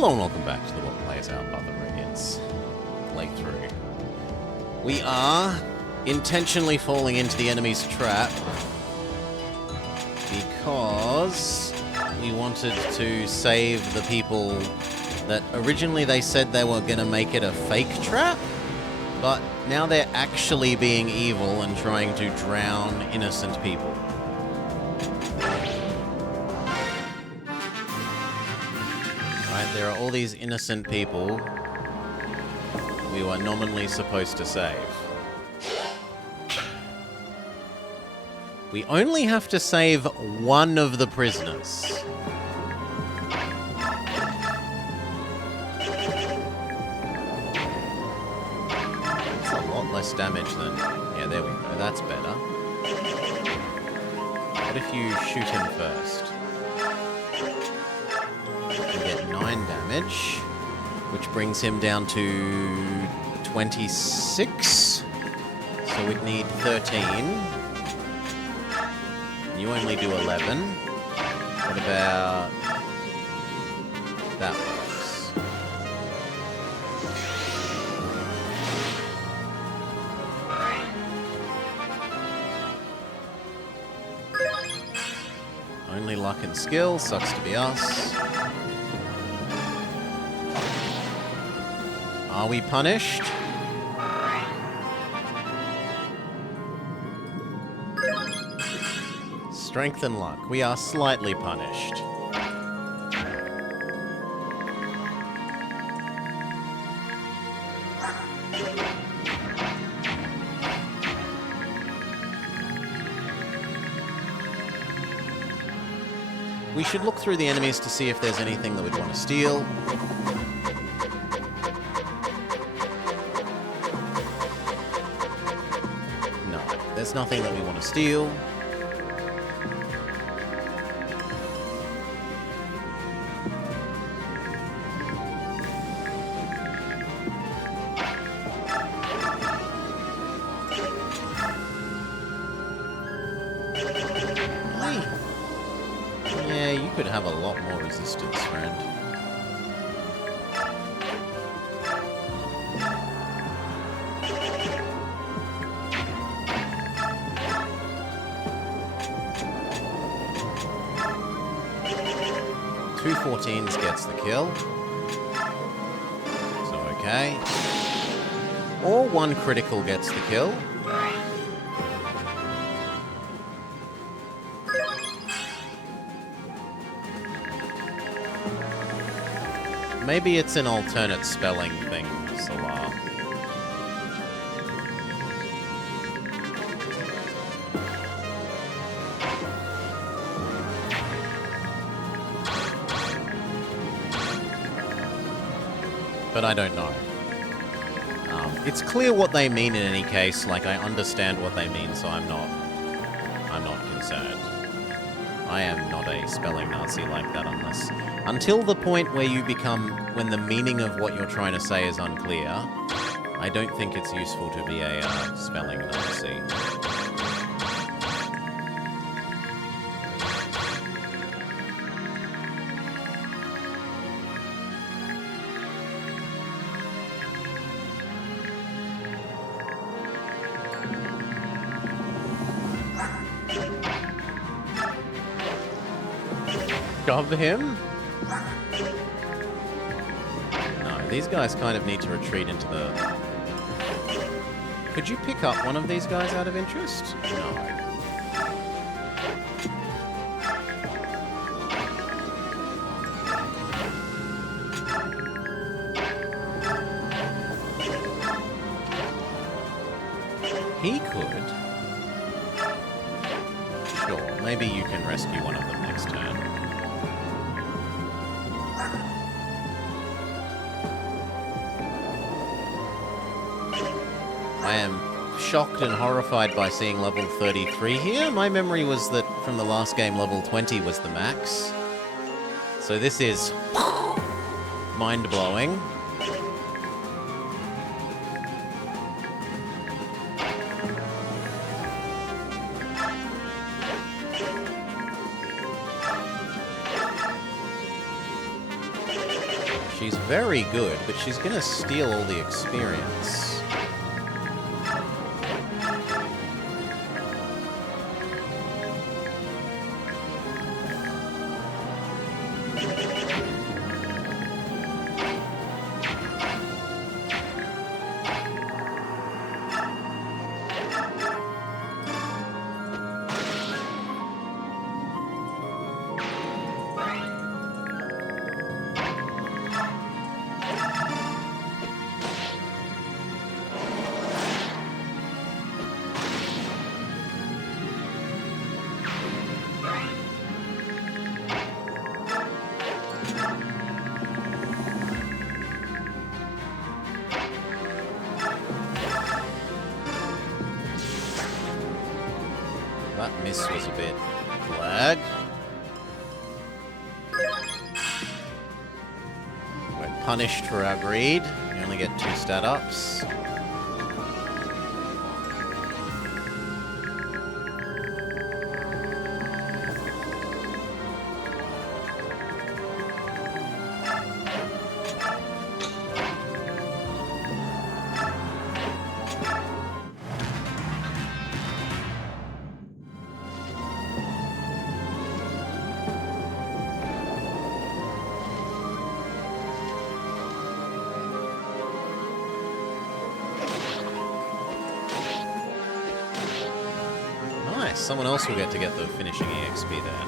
Hello and welcome back to the What Plays Out Path of Radiance playthrough. We are intentionally falling into the enemy's trap because we wanted to save the people that originally they said they were going to make it a fake trap, but now they're actually being evil and trying to drown innocent people. There are all these innocent people we were nominally supposed to save. We only have to save one of the prisoners. That's a lot less damage than... Yeah, there we go. That's better. What if you shoot him first? Get 9 damage, which brings him down to 26. So we'd need 13. You only do 11. What about that works? Only luck and skill, sucks to be us. Are we punished? Strength and luck. We are slightly punished. We should look through the enemies to see if there's anything that we'd want to steal. There's nothing that we want to steal. Really? Yeah, you could have a lot more resistance, friend. Two 14s gets the kill. So, okay. Or one critical gets the kill. Maybe it's an alternate spelling thing, Salah. But I don't know. It's clear what they mean in any case. Like, I understand what they mean, so I'm not concerned. I am not a spelling Nazi like that until the point where you become, when the meaning of what you're trying to say is unclear, I don't think it's useful to be a spelling Nazi. Shove him? No, these guys kind of need to retreat into the... Could you pick up one of these guys out of interest? No. He could. Sure, maybe you can rescue one of them next turn. I am shocked and horrified by seeing level 33 here. My memory was that from the last game, level 20 was the max. So this is mind-blowing. She's very good, but she's gonna steal all the experience. That miss was a bit lag. We're punished for our greed. We only get 2 stat ups. Someone else will get to get the finishing EXP there.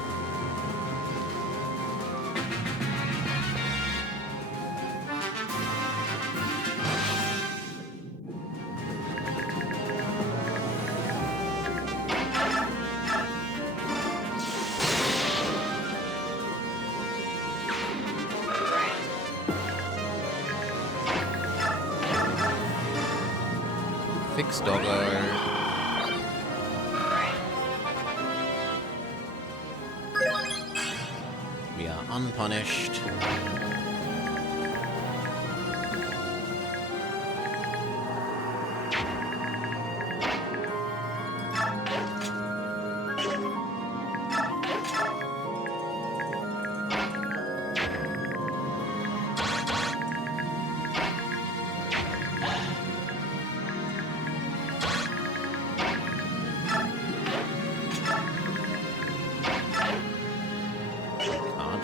Fix doggo. We are unpunished.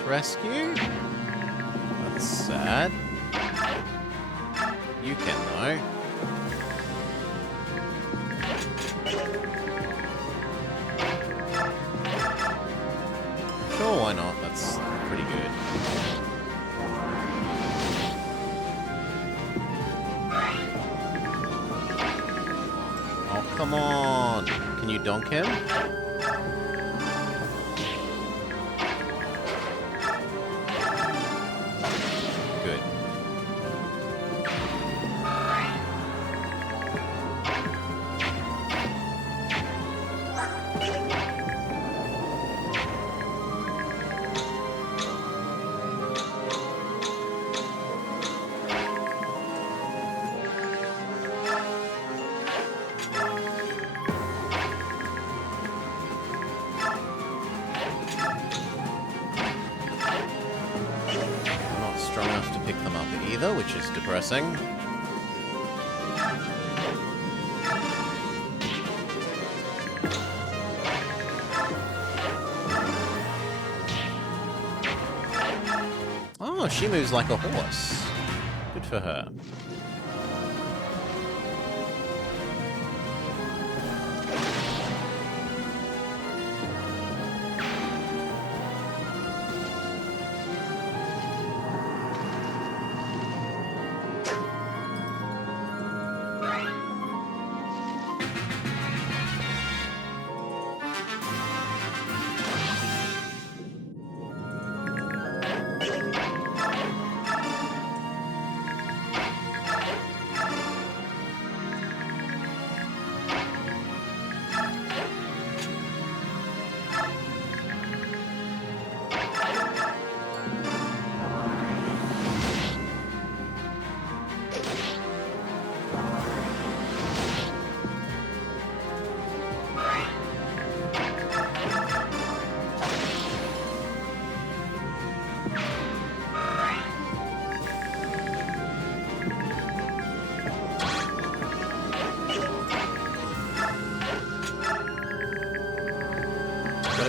Rescue? That's sad. You can though. Sure, why not? That's pretty good. Oh, come on. Can you donk him? Which is depressing. Oh, she moves like a horse. Good for her.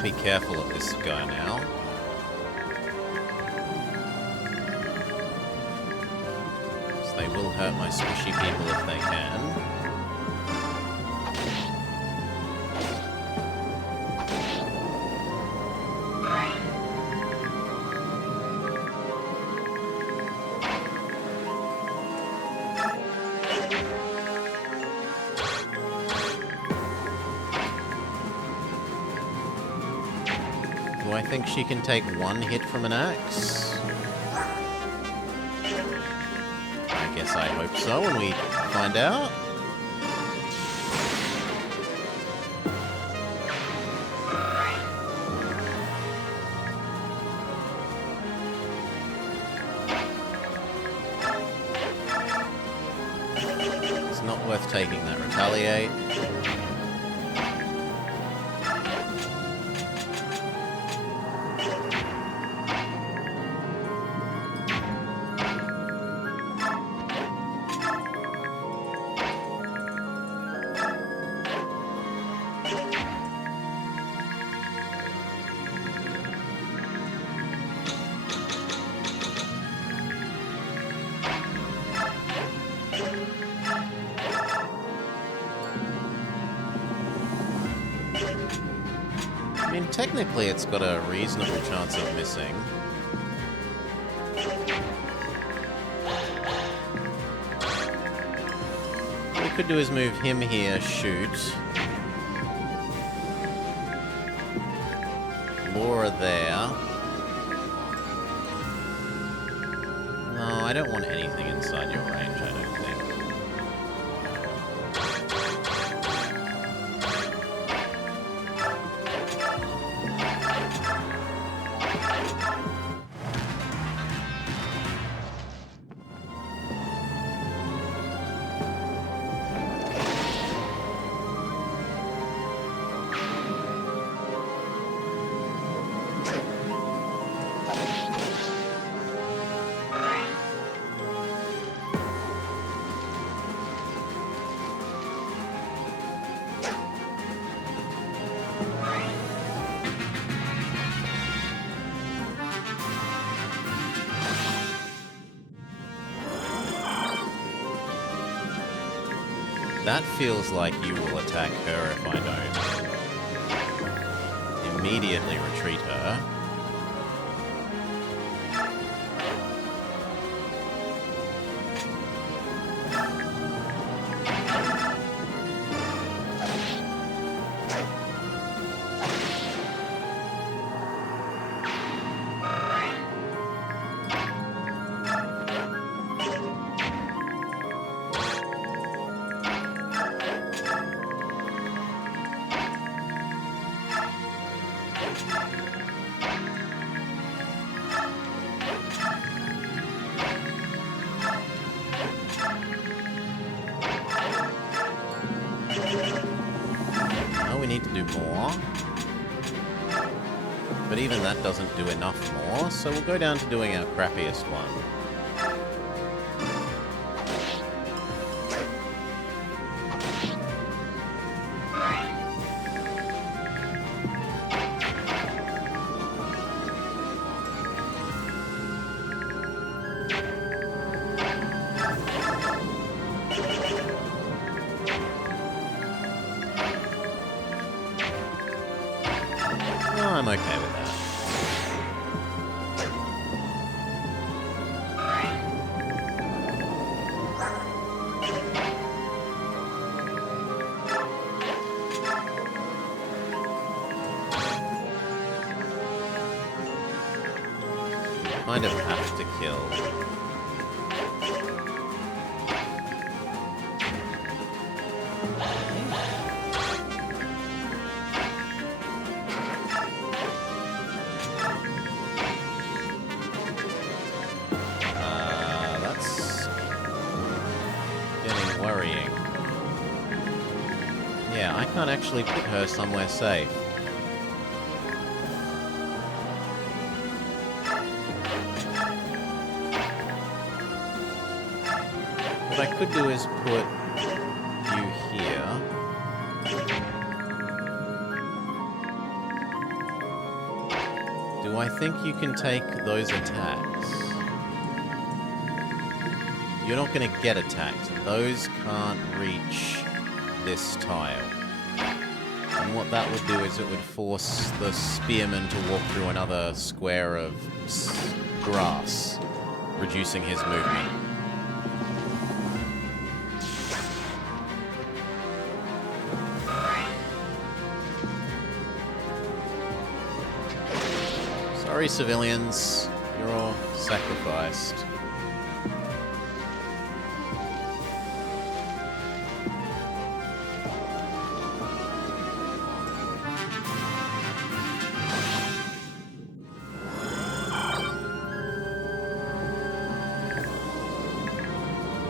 gotta be careful of this guy now. So they will hurt my squishy people if they can. Do I think she can take one hit from an axe? I guess I hope so when we find out. It's not worth taking that retaliate. I mean, technically it's got a reasonable chance of missing. What we could do is move him here, shoot. Laura there. No, I don't want anything inside your range, I don't think. That feels like you will attack her if I don't immediately retreat her. We need to do more. But even that doesn't do enough more, so we'll go down to doing our crappiest one. I'm okay with that. Kind of have to kill. Worrying. Yeah, I can't actually put her somewhere safe. What I could do is put you here. think you can take those attacks. You're not going to get attacked. Those can't reach this tile. And what that would do is it would force the spearman to walk through another square of grass, reducing his movement. Sorry, civilians. You're all sacrificed.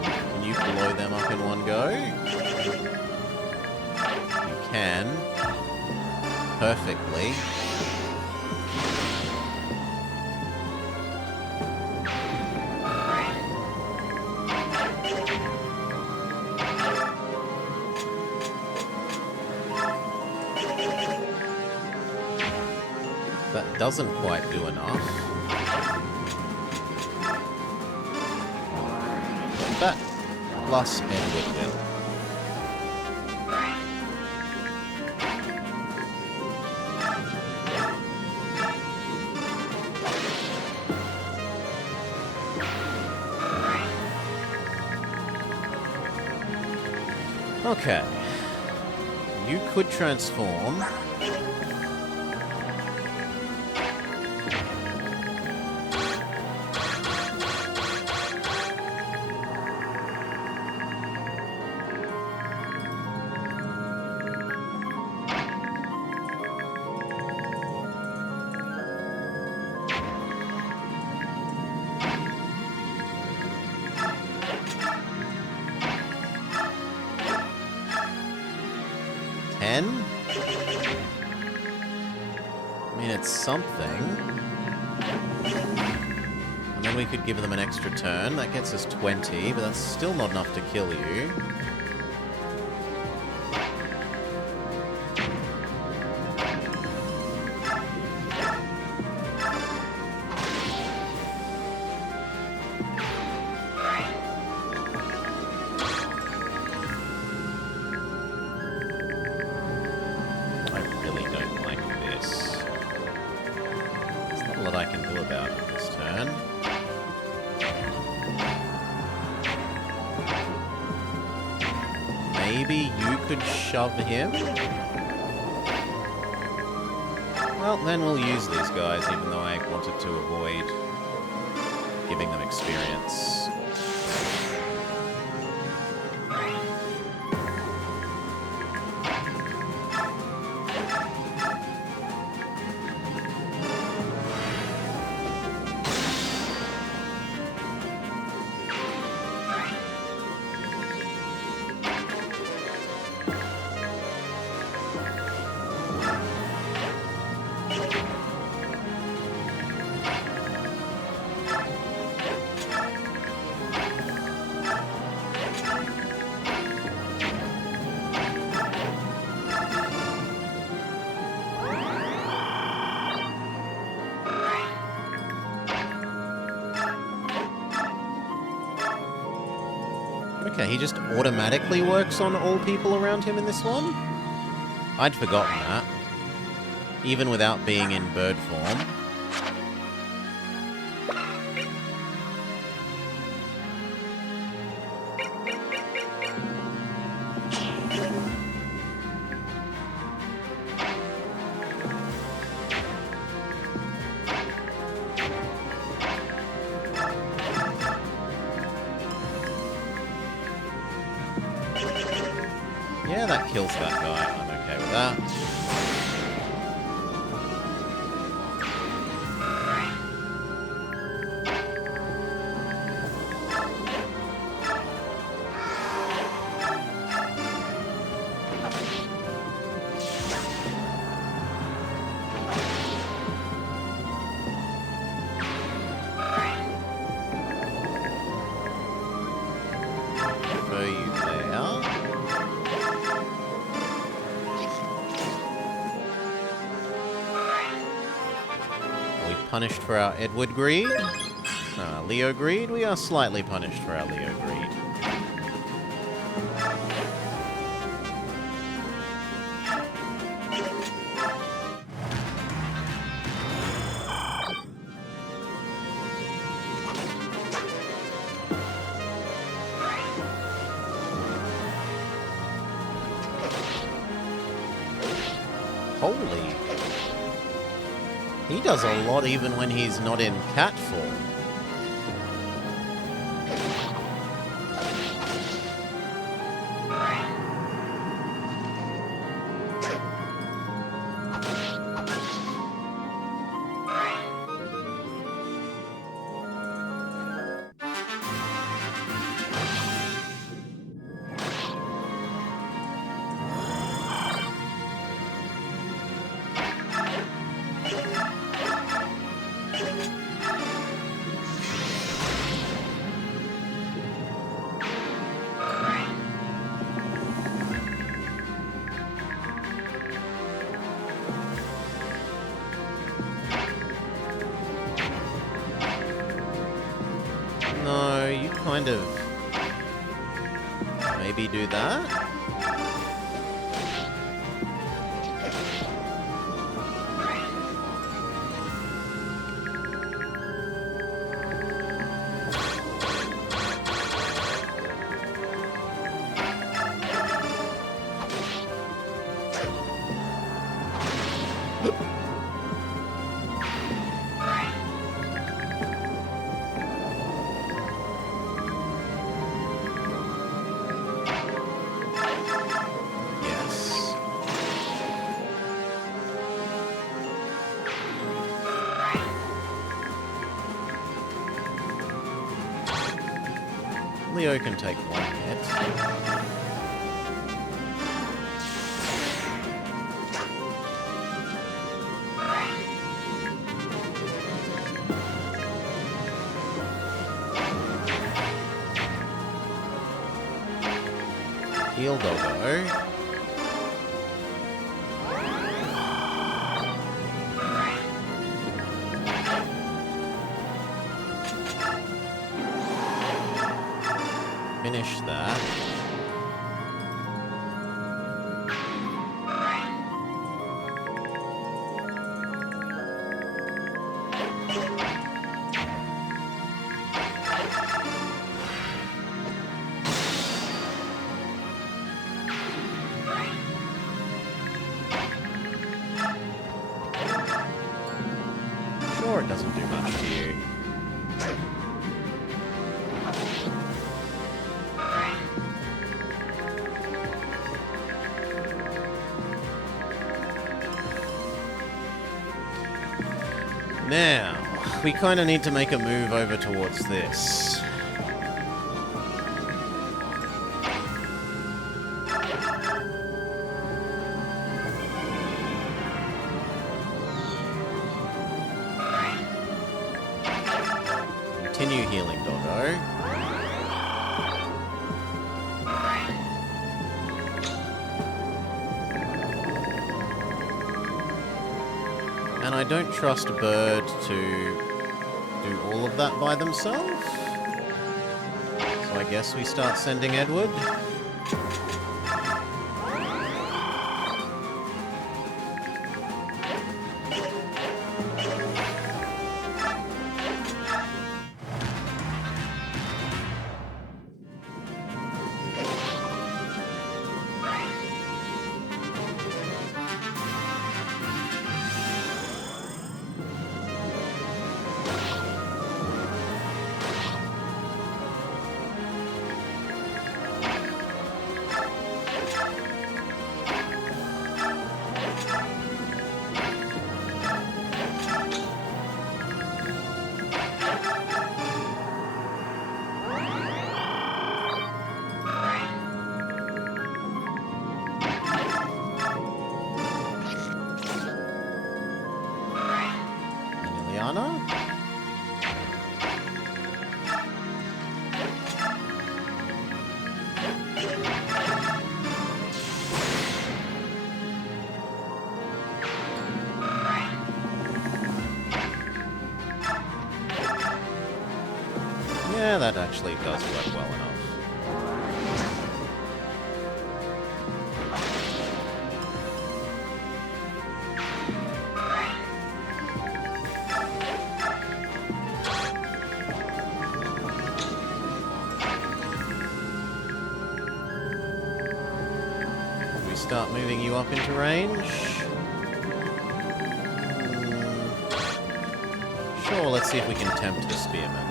Can you blow them up in one go? You can. Perfectly. That doesn't quite do enough. That plus Edward will. Okay. You could transform. I mean, it's something. And then we could give them an extra turn. That gets us 20, but that's still not enough to kill you. I can do about it this turn. Maybe you could shove him? Well, then we'll use these guys, even though I wanted to avoid giving them experience. Okay, he just automatically works on all people around him in this one? I'd forgotten that. Even without being in bird form. Yeah, that kills that guy. I'm okay with that. Throw you there. punished for our Edward greed. Leo greed, we are slightly punished for our Leo greed. Holy. He does a lot even when he's not in cat form. No, you kind of maybe do that. Leo can take one hit. Heal Doggo. Finish that. Sure, it doesn't do much to you. Now, we kind of need to make a move over towards this. Continue healing, Doggo. And I don't trust Bird to do all of that by themselves. So I guess we start sending Edward. Yeah, that actually does work well enough. We start moving you up into range. Sure, let's see if we can tempt the spearman.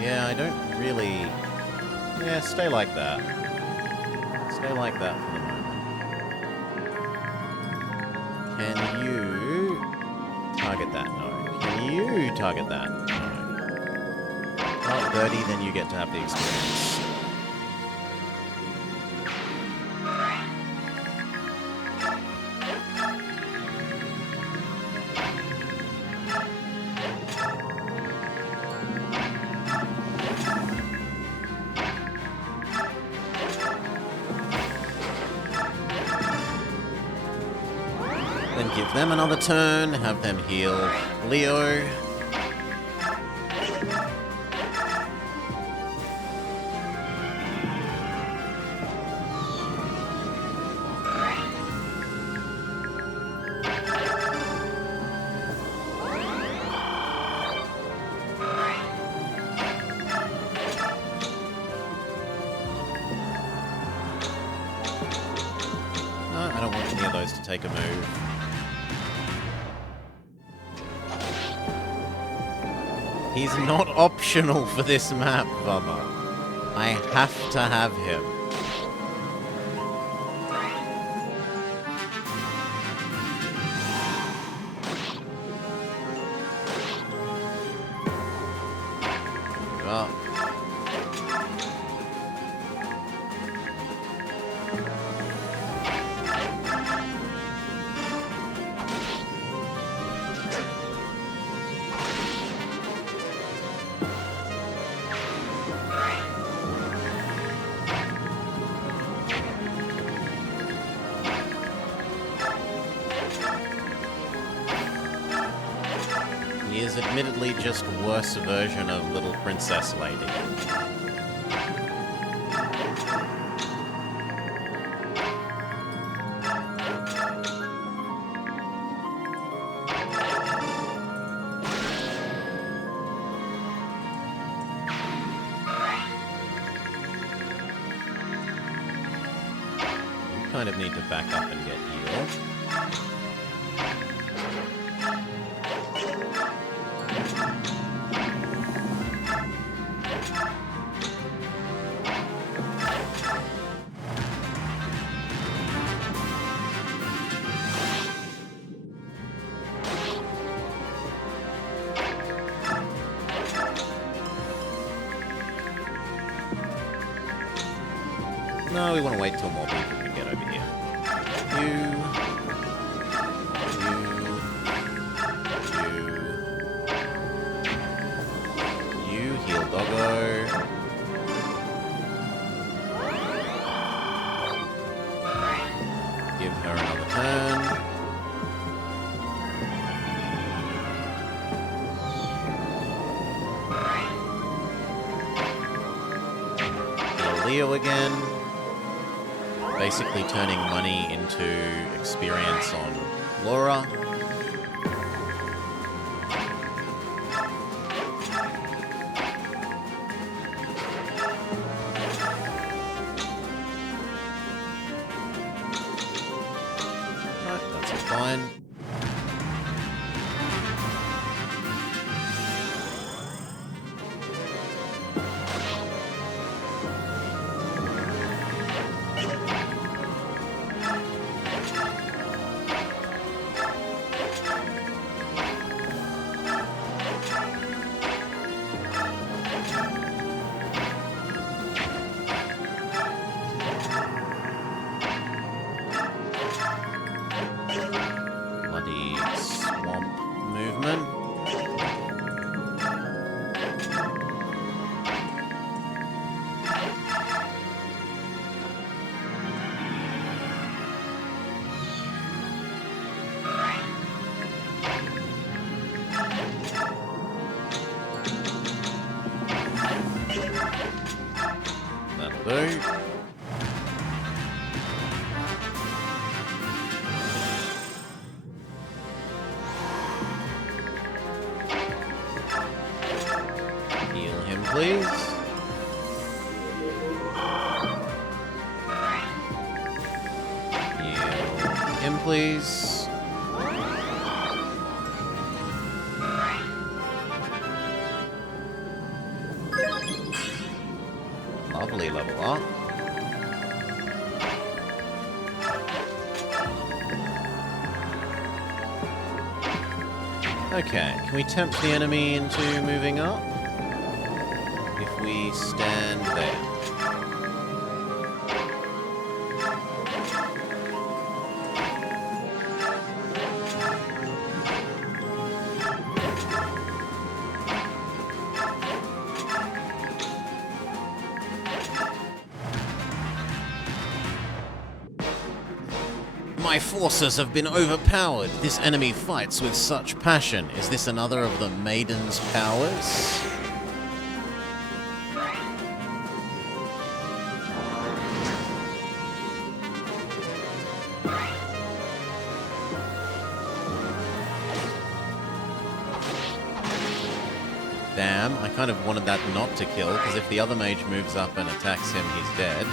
Yeah, I don't really... Yeah, stay like that. Stay like that for the moment. Can you... target that? No. Can you target that? No. Not Birdie, then you get to have the experience. Then give them another turn, have them heal Leo. No, I don't want any of those to take a move. He's not optional for this map, Vama. I have to have him. Well. He is admittedly just a worse version of Little Princess Lady. You kind of need to back up and get healed. No, we want to wait till more people can get over here. You heal Doggo. Give her another turn. Heal Leo again. Basically turning money into experience on Laura. fine. Bloody swamp movement. That'll do. Heal him, please. Heal him, please. Lovely level up. Okay, can we tempt the enemy into moving up? If we stand there. My forces have been overpowered. This enemy fights with such passion. Is this another of the Maiden's powers? Damn, I kind of wanted that not to kill, because if the other mage moves up and attacks him, he's dead.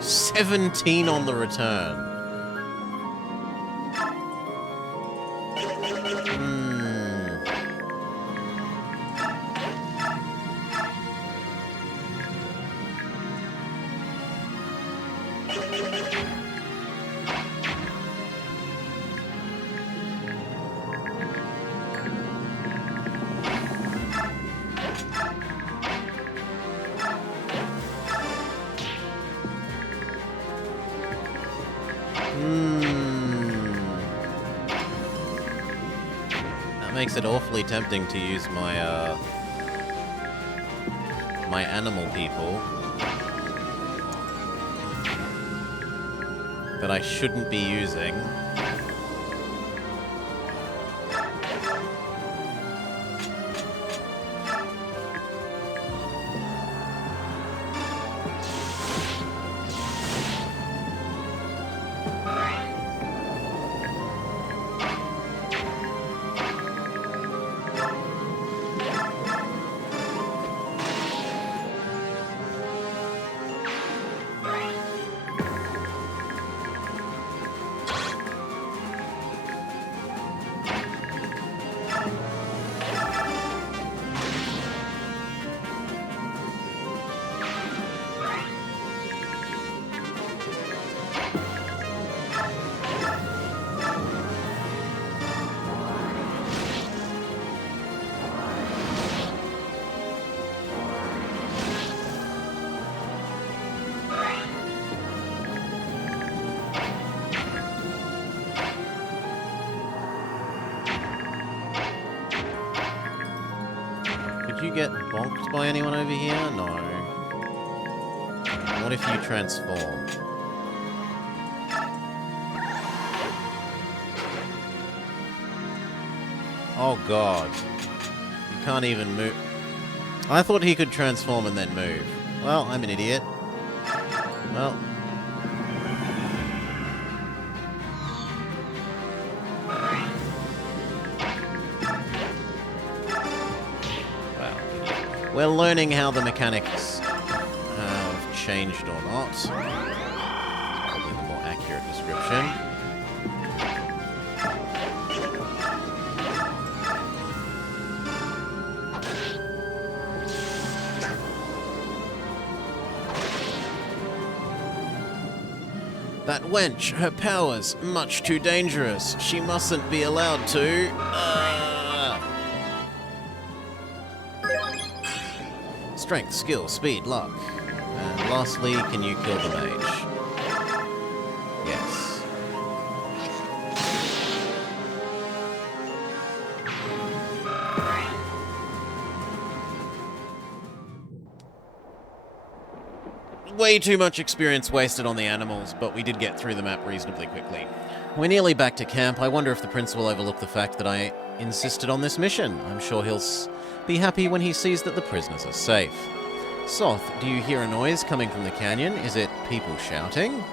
$17 on the return. That makes it awfully tempting to use my my animal people. That I shouldn't be using. Could you get bonked by anyone over here? No. What if you transform? Oh god. You can't even move. I thought he could transform and then move. Well, I'm an idiot. Well. We're learning how the mechanics have changed or not. Probably the more accurate description. That wench, her powers, much too dangerous. She mustn't be allowed to. Strength, skill, speed, luck. And lastly, can you kill the mage? Yes. Way too much experience wasted on the animals, but we did get through the map reasonably quickly. We're nearly back to camp. I wonder if the prince will overlook the fact that I insisted on this mission. I'm sure he'll be happy when he sees that the prisoners are safe. Soth, do you hear a noise coming from the canyon? Is it people shouting?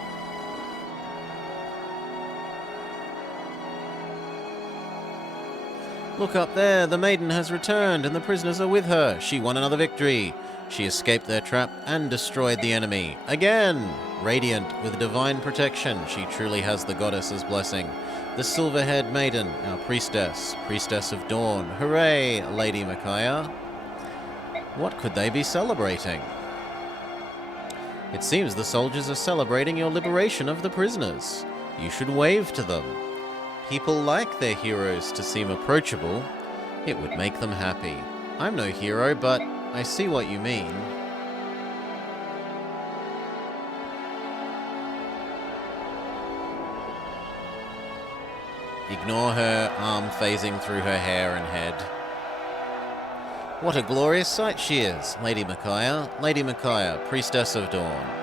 Look up there, the maiden has returned and the prisoners are with her. She won another victory. She escaped their trap and destroyed the enemy. Again! Radiant with divine protection, she truly has the goddess's blessing. The silver-haired maiden, our priestess of dawn. Hooray, Lady Micaiah. What could they be celebrating? It seems the soldiers are celebrating your liberation of the prisoners. You should wave to them. People like their heroes to seem approachable. It would make them happy. I'm no hero, but I see what you mean. Ignore her arm phasing through her hair and head. What a glorious sight she is, Lady Micaiah. Lady Micaiah, Priestess of Dawn.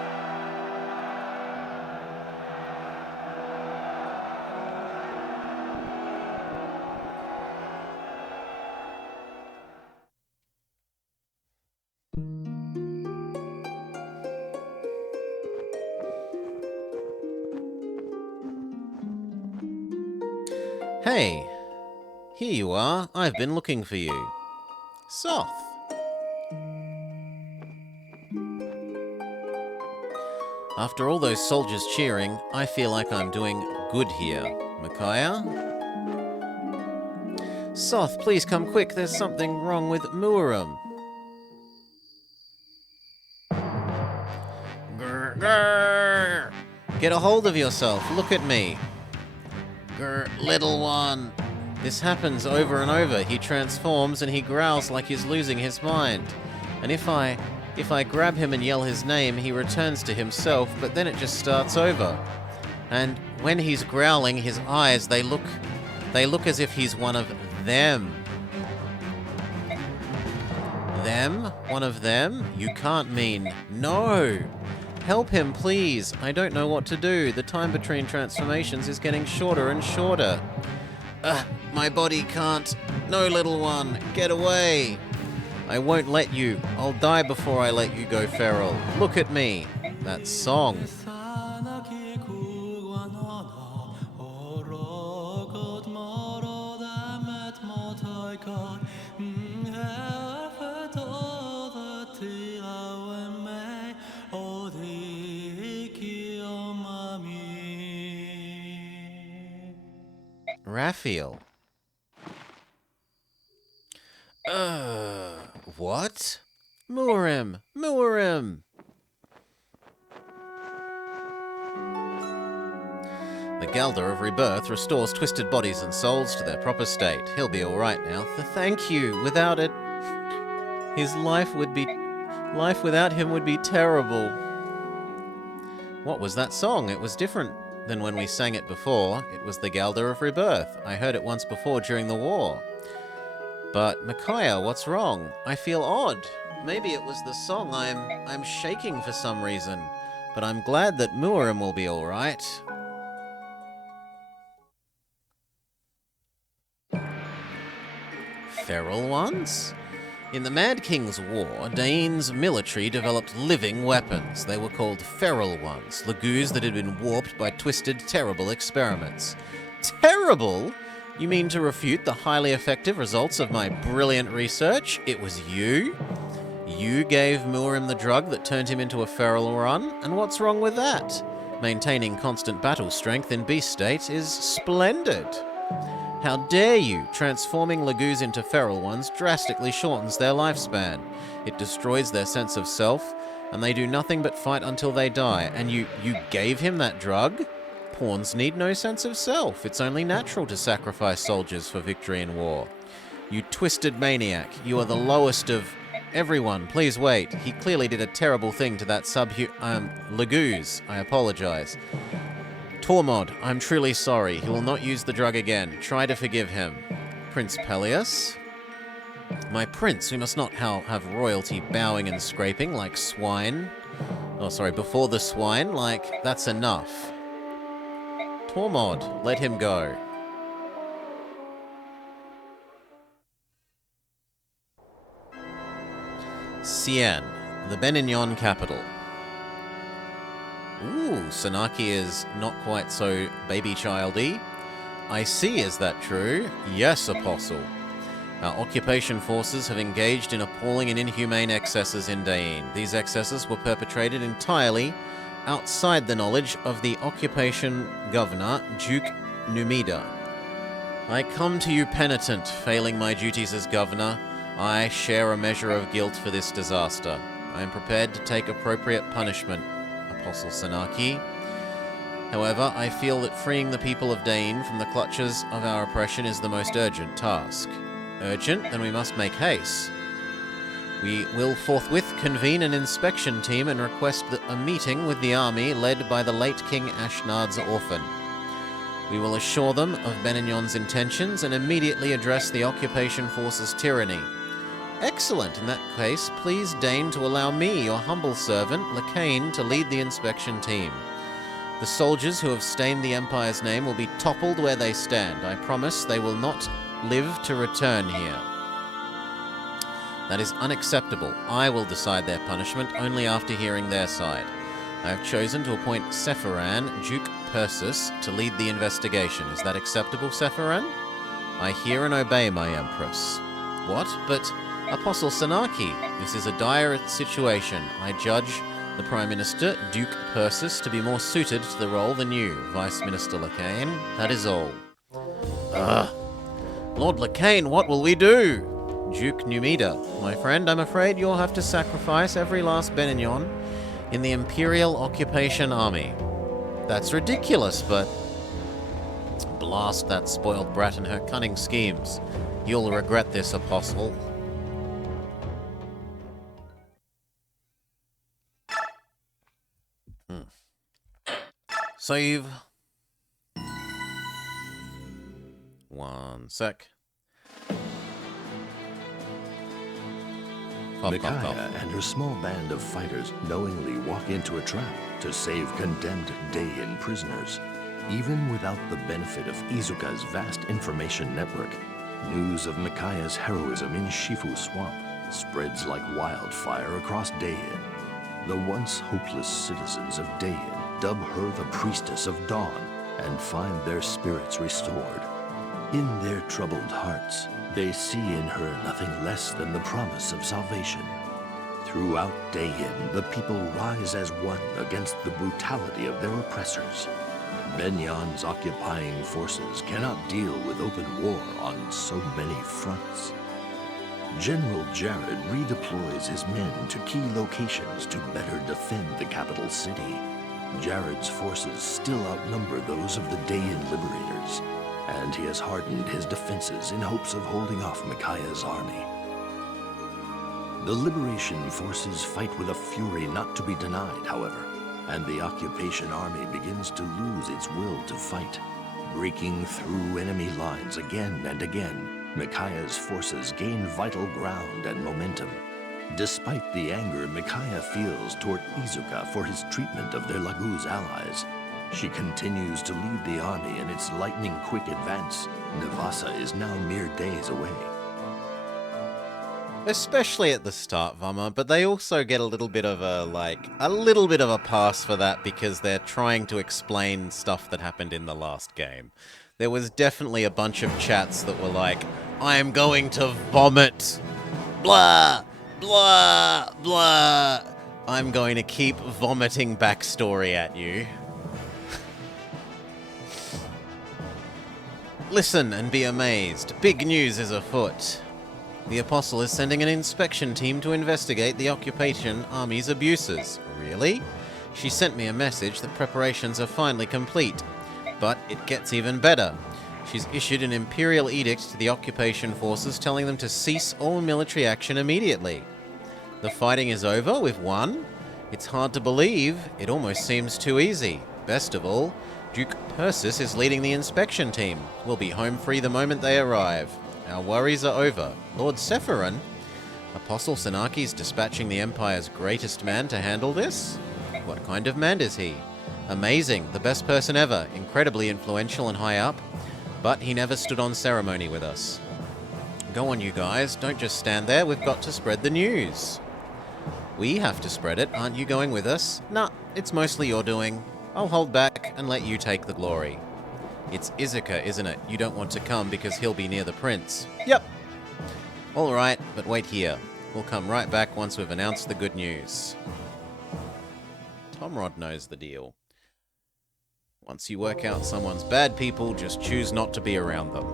Hey, here you are. I've been looking for you. Soth. After all those soldiers cheering, I feel like I'm doing good here. Micaiah? Soth, please come quick. There's something wrong with Muirum. Grr, grr. Get a hold of yourself. Look at me. Grr, little one. This happens over and over. He transforms and he growls like he's losing his mind. And if I grab him and yell his name, he returns to himself, but then it just starts over. And when he's growling, his eyes, they look as if he's one of them. Them? One of them? You can't mean no. Help him, please. I don't know what to do. The time between transformations is getting shorter and shorter. My body can't. No, little one. Get away. I won't let you. I'll die before I let you go feral. Look at me. That song. Raphael. What? Muirum! Muirum! The Galder of Rebirth restores twisted bodies and souls to their proper state. He'll be alright now. Thank you. Without it, his life without him would be terrible. What was that song? It was different than when we sang it before. It was the Galder of Rebirth. I heard it once before during the war. But Micaiah, what's wrong? I feel odd. Maybe it was the song. I'm shaking for some reason. But I'm glad that Muirum will be alright. Feral ones? In the Mad King's War, Dane's military developed living weapons. They were called feral ones, lagoos that had been warped by twisted, terrible experiments. Terrible? You mean to refute the highly effective results of my brilliant research? It was you? You gave Murim the drug that turned him into a feral run, and what's wrong with that? Maintaining constant battle strength in beast state is splendid. How dare you! Transforming Lagoos into feral ones drastically shortens their lifespan. It destroys their sense of self, and they do nothing but fight until they die. And you gave him that drug? Pawns need no sense of self. It's only natural to sacrifice soldiers for victory in war. You twisted maniac. You are the lowest of everyone. Please wait. He clearly did a terrible thing to that Lagoos. I apologize. Tormod, I'm truly sorry. He will not use the drug again. Try to forgive him. Prince Peleus? My prince, we must not have royalty bowing and scraping like swine. Oh, sorry, before the swine. Like, that's enough. Tormod, let him go. Cien, the Benignon capital. Ooh, Sanaki is not quite so baby-childy. I see, is that true? Yes, Apostle. Our occupation forces have engaged in appalling and inhumane excesses in Dain. These excesses were perpetrated entirely outside the knowledge of the occupation governor, Duke Numida. I come to you penitent, failing my duties as governor. I share a measure of guilt for this disaster. I am prepared to take appropriate punishment, Apostle Sanaki. However, I feel that freeing the people of Dain from the clutches of our oppression is the most urgent task. Urgent? Then we must make haste. We will forthwith convene an inspection team and request a meeting with the army led by the late King Ashnard's orphan. We will assure them of Benignon's intentions and immediately address the occupation force's tyranny. Excellent. In that case, please deign to allow me, your humble servant, Lacane, to lead the inspection team. The soldiers who have stained the Empire's name will be toppled where they stand. I promise they will not live to return here. That is unacceptable. I will decide their punishment only after hearing their side. I have chosen to appoint Sephiran, Duke Persis, to lead the investigation. Is that acceptable, Sephiran? I hear and obey, my Empress. What? But, Apostle Sanaki, this is a dire situation. I judge the Prime Minister, Duke Persis, to be more suited to the role than you, Vice Minister Lacane. That is all. Lord Lacane, what will we do? Duke Numida, my friend, I'm afraid you'll have to sacrifice every last Benignon in the Imperial Occupation Army. That's ridiculous, but blast that spoiled brat and her cunning schemes. You'll regret this, Apostle. So you've... One sec. Micaiah and her small band of fighters knowingly walk into a trap to save condemned Dain prisoners. Even without the benefit of Izuka's vast information network, news of Micaiah's heroism in Shifu Swamp spreads like wildfire across Dain. The once hopeless citizens of Dain dub her the Priestess of Dawn and find their spirits restored. In their troubled hearts, they see in her nothing less than the promise of salvation. Throughout Dain, the people rise as one against the brutality of their oppressors. Benyon's occupying forces cannot deal with open war on so many fronts. General Jared redeploys his men to key locations to better defend the capital city. Jared's forces still outnumber those of the Dain liberators, and he has hardened his defenses in hopes of holding off Micaiah's army. The liberation forces fight with a fury not to be denied, however, and the occupation army begins to lose its will to fight. Breaking through enemy lines again and again, Micaiah's forces gain vital ground and momentum. Despite the anger Micaiah feels toward Izuka for his treatment of their Lagoos allies, she continues to lead the army in its lightning-quick advance. Navassa is now mere days away. Especially at the start, Vama, but they also get a little bit of a pass for that because they're trying to explain stuff that happened in the last game. There was definitely a bunch of chats that were like, I am going to vomit, blah, Blah, blah. I'm going to keep vomiting backstory at you. Listen and be amazed. Big news is afoot. The Apostle is sending an inspection team to investigate the occupation army's abuses. Really? She sent me a message that preparations are finally complete. But it gets even better. She's issued an imperial edict to the occupation forces telling them to cease all military action immediately. The fighting is over, we've won. It's hard to believe. It almost seems too easy. Best of all, Duke Persis is leading the inspection team. We'll be home free the moment they arrive. Our worries are over. Lord Sephiron? Apostle Sanaki's dispatching the Empire's greatest man to handle this? What kind of man is he? Amazing, the best person ever, incredibly influential and high up, but he never stood on ceremony with us. Go on, you guys, don't just stand there, we've got to spread the news. We have to spread it, aren't you going with us? Nah, it's mostly your doing. I'll hold back and let you take the glory. It's Izuka, isn't it? You don't want to come because he'll be near the prince. Yep. Alright, but wait here. We'll come right back once we've announced the good news. Tomrod knows the deal. Once you work out someone's bad people, just choose not to be around them.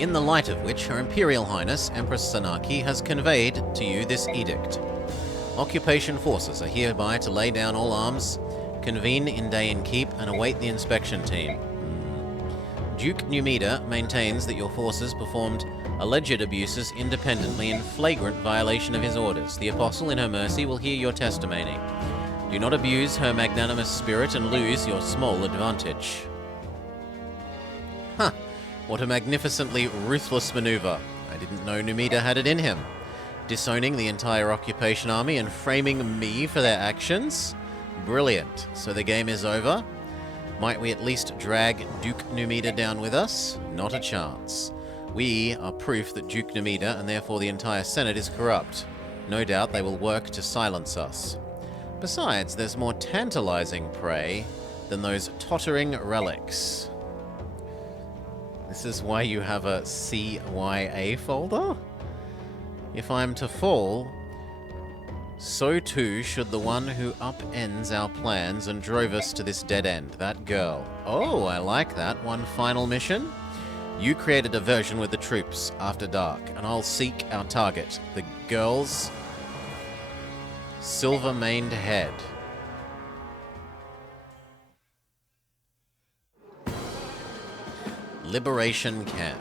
In the light of which Her Imperial Highness Empress Sanaki has conveyed to you this edict. Occupation forces are hereby to lay down all arms, convene in Dayan Keep, and await the inspection team. Duke Numida maintains that your forces performed alleged abuses independently in flagrant violation of his orders. The Apostle, in her mercy, will hear your testimony. Do not abuse her magnanimous spirit and lose your small advantage. Huh. What a magnificently ruthless maneuver. I didn't know Numida had it in him. Disowning the entire occupation army and framing me for their actions? Brilliant. So the game is over? Might we at least drag Duke Numida down with us? Not a chance. We are proof that Duke Numida, and therefore the entire Senate, is corrupt. No doubt they will work to silence us. Besides, there's more tantalizing prey than those tottering relics. This is why you have a CYA folder? If I'm to fall, so too should the one who upends our plans and drove us to this dead end, that girl. Oh, I like that. One final mission? You create a diversion with the troops after dark, and I'll seek our target, the girl's silver-maned head. Liberation Camp.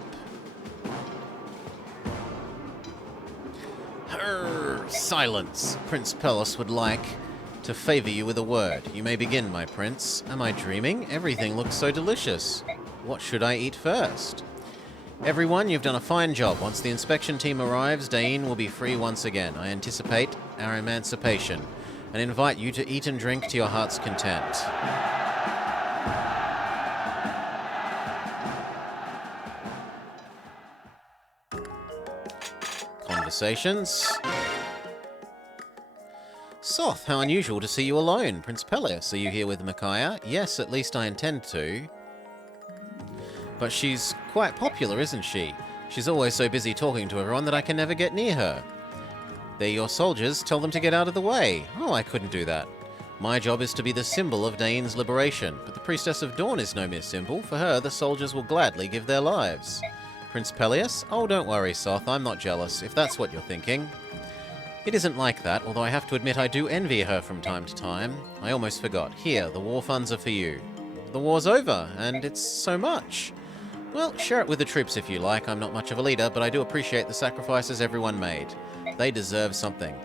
Silence. Prince Pelos would like to favor you with a word. You may begin, my prince. Am I dreaming? Everything looks so delicious. What should I eat first? Everyone, you've done a fine job. Once the inspection team arrives, Dayan will be free once again. I anticipate our emancipation and invite you to eat and drink to your heart's content. Conversations. Soth, how unusual to see you alone. Prince Peleus, are you here with Micaiah? Yes, at least I intend to. But she's quite popular, isn't she? She's always so busy talking to everyone that I can never get near her. They're your soldiers, tell them to get out of the way. Oh, I couldn't do that. My job is to be the symbol of Dayan's liberation, but the Priestess of Dawn is no mere symbol. For her, the soldiers will gladly give their lives. Prince Peleus? Oh, don't worry, Soth, I'm not jealous, if that's what you're thinking. It isn't like that, although I have to admit I do envy her from time to time. I almost forgot. Here, the war funds are for you. The war's over, and it's so much. Well, share it with the troops if you like. I'm not much of a leader, but I do appreciate the sacrifices everyone made. They deserve something.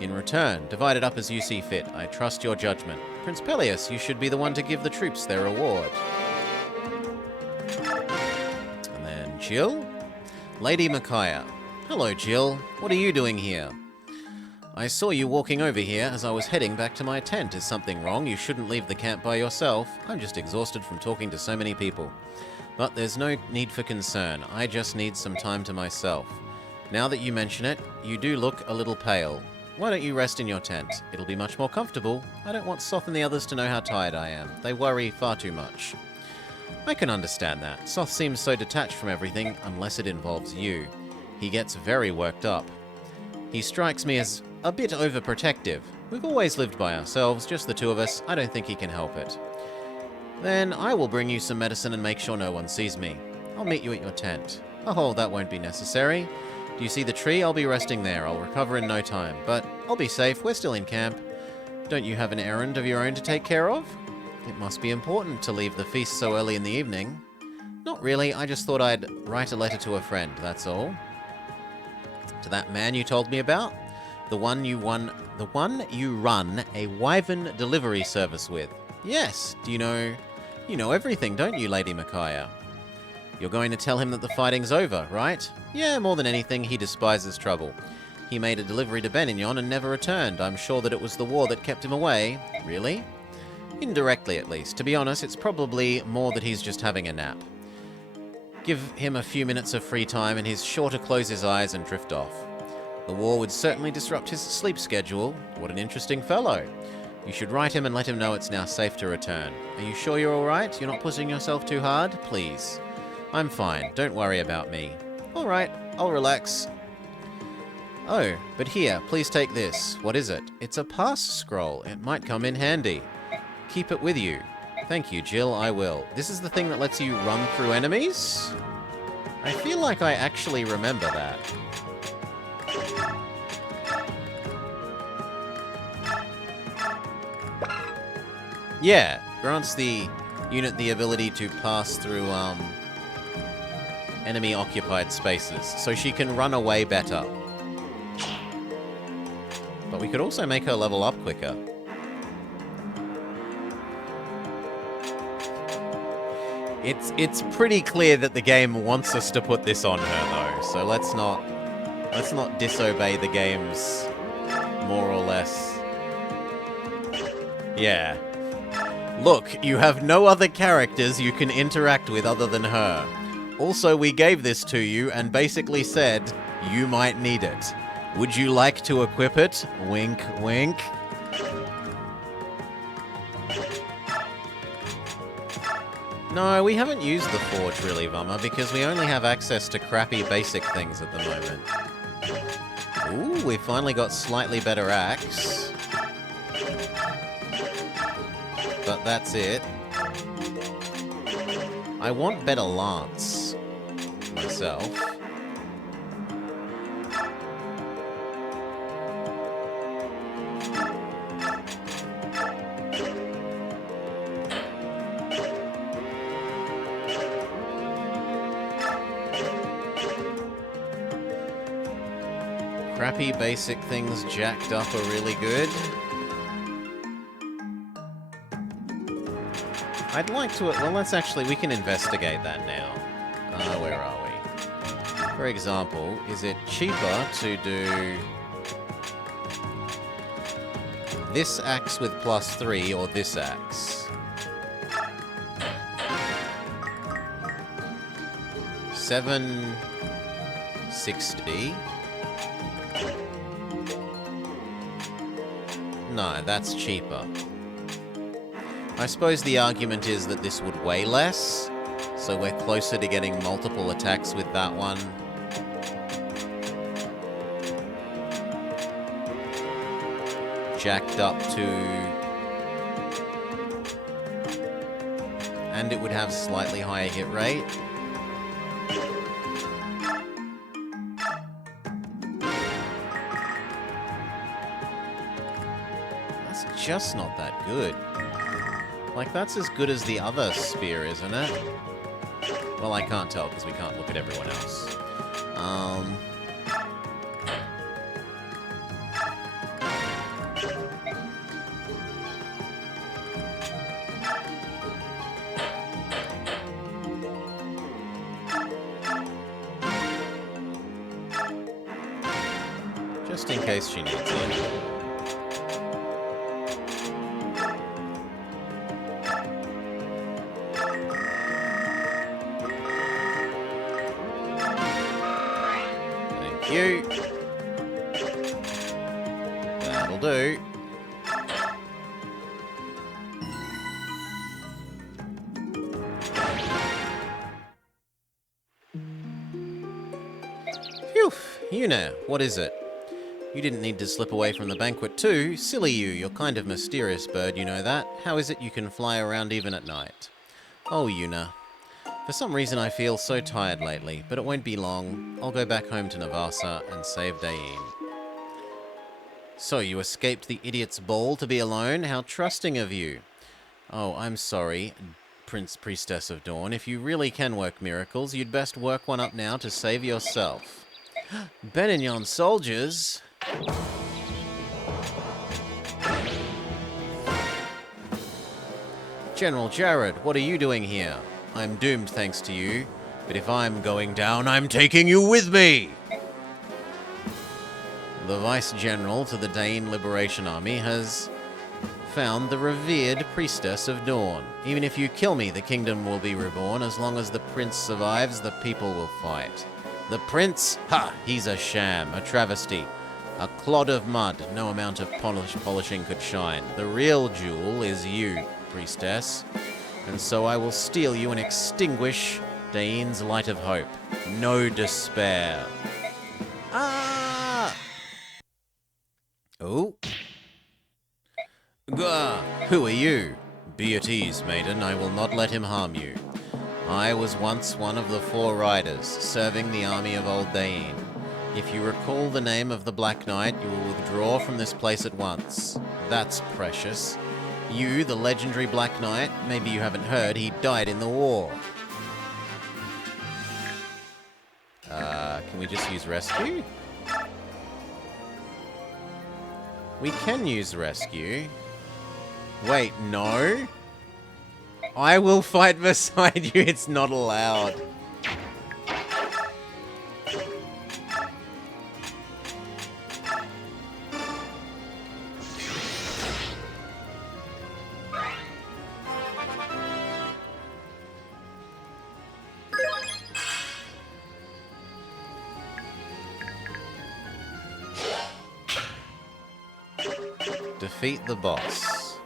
In return, divide it up as you see fit. I trust your judgment. Prince Peleus, you should be the one to give the troops their reward. And then Jill? Lady Micaiah. Hello, Jill. What are you doing here? I saw you walking over here as I was heading back to my tent. Is something wrong? You shouldn't leave the camp by yourself. I'm just exhausted from talking to so many people. But there's no need for concern. I just need some time to myself. Now that you mention it, you do look a little pale. Why don't you rest in your tent? It'll be much more comfortable. I don't want Soth and the others to know how tired I am. They worry far too much. I can understand that. Soth seems so detached from everything unless it involves you. He gets very worked up. He strikes me as a bit overprotective. We've always lived by ourselves, just the two of us. I don't think he can help it. Then I will bring you some medicine and make sure no one sees me. I'll meet you at your tent. Oh, that won't be necessary. Do you see the tree? I'll be resting there. I'll recover in no time. But I'll be safe. We're still in camp. Don't you have an errand of your own to take care of? It must be important to leave the feast so early in the evening. Not really. I just thought I'd write a letter to a friend, that's all. To that man you told me about? The one you run a wyvern delivery service with. Yes. Do you know... You know everything, don't you, Lady Micaiah? You're going to tell him that the fighting's over, right? Yeah, more than anything, he despises trouble. He made a delivery to Benignon and never returned. I'm sure that it was the war that kept him away. Really? Indirectly, at least. To be honest, it's probably more that he's just having a nap. Give him a few minutes of free time and he's sure to close his eyes and drift off. The war would certainly disrupt his sleep schedule. What an interesting fellow. You should write him and let him know it's now safe to return. Are you sure you're alright? You're not pushing yourself too hard? Please. I'm fine. Don't worry about me. Alright, I'll relax. Oh, but here, please take this. What is it? It's a pass scroll. It might come in handy. Keep it with you. Thank you, Jill, I will. This is the thing that lets you run through enemies? I feel like I actually remember that. Yeah, grants the unit the ability to pass through, enemy-occupied spaces, so she can run away better. But we could also make her level up quicker. It's pretty clear that the game wants us to put this on her, though, so let's not disobey the game's more or less. Yeah. Look, you have no other characters you can interact with other than her. Also, we gave this to you and basically said, you might need it. Would you like to equip it? Wink, wink. No, we haven't used the forge really, Vummer, because we only have access to crappy basic things at the moment. Ooh, we finally got slightly better axe. But that's it. I want better lance myself. Crappy basic things jacked up are really good. I'd like to... Well, let's actually... We can investigate that now. Where are we? For example, is it cheaper to do this axe with +3 or this axe? 760. No, that's cheaper. I suppose the argument is that this would weigh less, so we're closer to getting multiple attacks with that one. Jacked up to... And it would have slightly higher hit rate. That's just not that good. Like, that's as good as the other spear, isn't it? Well, I can't tell, because we can't look at everyone else. Just in case she needs it. You. That'll do. Phew! Yuna, what is it? You didn't need to slip away from the banquet too. Silly you, you're kind of mysterious bird, you know that. How is it you can fly around even at night? Oh, Yuna. For some reason I feel so tired lately, but it won't be long. I'll go back home to Navasa and save Dain. So, you escaped the idiot's ball to be alone? How trusting of you. Oh, I'm sorry, Priestess of Dawn. If you really can work miracles, you'd best work one up now to save yourself. Benignon soldiers! General Jared, what are you doing here? I'm doomed thanks to you, but if I'm going down, I'm taking you with me! The Vice-General to the Dain Liberation Army has found the revered Priestess of Dawn. Even if you kill me, the kingdom will be reborn. As long as the prince survives, the people will fight. The prince? Ha! He's a sham, a travesty. A clod of mud, no amount of polishing could shine. The real jewel is you, Priestess. And so I will steal you and extinguish Dain's light of hope. No despair. Ah! Oh. Gah! Who are you? Be at ease, maiden. I will not let him harm you. I was once one of the 4 riders, serving the army of Old Dain. If you recall the name of the Black Knight, you will withdraw from this place at once. That's precious. You, the legendary Black Knight, maybe you haven't heard, he died in the war. Can we just use rescue? We can use rescue. Wait, no? I will fight beside you, it's not allowed. Defeat the boss.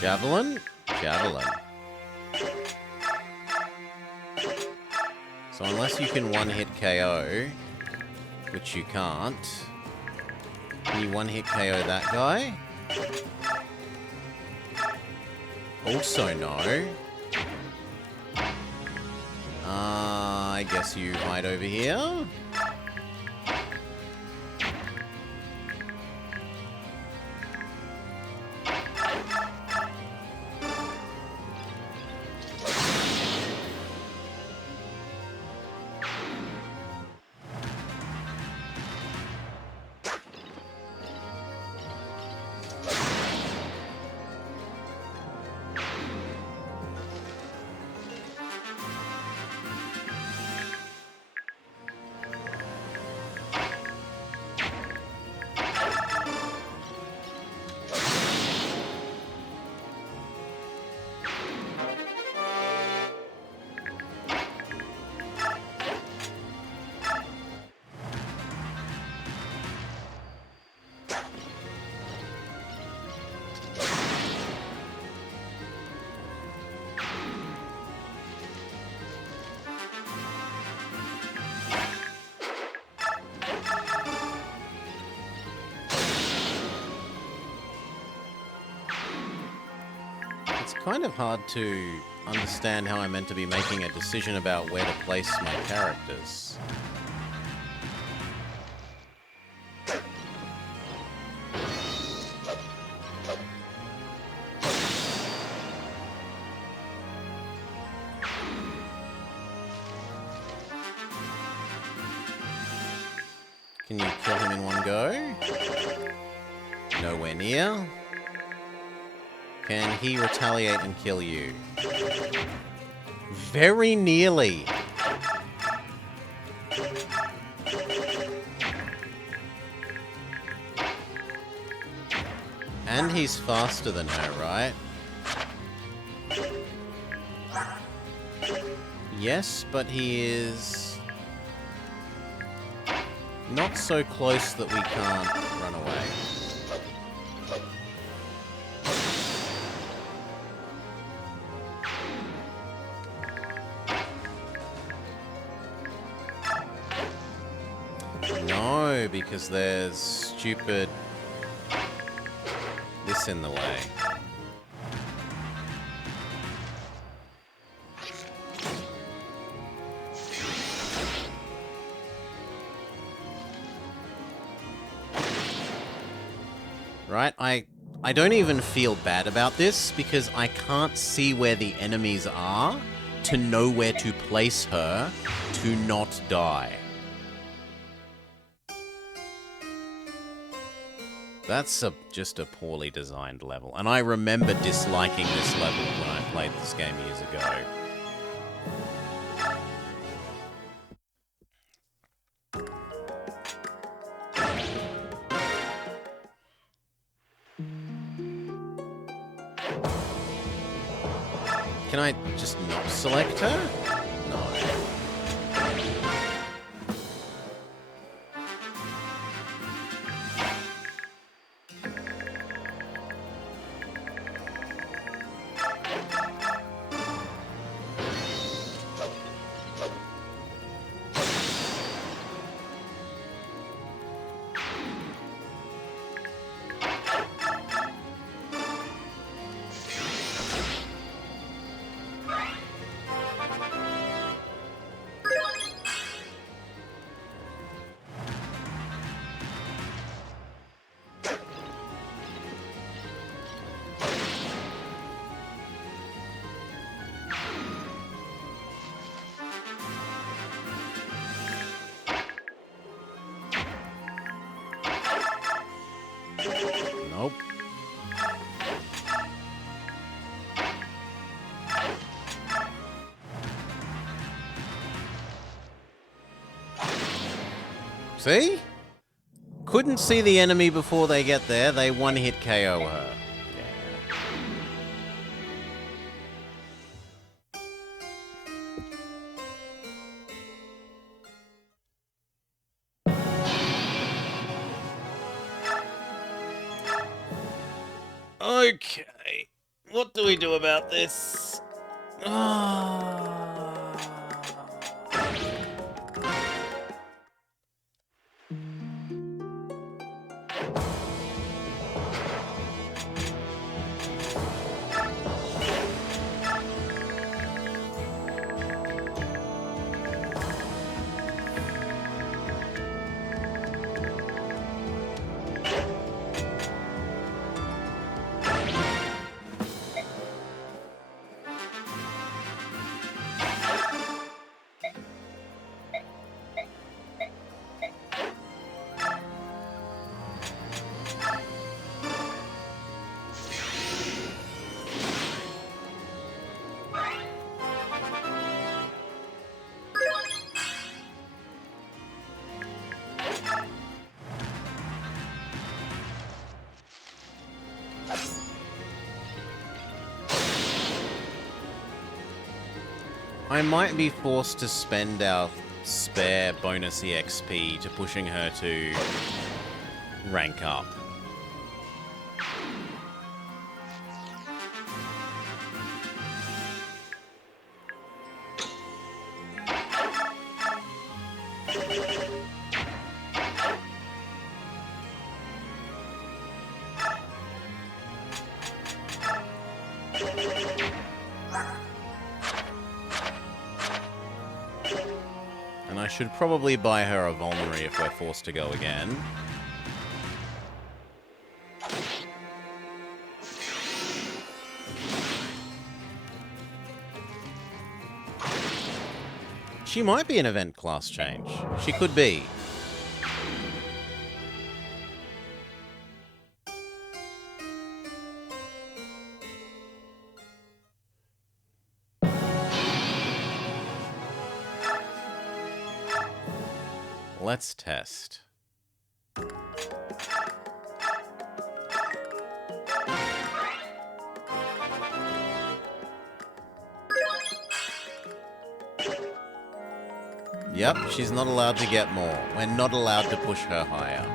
Javelin? Javelin. So unless you can one-hit KO, which you can't, can you one-hit KO that guy? Also no. I guess you hide over here. It's kind of hard to understand how I'm meant to be making a decision about where to place my characters. Can you kill him in one go? Nowhere near. Can he retaliate and kill you? Very nearly. And he's faster than her, right? Yes, but he is not so close that we can't run away. No, because there's stupid this in the way. Right? I don't even feel bad about this because I can't see where the enemies are to know where to place her to not die. That's just a poorly designed level. And I remember disliking this level when I played this game years ago. Can I just not select her? No. Nope. See? Couldn't see the enemy before they get there. They one-hit KO her. Okay. What do we do about this? I might be forced to spend our spare bonus EXP to pushing her to rank up. And I should probably buy her a vulnerary if we're forced to go again. She might be an event class change. She could be. Let's test. Yep, she's not allowed to get more. We're not allowed to push her higher.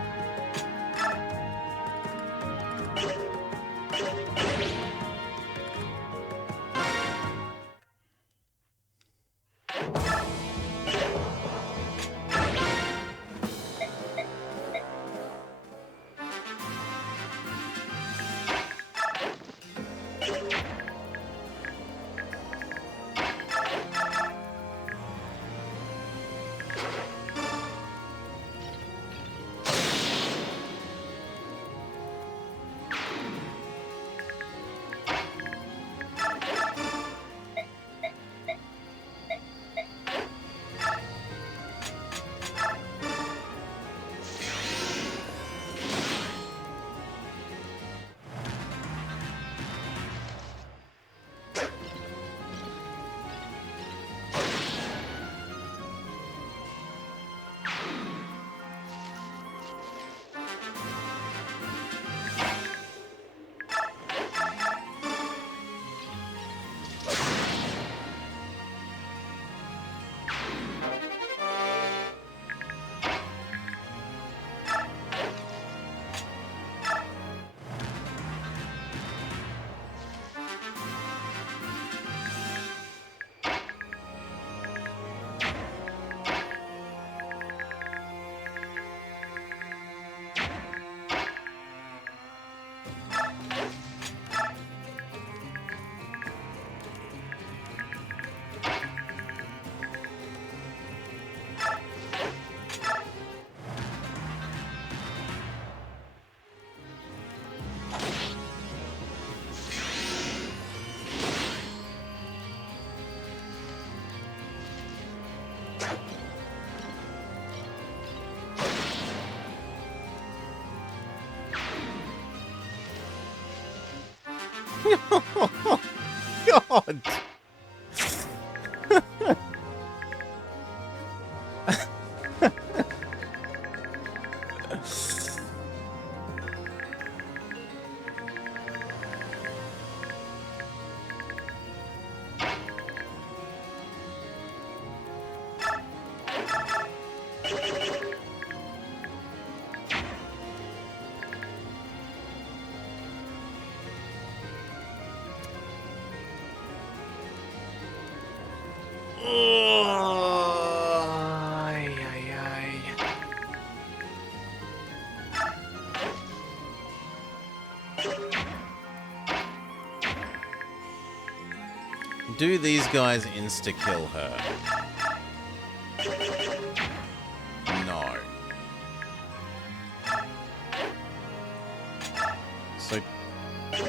God! Ay, ay, ay. Do these guys insta-kill her? No. So,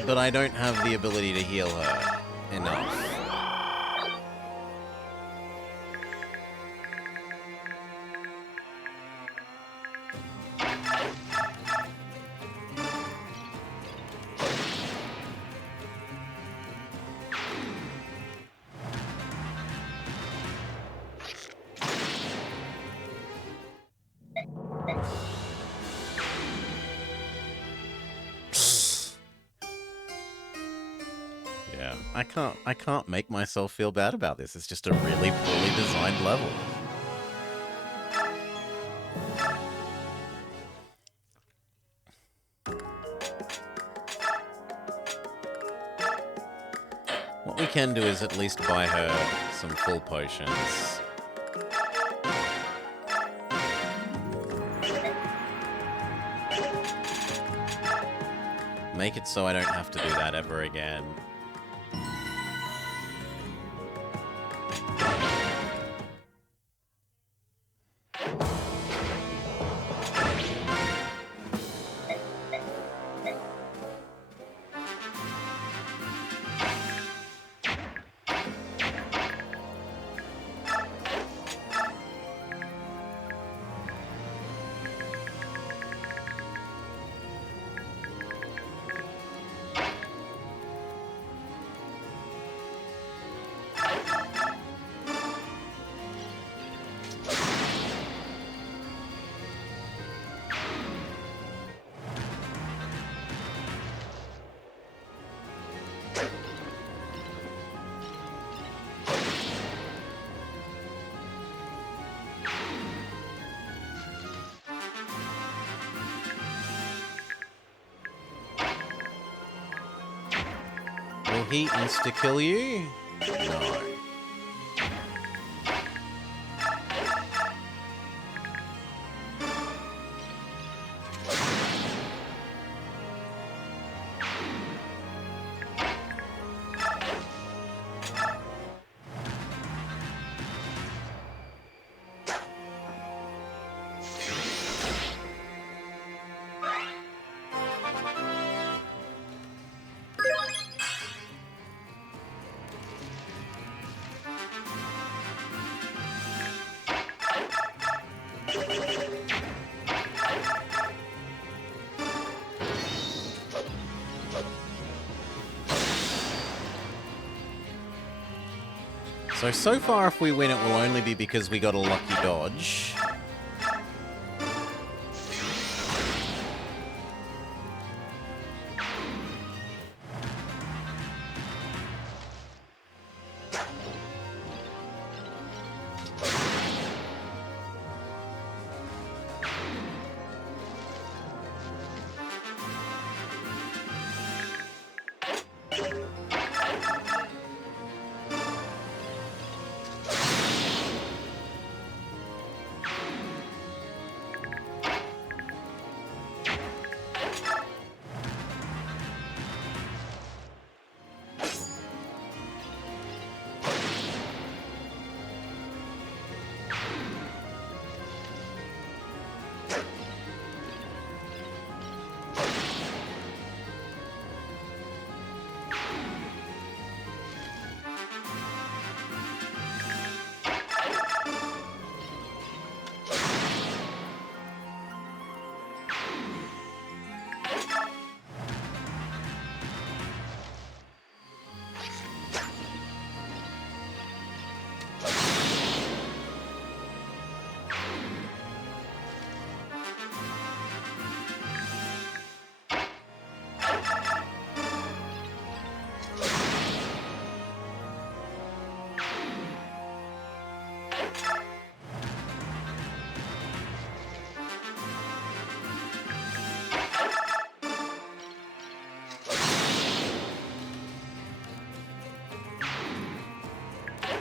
but I don't have the ability to heal her enough. Yeah, I can't make myself feel bad about this. It's just a really poorly designed level. What we can do is at least buy her some full potions. Make it so I don't have to do that ever again. Will he insta-kill you? No. So far if we win it will only be because we got a lucky dodge.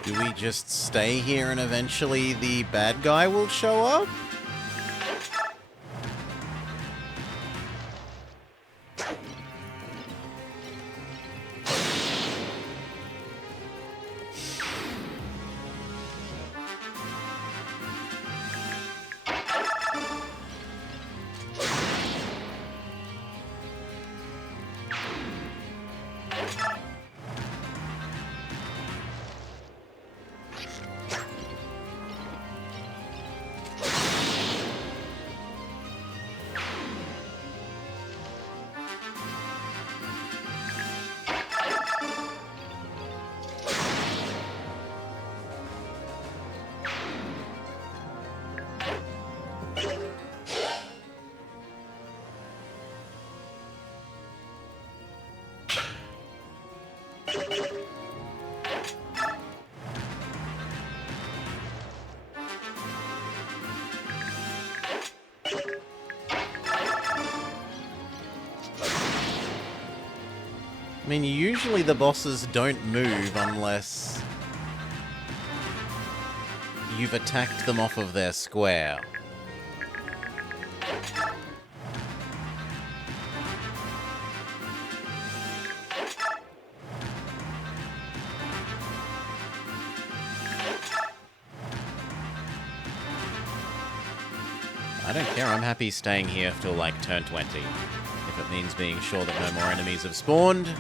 Do we just stay here and eventually the bad guy will show up? I mean, usually the bosses don't move unless you've attacked them off of their square. I don't care, I'm happy staying here till like turn 20. If it means being sure that no more enemies have spawned.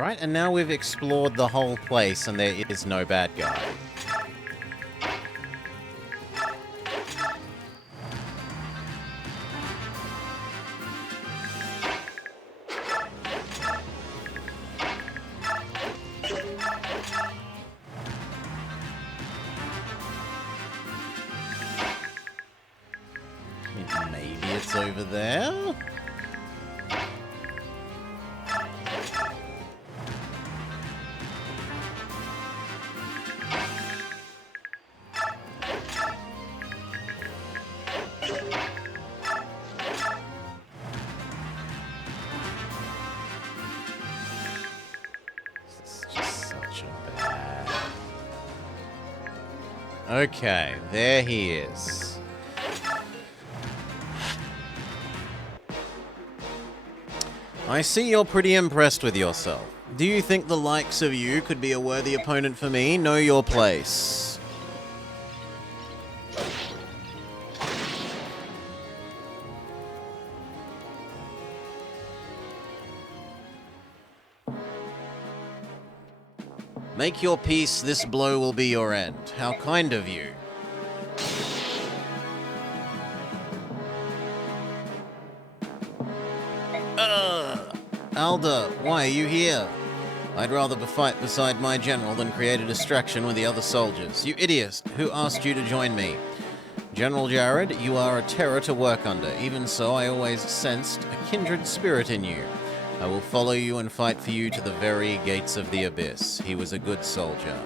Right, and now we've explored the whole place and there is no bad guy. Maybe it's over there? This is just such a bad... Okay, there he is. I see you're pretty impressed with yourself. Do you think the likes of you could be a worthy opponent for me? Know your place. Make your peace, this blow will be your end. How kind of you. Alda, why are you here? I'd rather fight beside my general than create a distraction with the other soldiers. You idiot! Who asked you to join me? General Jared, you are a terror to work under. Even so, I always sensed a kindred spirit in you. I will follow you and fight for you to the very gates of the abyss. He was a good soldier.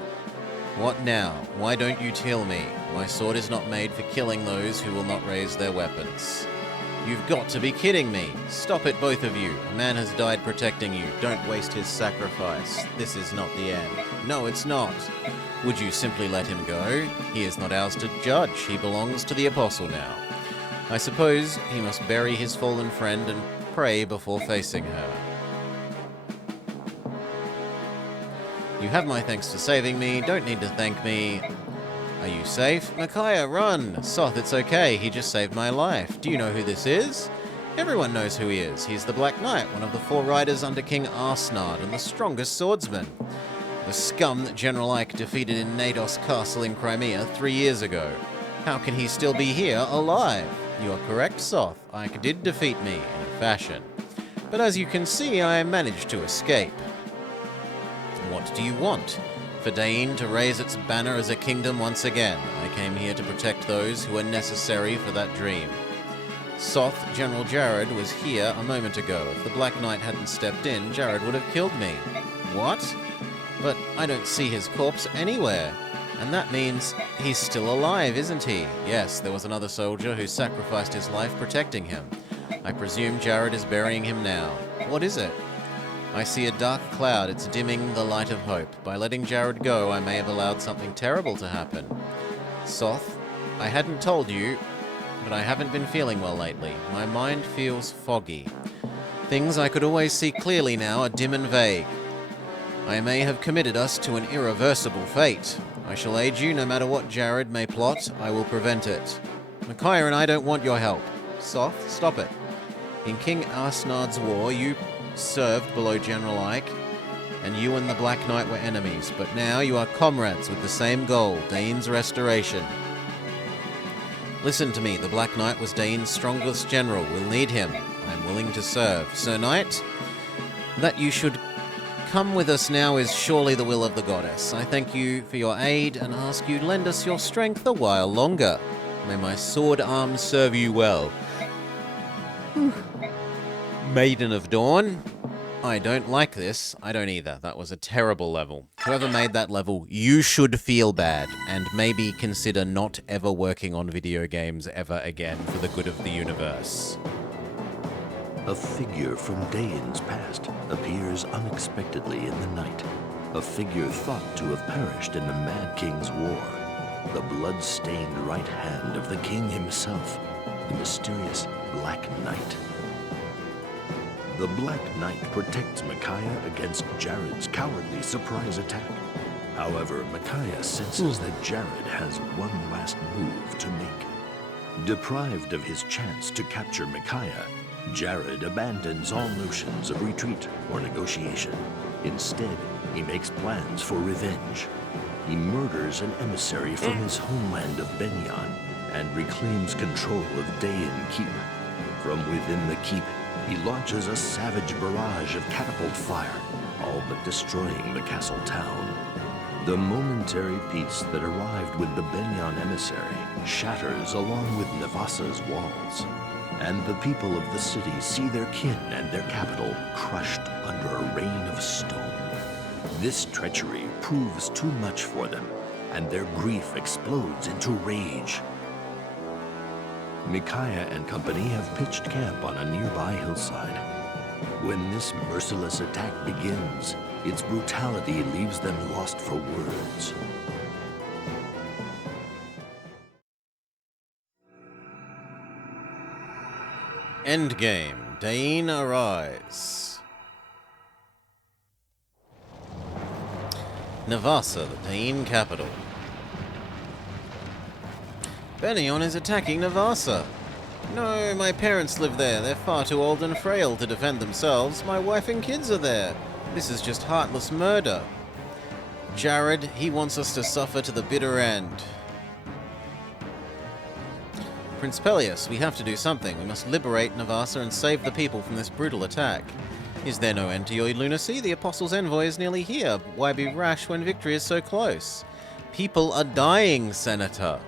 What now? Why don't you kill me? My sword is not made for killing those who will not raise their weapons. You've got to be kidding me. Stop it, both of you. A man has died protecting you. Don't waste his sacrifice. This is not the end. No, it's not. Would you simply let him go? He is not ours to judge. He belongs to the Apostle now. I suppose he must bury his fallen friend and pray before facing her. You have my thanks for saving me. Don't need to thank me. Are you safe? Micaiah, run! Soth, it's okay. He just saved my life. Do you know who this is? Everyone knows who he is. He's the Black Knight, one of the 4 riders under King Arsnard and the strongest swordsman. The scum that General Ike defeated in Nados Castle in Crimea 3 years ago. How can he still be here, alive? You are correct, Soth. Ike did defeat me, in a fashion. But as you can see, I managed to escape. What do you want? For Dain to raise its banner as a kingdom once again. I came here to protect those who are necessary for that dream. Soth, General Jared, was here a moment ago. If the Black Knight hadn't stepped in, Jared would have killed me. What? But I don't see his corpse anywhere. And that means he's still alive, isn't he? Yes, there was another soldier who sacrificed his life protecting him. I presume Jared is burying him now. What is it? I see a dark cloud. It's dimming the light of hope. By letting Jared go, I may have allowed something terrible to happen. Soth, I hadn't told you, but I haven't been feeling well lately. My mind feels foggy. Things I could always see clearly now are dim and vague. I may have committed us to an irreversible fate. I shall aid you no matter what Jared may plot. I will prevent it. Micaiah and I don't want your help. Soth, stop it. In King Arsnard's war, you served below General Ike, and you and the Black Knight were enemies, but now you are comrades with the same goal, Dain's restoration. Listen to me, the Black Knight was Dain's strongest general. We'll need him. I am willing to serve. Sir Knight, that you should come with us now is surely the will of the goddess. I thank you for your aid and ask you lend us your strength a while longer. May my sword arm serve you well. Maiden of Dawn. I don't like this. I don't either. That was a terrible level. Whoever made that level, you should feel bad and maybe consider not ever working on video games ever again for the good of the universe. A figure from Dain's past appears unexpectedly in the night. A figure thought to have perished in the Mad King's war. The blood-stained right hand of the king himself, the mysterious Black Knight. The Black Knight protects Micaiah against Jared's cowardly surprise attack. However, Micaiah senses that Jared has one last move to make. Deprived of his chance to capture Micaiah, Jared abandons all notions of retreat or negotiation. Instead, he makes plans for revenge. He murders an emissary from his homeland of Benyon and reclaims control of Dayan Keep. From within the keep, he launches a savage barrage of catapult fire, all but destroying the castle town. The momentary peace that arrived with the Benyon emissary shatters along with Navasa's walls, and the people of the city see their kin and their capital crushed under a rain of stone. This treachery proves too much for them, and their grief explodes into rage. Micaiah and company have pitched camp on a nearby hillside. When this merciless attack begins, its brutality leaves them lost for words. Endgame. Dayan arise. Navasa, the Dayan capital. Benyon is attacking Navasa. No, my parents live there. They're far too old and frail to defend themselves. My wife and kids are there. This is just heartless murder. Jared, he wants us to suffer to the bitter end. Prince Peleus, we have to do something. We must liberate Navasa and save the people from this brutal attack. Is there no end to your lunacy? The Apostle's envoy is nearly here. Why be rash when victory is so close? People are dying, Senator.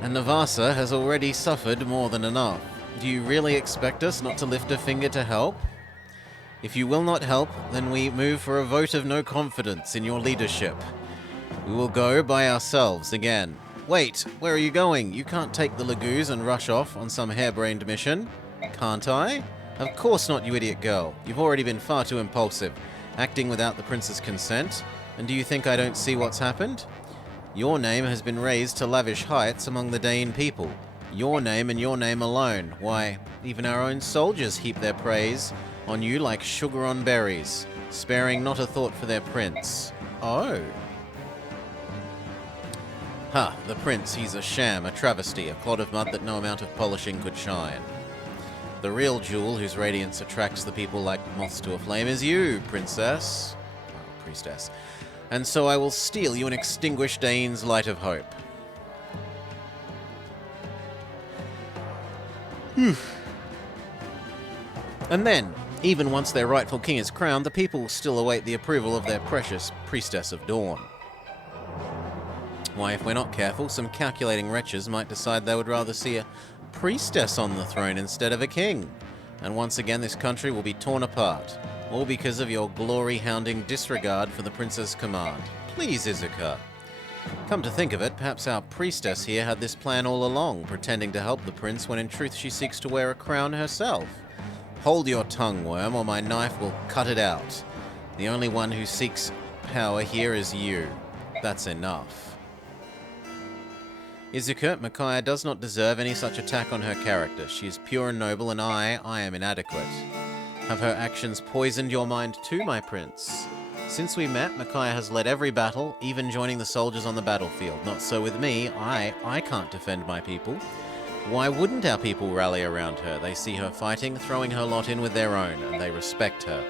And Navasa has already suffered more than enough. Do you really expect us not to lift a finger to help? If you will not help, then we move for a vote of no confidence in your leadership. We will go by ourselves again. Wait, where are you going? You can't take the Lagoos and rush off on some harebrained mission. Can't I? Of course not, you idiot girl. You've already been far too impulsive, acting without the prince's consent. And do you think I don't see what's happened? Your name has been raised to lavish heights among the Dayan people. Your name and your name alone. Why, even our own soldiers heap their praise on you like sugar on berries, sparing not a thought for their prince. Oh. Ha, the prince, he's a sham, a travesty, a clod of mud that no amount of polishing could shine. The real jewel whose radiance attracts the people like moths to a flame is you, princess. Oh, priestess. And so I will steal you and extinguish Dayan's light of hope. And then, even once their rightful king is crowned, the people will still await the approval of their precious priestess of dawn. Why, if we're not careful, some calculating wretches might decide they would rather see a priestess on the throne instead of a king. And once again this country will be torn apart, all because of your glory-hounding disregard for the prince's command. Please, Izuka. Come to think of it, perhaps our priestess here had this plan all along, pretending to help the prince when in truth she seeks to wear a crown herself. Hold your tongue, worm, or my knife will cut it out. The only one who seeks power here is you. That's enough. Izuka, Micaiah does not deserve any such attack on her character. She is pure and noble, and I am inadequate. Have her actions poisoned your mind too, my prince? Since we met, Micaiah has led every battle, even joining the soldiers on the battlefield. Not so with me. I can't defend my people. Why wouldn't our people rally around her? They see her fighting, throwing her lot in with their own, and they respect her.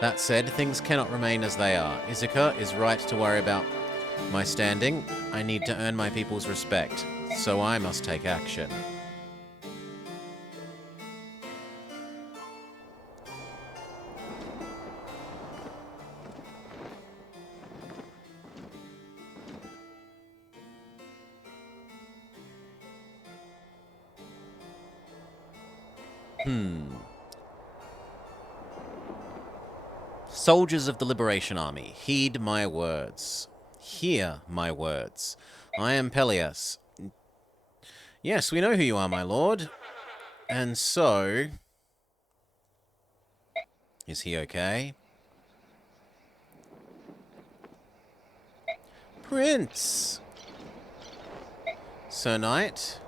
That said, things cannot remain as they are. Izuka is right to worry about my standing. I need to earn my people's respect, so I must take action. Soldiers of the Liberation Army, heed my words. Hear my words. I am Peleus. Yes, we know who you are, my lord. And so... Is he okay? Prince! Sir Knight?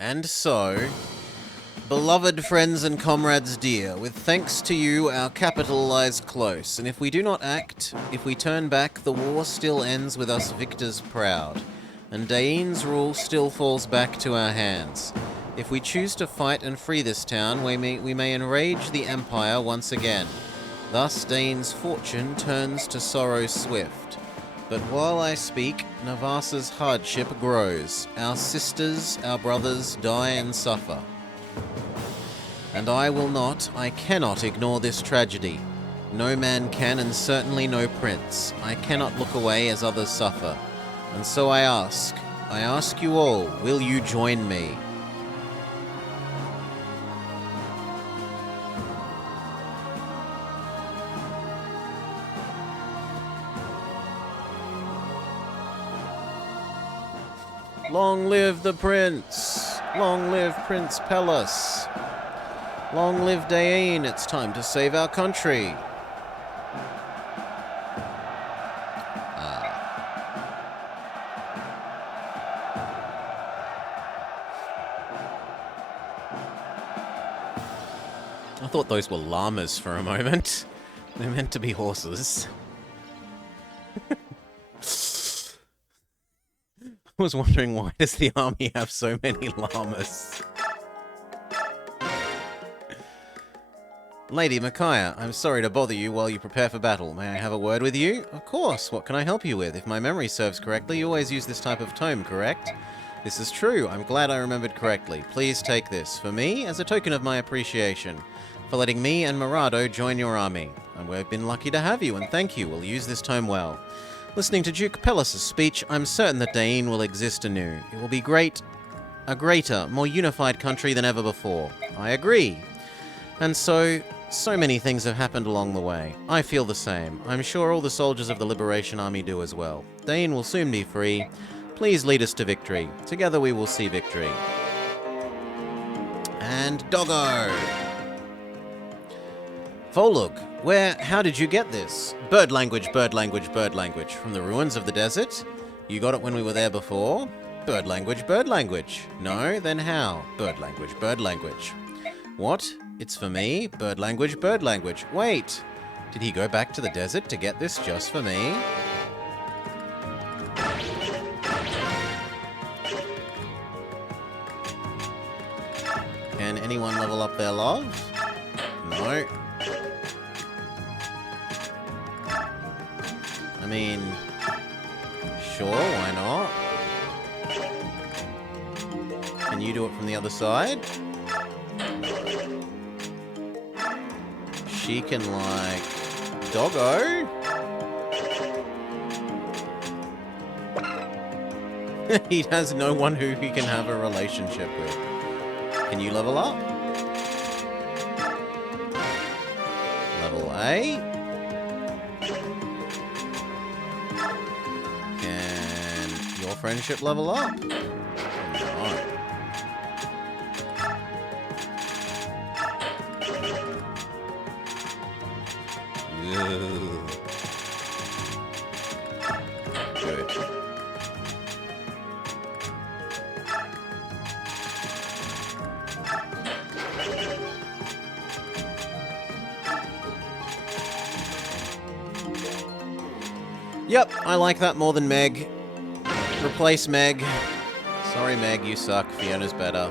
And so, Beloved friends and comrades dear, with thanks to you, our capital lies close, and if we do not act, if we turn back, the war still ends with us victors proud, and Dain's rule still falls back to our hands. If we choose to fight and free this town, we may enrage the Empire once again. Thus Dain's fortune turns to sorrow swift. But while I speak, Navasa's hardship grows. Our sisters, our brothers die and suffer. And I will not, I cannot ignore this tragedy. No man can, and certainly no prince. I cannot look away as others suffer. And so I ask you all, will you join me? Long live the prince! Long live Prince Pellas! Long live Dain! It's time to save our country! I thought those were llamas for a moment. They're meant to be horses. I was wondering, why does the army have so many llamas? Lady Micaiah, I'm sorry to bother you while you prepare for battle. May I have a word with you? Of course, what can I help you with? If my memory serves correctly, you always use this type of tome, correct? This is true. I'm glad I remembered correctly. Please take this, for me, as a token of my appreciation, for letting me and Marado join your army. And we've been lucky to have you, and thank you. We'll use this tome well. Listening to Duke Pellas' speech, I'm certain that Dain will exist anew. It will be a greater, more unified country than ever before. I agree. And so many things have happened along the way. I feel the same. I'm sure all the soldiers of the Liberation Army do as well. Dain will soon be free. Please lead us to victory. Together we will see victory. And Doggo! Volug, how did you get this? Bird language, bird language, bird language. From the ruins of the desert? You got it when we were there before? Bird language, bird language. No? Then how? Bird language, bird language. What? It's for me? Bird language, bird language. Wait! Did he go back to the desert to get this just for me? Can anyone level up their love? No. I mean, sure, why not? Can you do it from the other side? She can, like, Doggo? He has no one who he can have a relationship with. Can you level up? Level A. Can your friendship level up? No. Ugh. Good. Yep, I like that more than Meg. Replace Meg. Sorry, Meg, you suck. Fiona's better.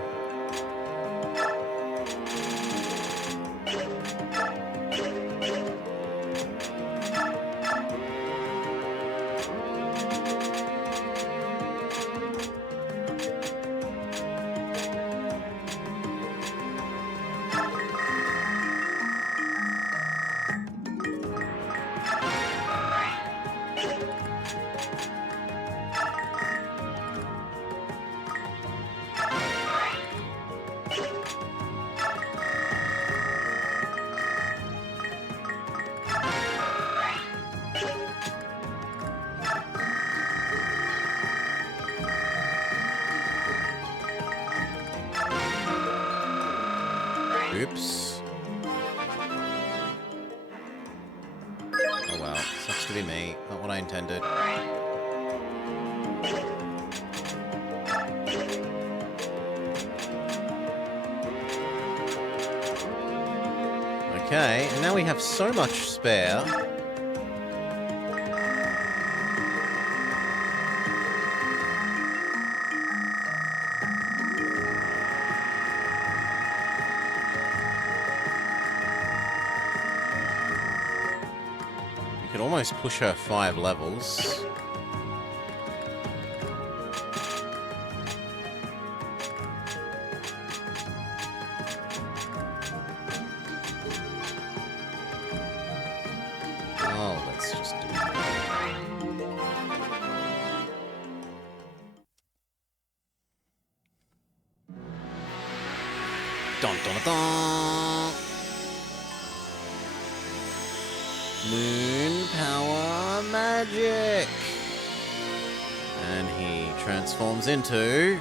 Oops. Oh well, sucks to be me. Not what I intended. Okay, and now we have so much spare. We could almost push her 5 levels. Oh, let's just do that. Dun dun dun! Moon power magic! And he transforms into...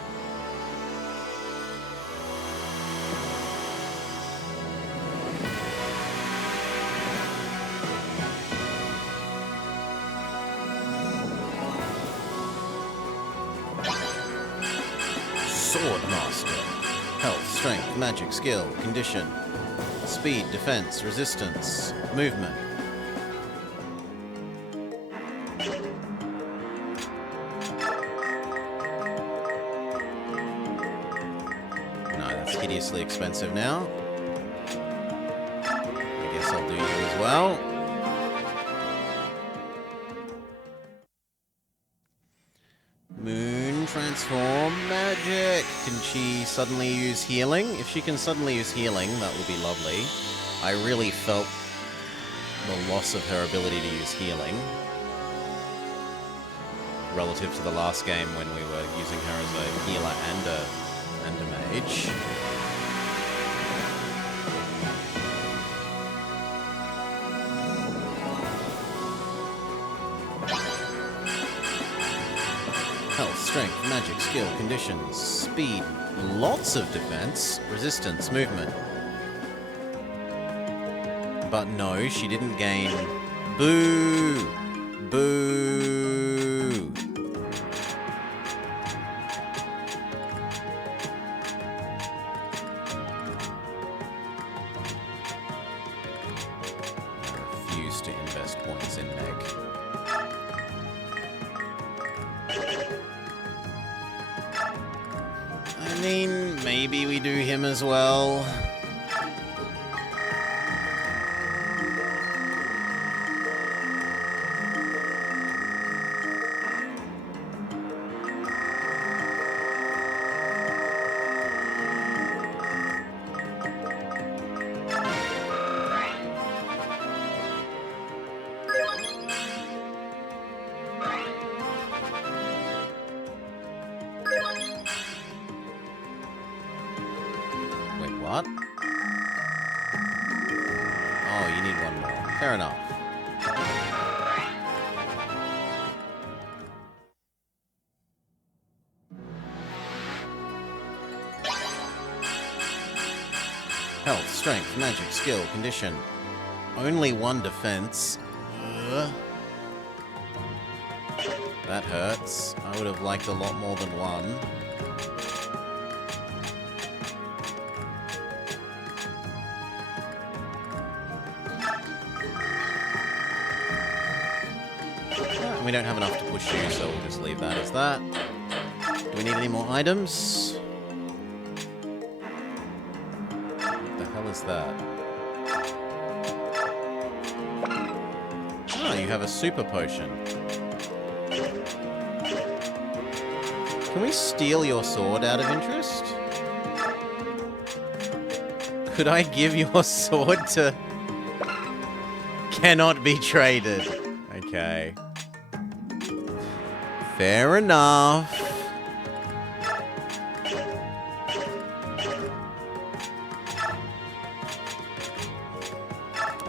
Swordmaster. Health, strength, magic, skill, condition, speed, defense, resistance, movement. No, that's hideously expensive now. I guess I'll do you as well. Moon transform magic. Can she suddenly use healing? If she can suddenly use healing, that would be lovely. I really felt the loss of her ability to use healing relative to the last game when we were using her as a healer and a mage. Health, strength, magic, skill, conditions, speed, lots of defense, resistance, movement. But no, she didn't gain... Boo! Boo! I refuse to invest points in Meg. I mean, maybe we do him as well. Wait, what? Oh, you need one more. Fair enough. Health, strength, magic, skill, condition. Only one defense. Ugh. That hurts. I would have liked a lot more than one. We don't have enough to push you, so we'll just leave that as that. Do we need any more items? What the hell is that? Oh, you have a super potion. Can we steal your sword out of interest? Could I give your sword to... Cannot be traded. Okay. Fair enough.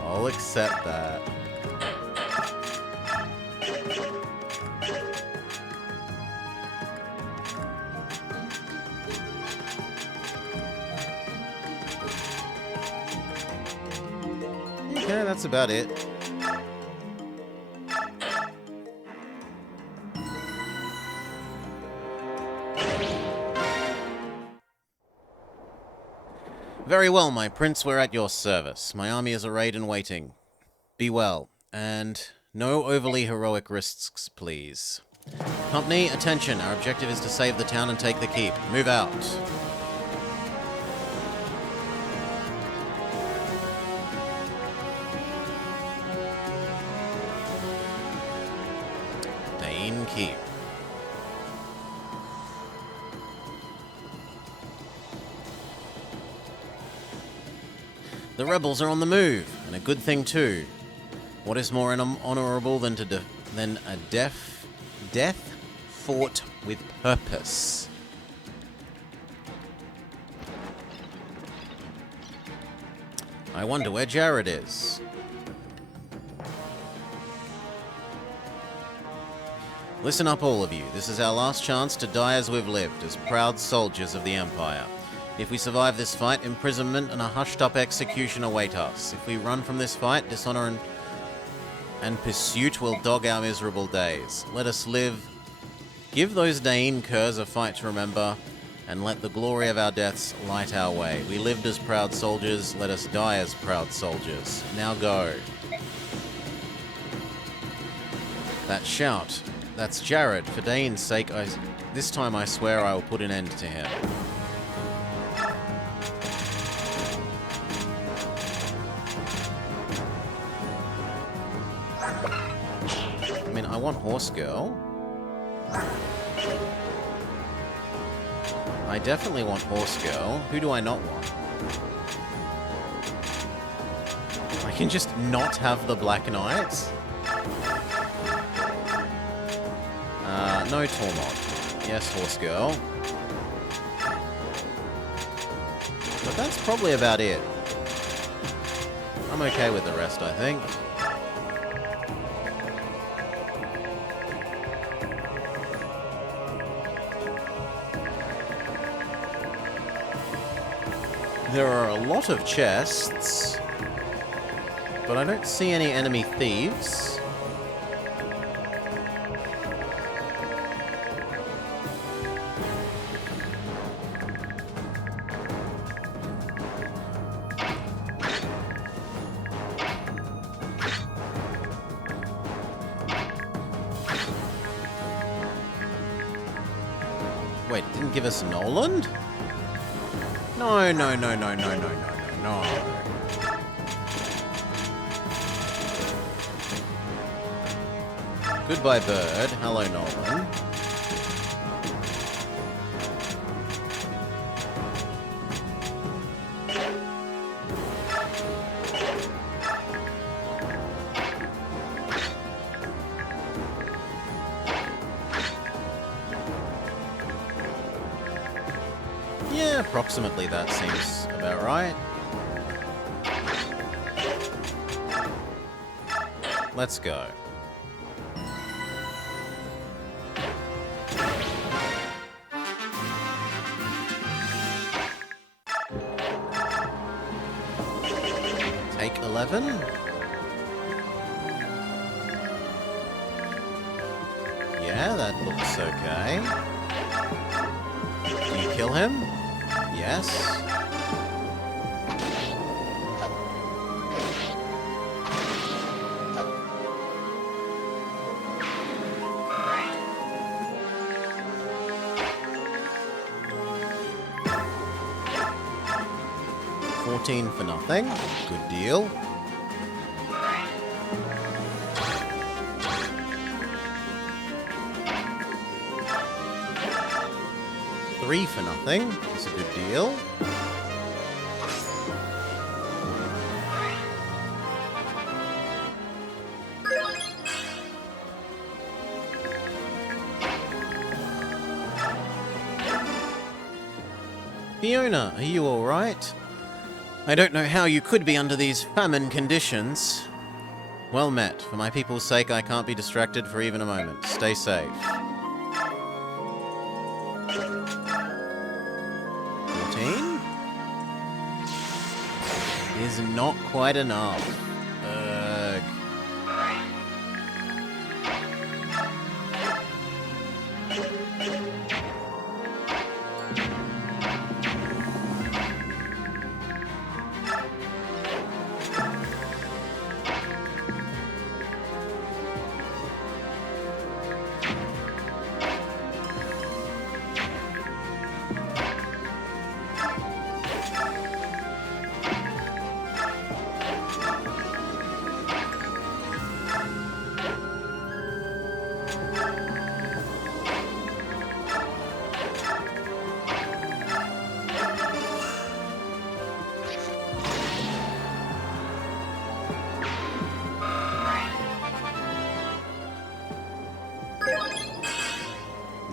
I'll accept that. Okay, that's about it. Very well, my prince, we're at your service. My army is arrayed and waiting. Be well, and no overly heroic risks, please. Company, attention. Our objective is to save the town and take the keep. Move out. Dane Keep. The rebels are on the move, and a good thing too. What is more honorable than a death fought with purpose? I wonder where Jared is. Listen up, all of you. This is our last chance to die as we've lived, as proud soldiers of the Empire. If we survive this fight, imprisonment and a hushed-up execution await us. If we run from this fight, dishonor and pursuit will dog our miserable days. Let us live. Give those Dain curs a fight to remember, and let the glory of our deaths light our way. We lived as proud soldiers, let us die as proud soldiers. Now go. That shout. That's Jared. For Dain's sake, this time I swear I will put an end to him. I mean, I want Horse Girl. I definitely want Horse Girl. Who do I not want? I can just not have the Black Knight. No Tormod. Yes, Horse Girl. But that's probably about it. I'm okay with the rest, I think. There are a lot of chests, but I don't see any enemy thieves. Wait, it didn't give us Noland? No, no, no, no, no, no, no, no, no. Goodbye, bird. Hello, Nolan. Yeah, approximately that seems about right. Let's go. Take 11. Yeah, that looks okay. Do you kill him? Yes. $14 for nothing. Good deal. $3 for nothing. That's a good deal. Fiona, are you alright? I don't know how you could be under these famine conditions. Well met. For my people's sake, I can't be distracted for even a moment. Stay safe. 14? Is not quite enough. Ugh.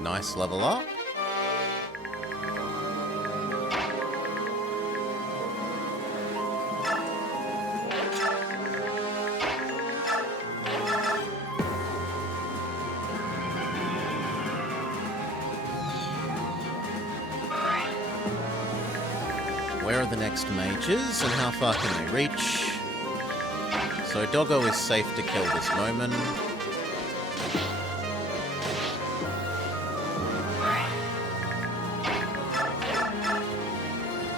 Nice level up. Where are the next mages and how far can they reach? So Doggo is safe to kill this moment.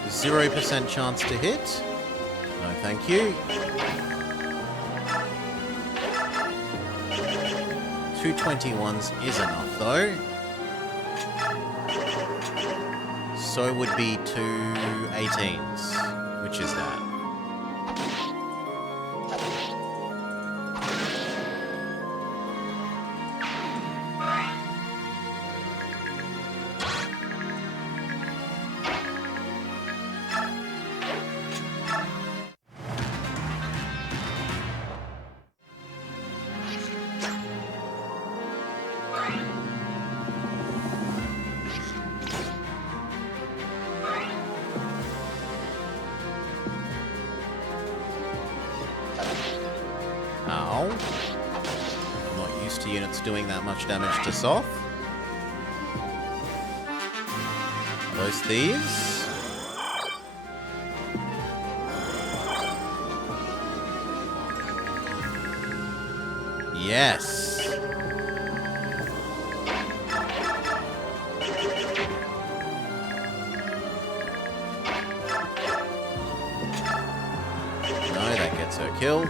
0% chance to hit. No, thank you. 221s is enough, though. So would be 2 18s, which is that. Ow. I'm not used to units doing that much damage to Soth. Are those thieves? Yes. No, that gets her killed.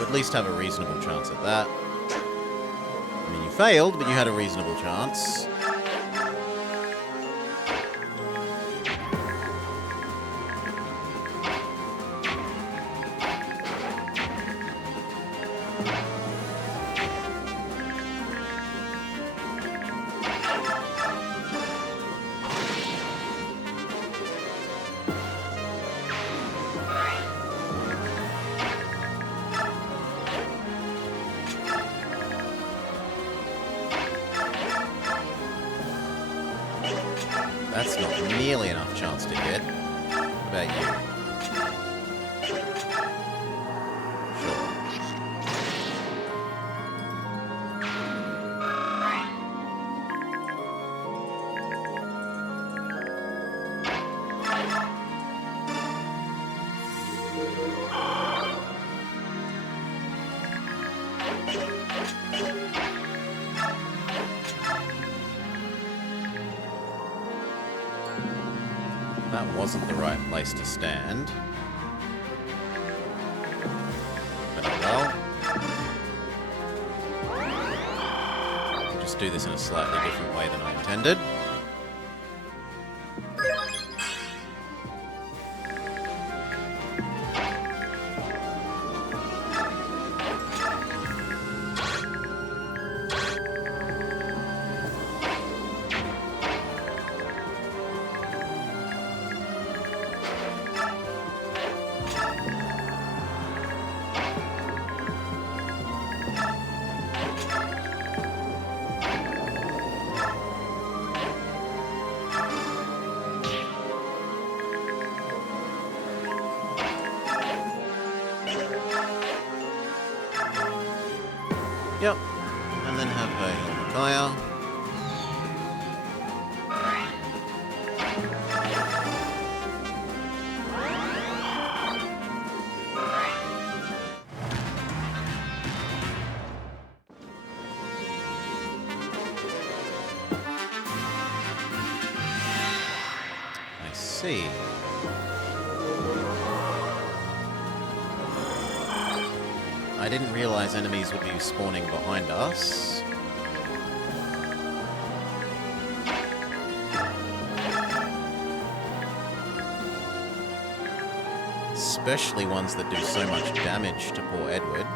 At least have a reasonable chance at that. I mean, you failed, but you had a reasonable chance. That's not nearly enough chance to hit. What about you? Sure. That wasn't the right place to stand. But oh well. I'll just do this in a slightly different way than I intended. Yep. And then have her heal Micaiah. I see. I didn't realize enemies would be spawning behind us. Especially ones that do so much damage to poor Edward.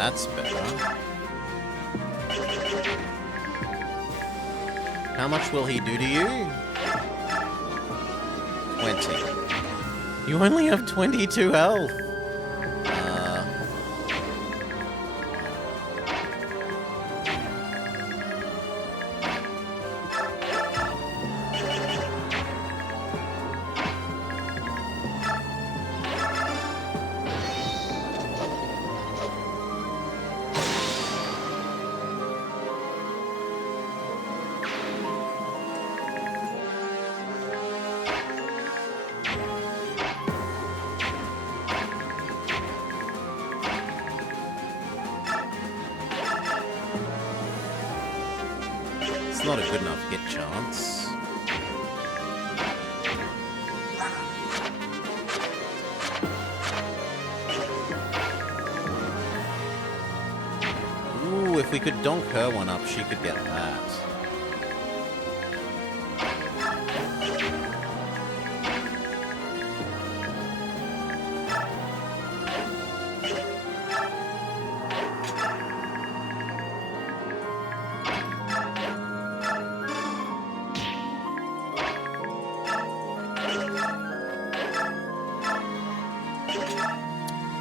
That's better. How much will he do to you? 20. You only have 22 health. It's not a good enough hit chance. Ooh, if we could donk her one up, she could get that.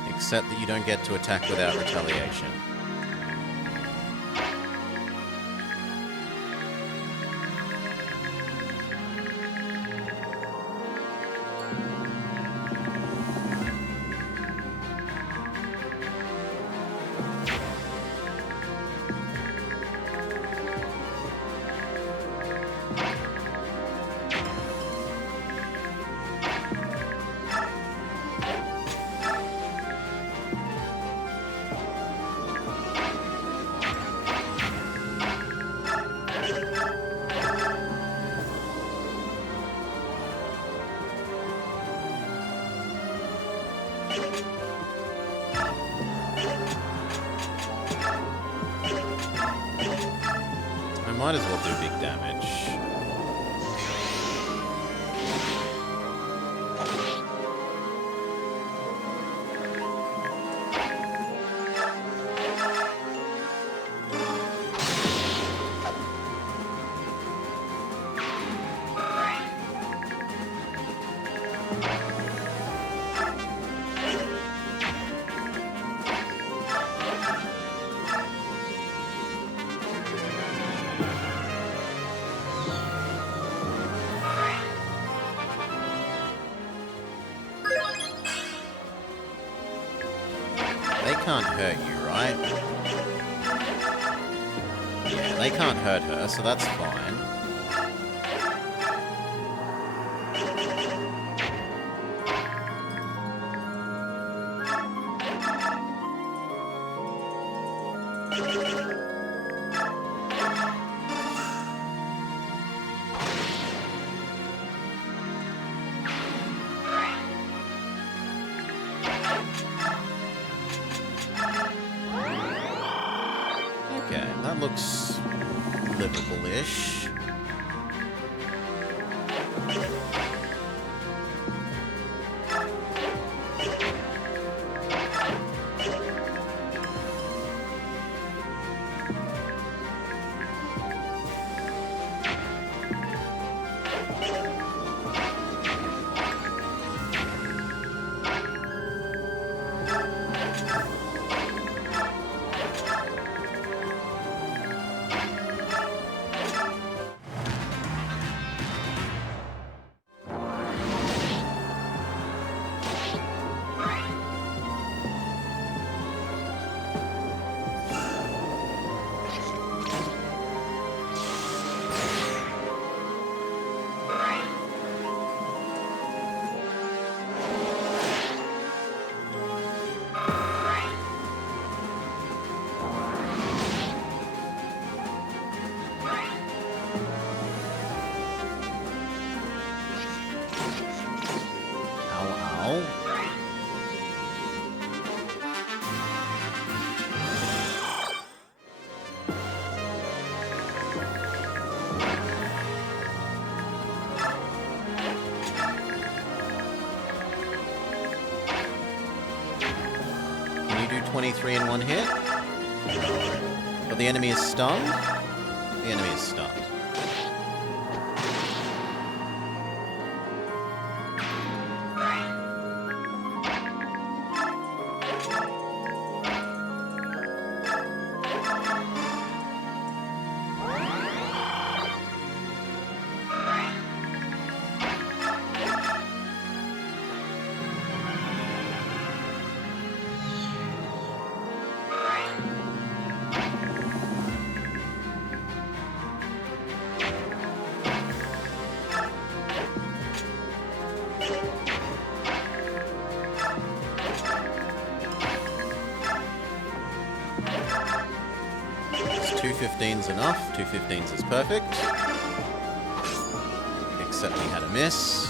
Except that you don't get to attack without retaliation. I might as well do big damage. They can't hurt you, right? Yeah, they can't hurt her, so that's fine. Okay, that looks livable-ish. Can you do 23 in one hit? But the enemy is stunned? The enemy is stunned. Two 15s enough. Two 15s is perfect. Except we had a miss.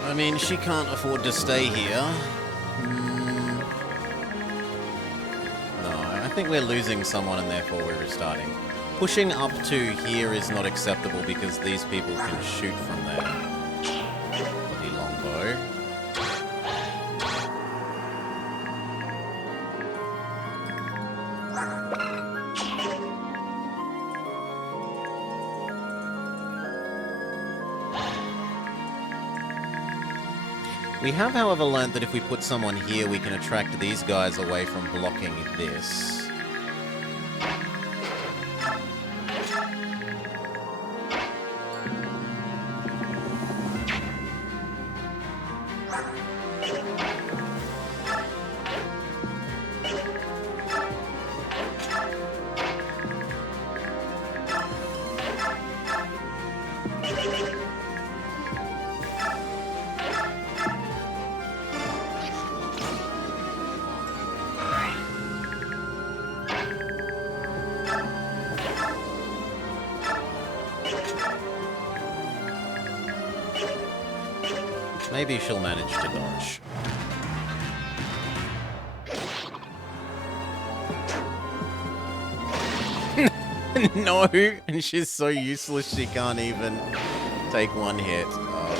I mean, she can't afford to stay here. No, I think we're losing someone and therefore we're restarting. Pushing up to here is not acceptable because these people can shoot from there. Bloody longbow. We have, however, learned that if we put someone here, we can attract these guys away from blocking this. Maybe she'll manage to dodge. No, and she's so useless she can't even take one hit. Oh.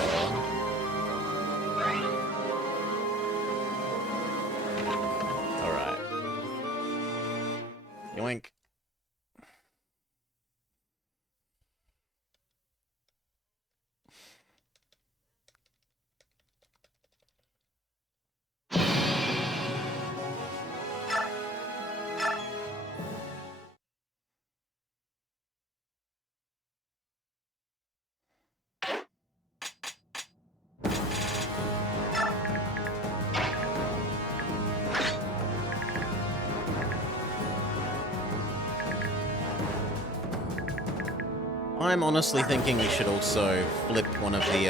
Alright. Yoink. I'm honestly thinking we should also flip one of the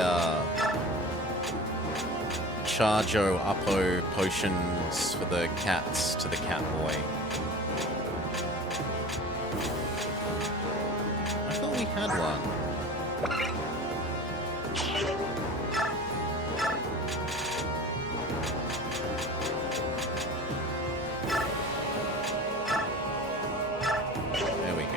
Charjo Uppo potions for the cats to the cat boy. I thought we had one. There we go.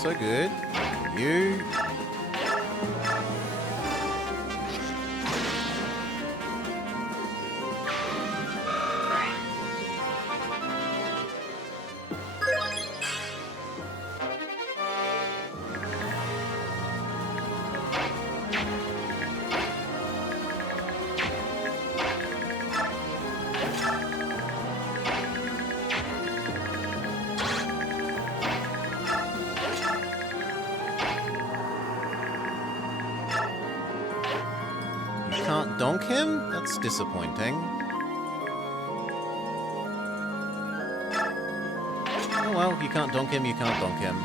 so good. You. Can't donk him? That's disappointing. Oh well, you can't donk him, you can't donk him.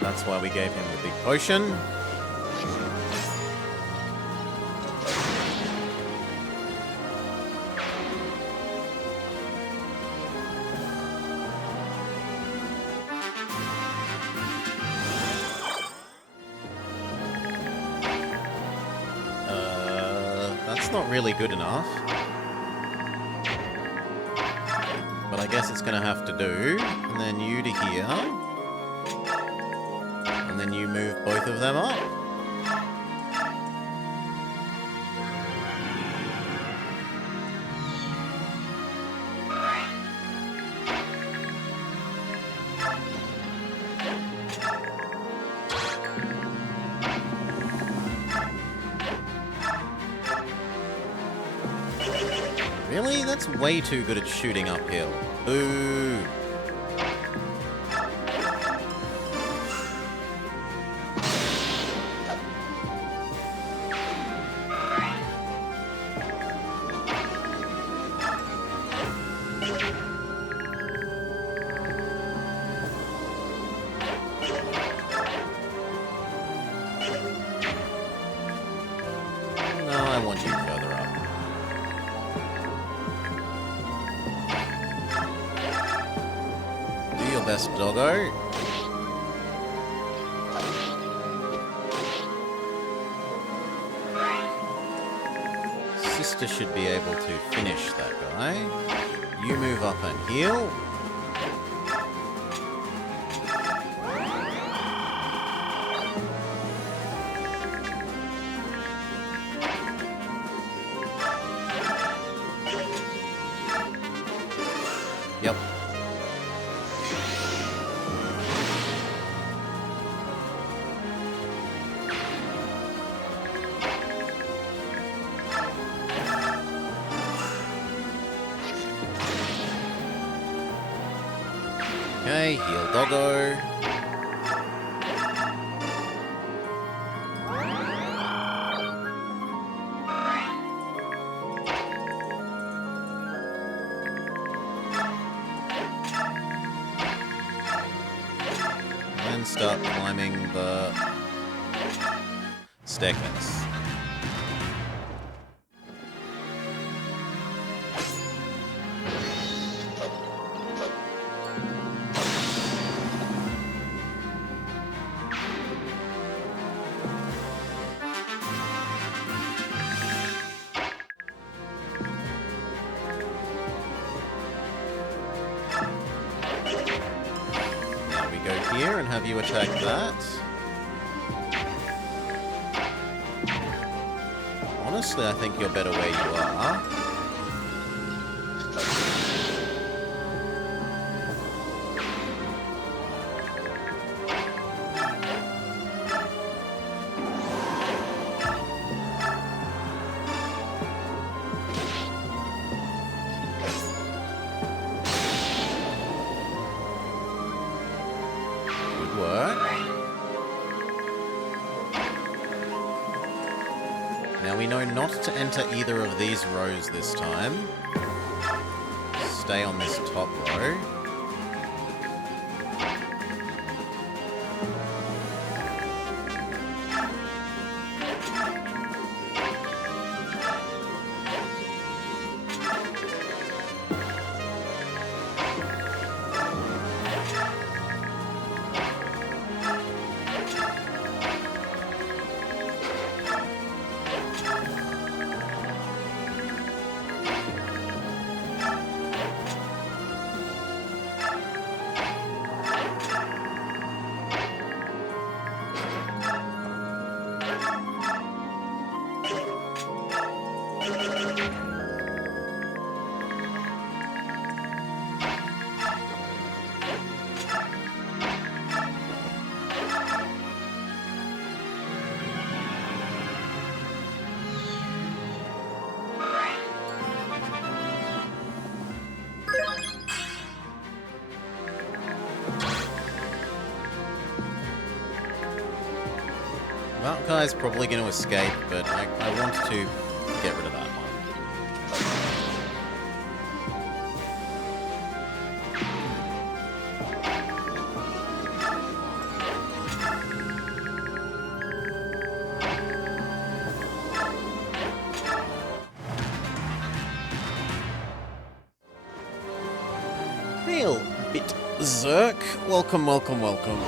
That's why we gave him the big potion. That's not really good enough. But I guess it's gonna have to do. And then you to here. And then you move both of them up. Really? That's way too good at shooting uphill. Boo! I want you further up. Do your best, doggo. Sister should be able to finish that guy. You move up and heal. Yep. Okay, heal doggo. And start climbing the staircase. have you attack that. Honestly, I think you're better where you are. Good work. Now we know not to enter either of these rows this time. Stay on this top row. That guy's probably going to escape, but I want to get rid of that one. Hail, bit Zerk. Welcome, welcome, welcome.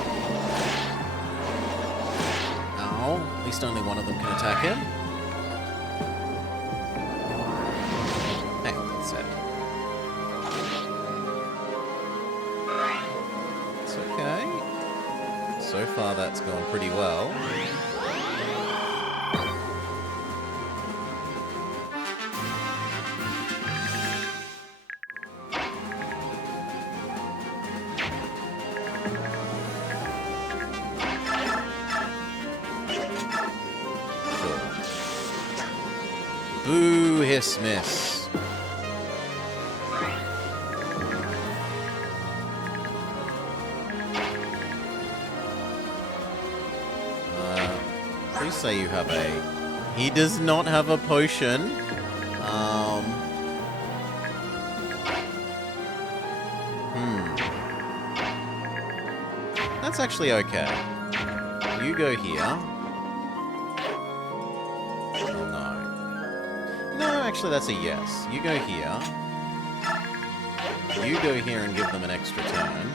At least only one of them can attack him. Hey, that's it. It's okay. So far, that's gone pretty well. Boo, hiss, miss. Please say you have a... He does not have a potion. That's actually okay. You go here. Actually, that's a yes. You go here. You go here and give them an extra turn.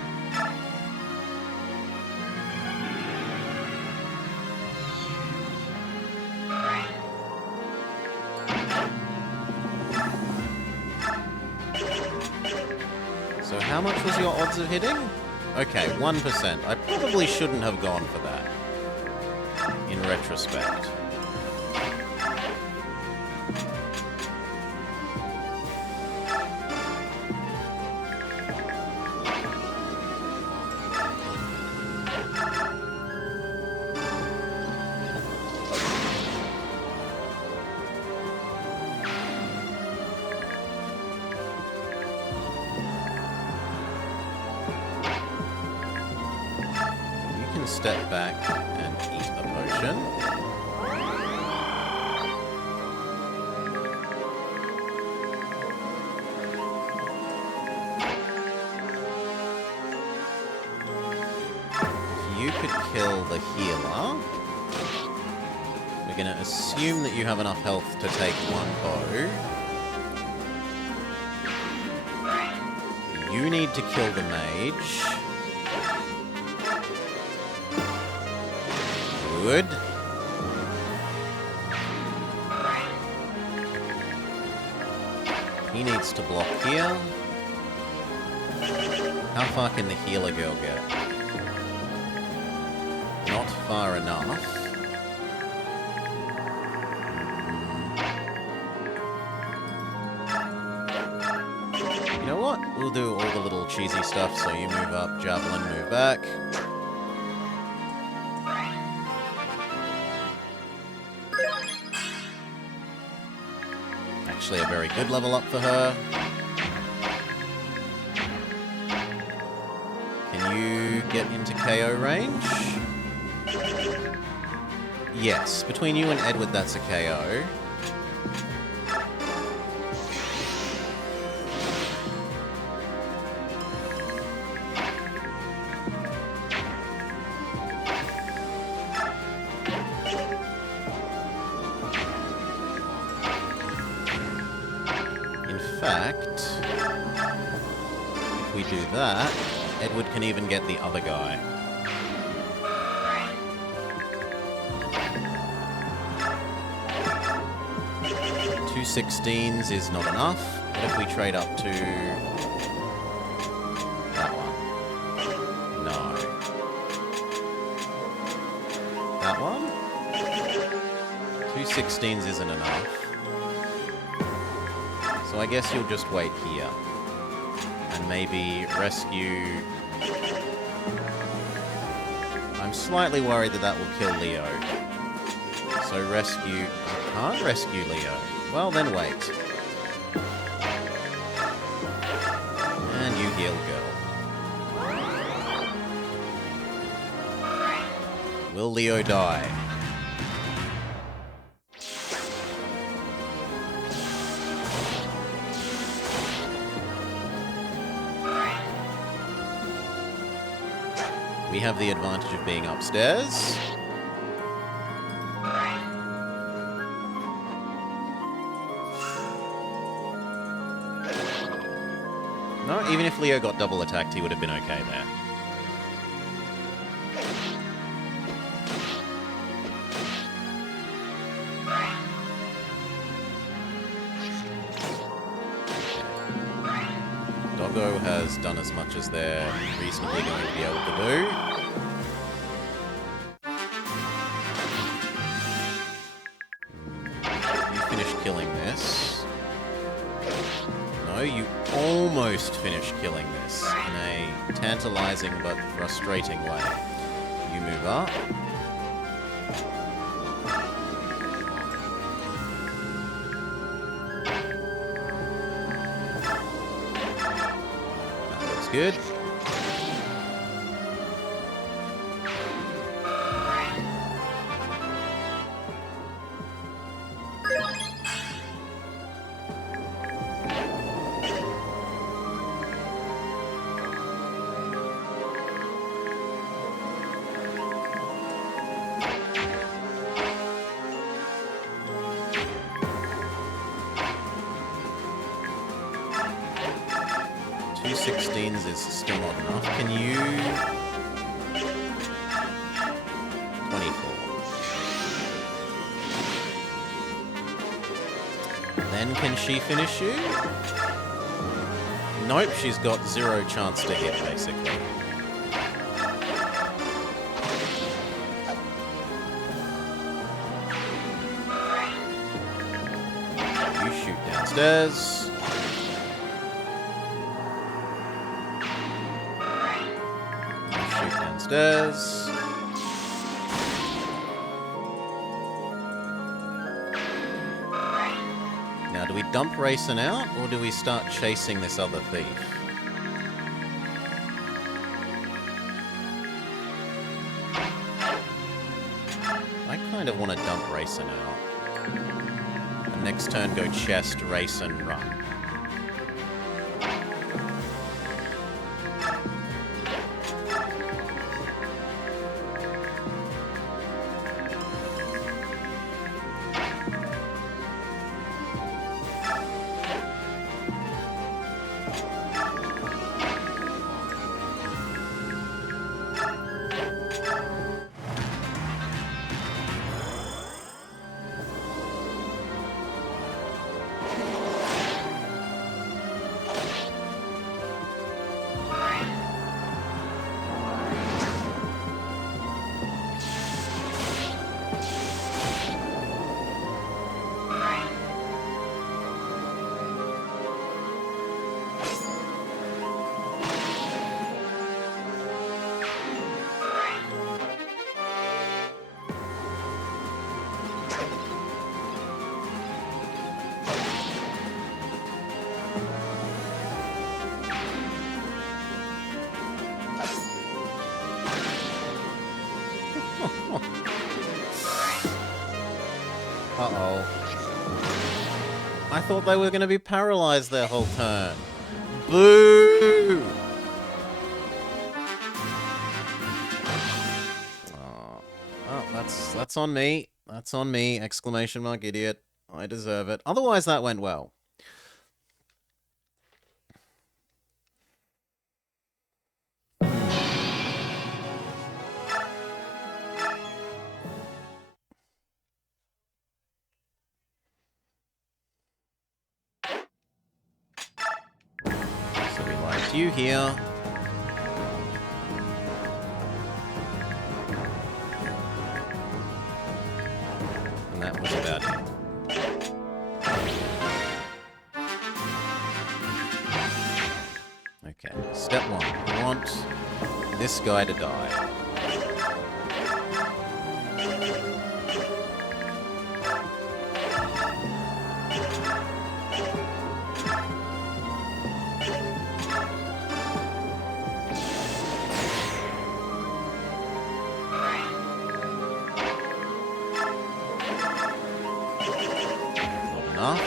So how much was your odds of hitting? Okay, 1%. I probably shouldn't have gone for that, in retrospect. Step back and eat a potion. You could kill the healer. We're going to assume that you have enough health to take one bow. You need to kill the mage. Good. He needs to block here. How far can the healer girl get? not far enough. You know what? We'll do all the little cheesy stuff, so you move up, javelin, move back. Actually a very good level up for her. Can you get into KO range? Yes, between you and Edward, that's a KO. In fact, if we do that, Edward can even get the other guy. Two 16s is not enough. What if we trade up to that one? No. That one? Two 16s isn't enough. So I guess you'll just wait here. And maybe rescue... I'm slightly worried that that will kill Leo. So rescue... I can't rescue Leo. Well, then wait. And you heal girl. Will Leo die? We have the advantage of being upstairs. No, even if Leo got double attacked, he would have been okay there. Doggo has done as much as they're reasonably going to be able to do. You finish killing this. No, you almost finish killing this in a tantalizing but frustrating way. You move up. That looks good. Two 16s is still not enough. Can you... 24. Then can she finish you? Nope, she's got 0 chance to hit, basically. You shoot downstairs. Downstairs. Now, do we dump Rayson out, or do we start chasing this other thief? I kind of want to dump Rayson out. And next turn go chest, Rayson, run. Uh-oh. I thought they were going to be paralyzed their whole turn. Boo! Oh, that's on me. That's on me! Exclamation mark idiot. I deserve it. Otherwise, that went well. So we liked you here. And that was about it. Okay, step one. We want this guy to die. Not enough.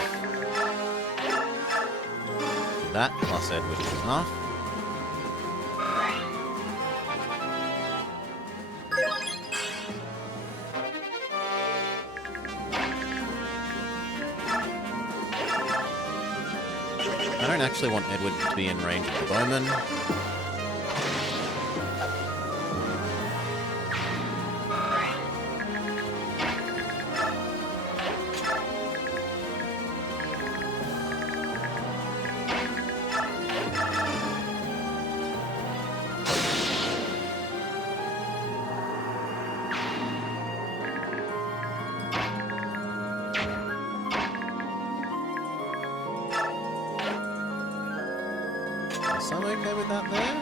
That plus Edward is enough. I don't actually want Edward to be in range of the bowman. So I'm okay with that there.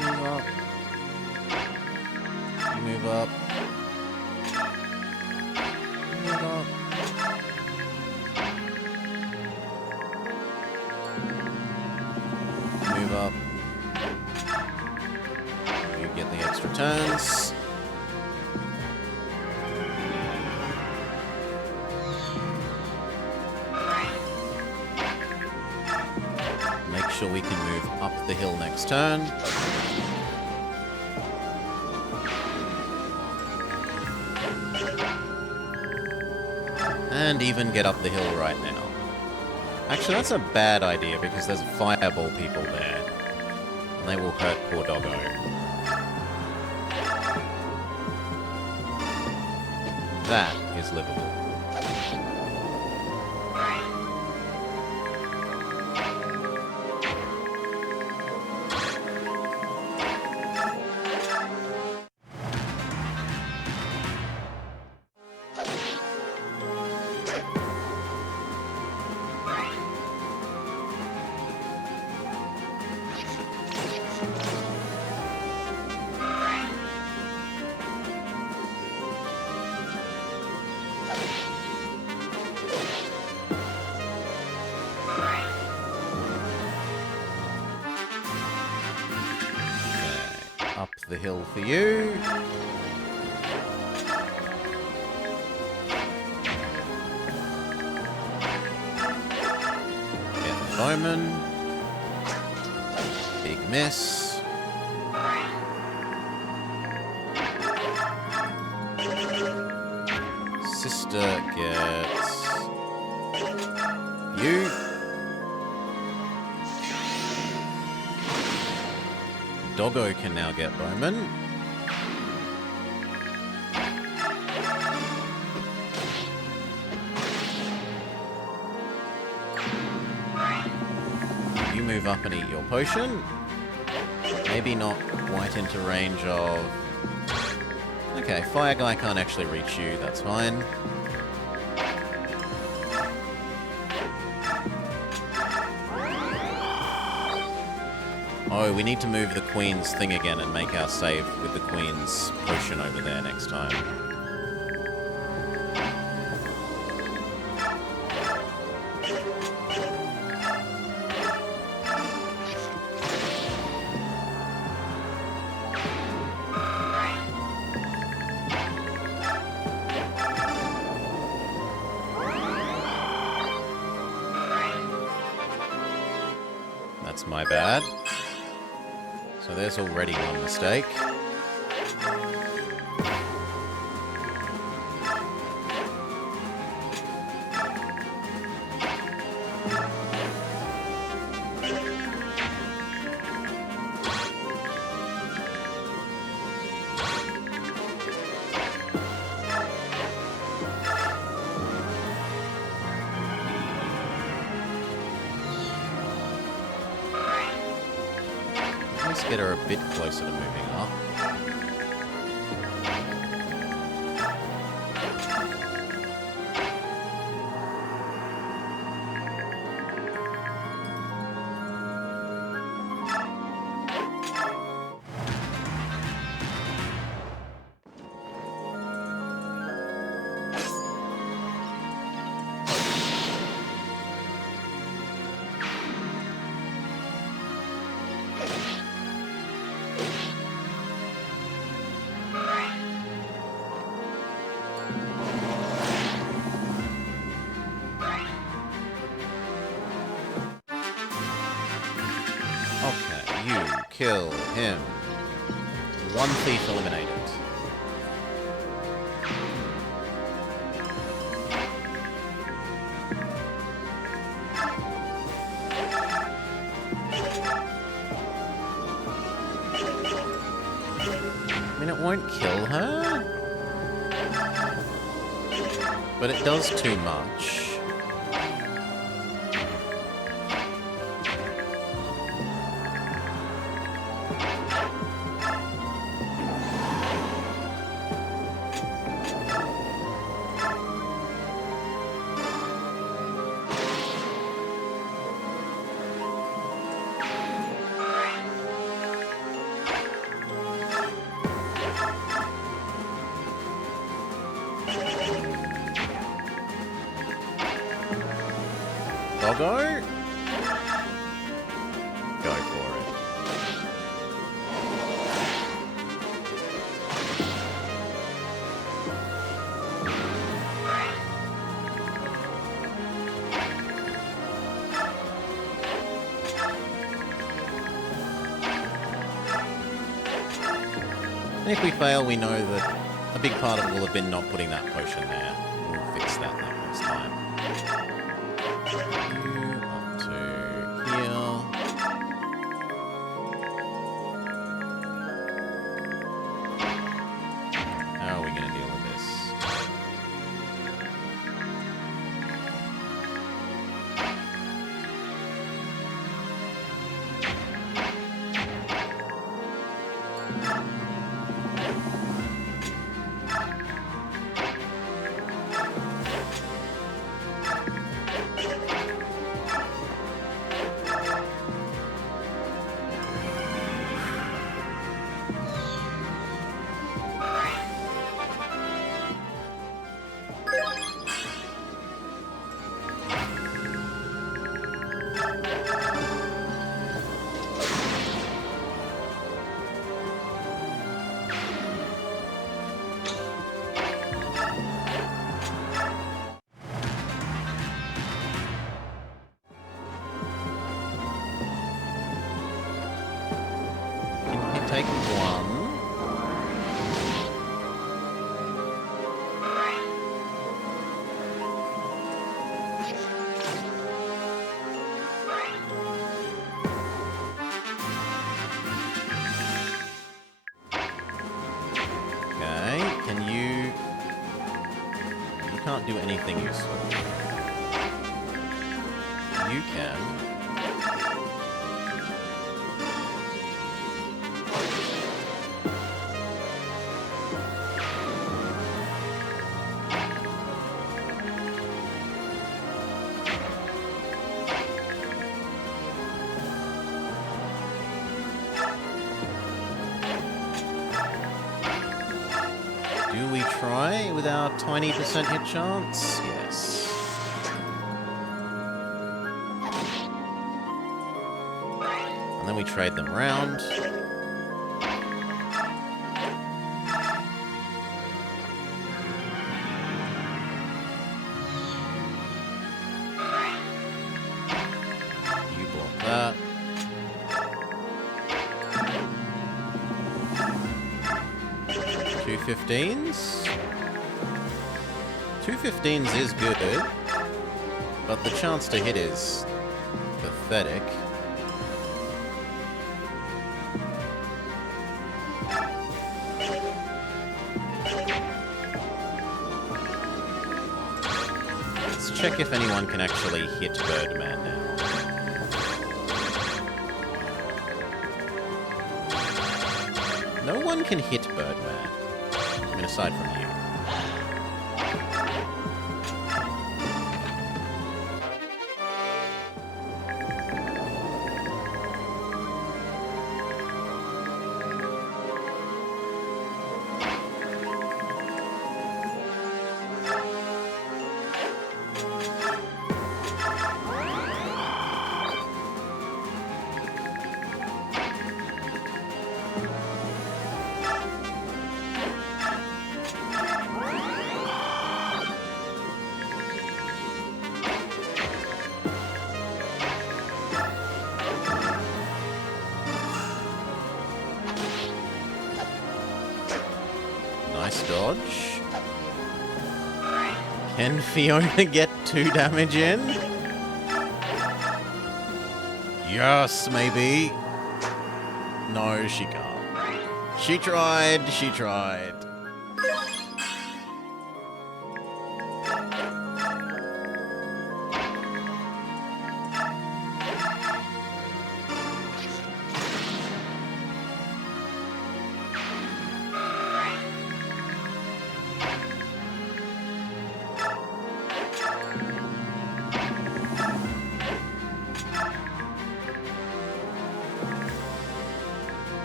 Move up. Move up. Move up. Move up. You get the extra turns. Make sure we can move up the hill next turn. And even get up the hill right now. Actually, that's a bad idea because there's fireball people there. And they will hurt poor doggo. That is livable. Up the hill for you. Get the bowman. Big miss. Sister gets you. Doggo can now get bowman. You move up and eat your potion. Maybe not quite into range of... Okay, fire guy can't actually reach you, that's fine. Oh, we need to move the queen's thing again and make our save with the queen's potion over there next time. That's my bad. So there's already one mistake. Let's get her a bit closer to moving up. Okay, you kill him. One thief eliminated. I mean, it won't kill her, but it does too much. Doggo? Go for it. And if we fail, we know that a big part of it will have been not putting that potion there. We'll fix that next time. Up to here. How are we going to deal with this? Take one. Okay, can you... You can't do anything useful. You can. Do we try with our tiny % hit chance? Yes. And then we trade them round. You block that. 215s? 215s is good, but the chance to hit is pathetic. Let's check if anyone can actually hit Birdman now. No one can hit Birdman. I mean, aside from you. Nice dodge. Can Fiona get 2 damage in? Yes, maybe. No, she can't. She tried, she tried.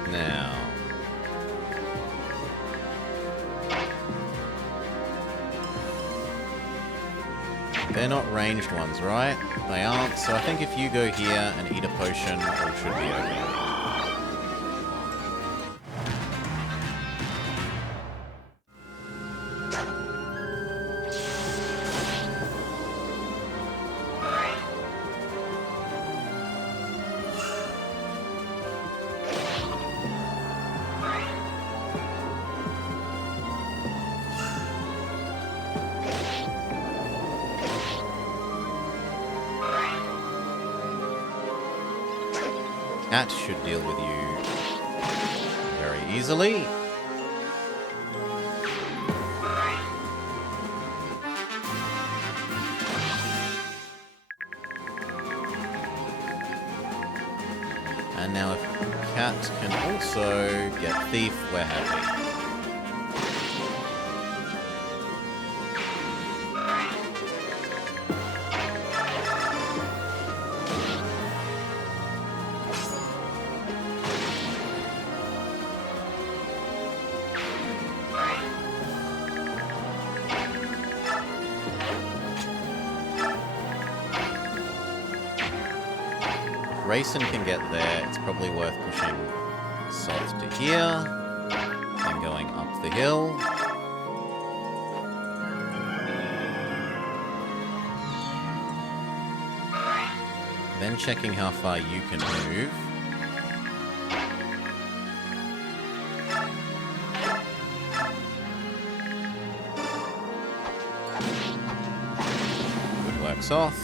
Now, they're not ranged ones, right? They aren't, so I think if you go here and eat a potion, all should be okay. Cat should deal with you very easily. And now if Cat can also get Thief, we're happy. Grayson can get there. It's probably worth pushing Salt to here, and going up the hill. Then checking how far you can move. Good works off.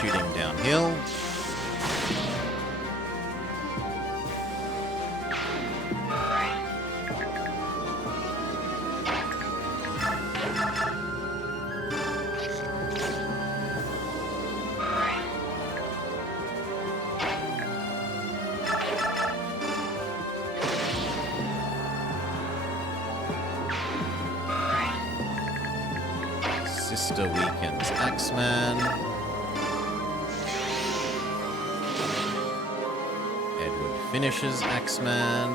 Shooting downhill. Sister weakens Axeman. Finishes Axeman.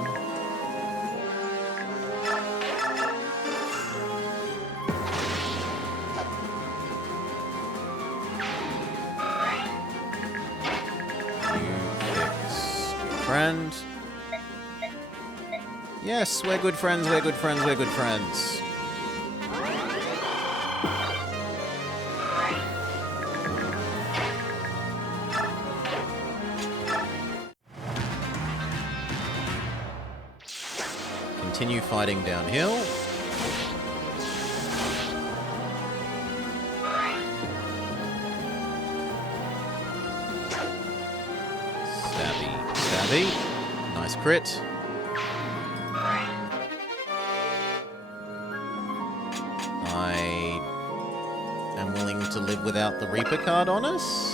You fix your friend. Yes, we're good friends, we're good friends, we're good friends. continue fighting downhill. Stabby, stabby. Nice crit. I am willing to live without the Reaper card on us.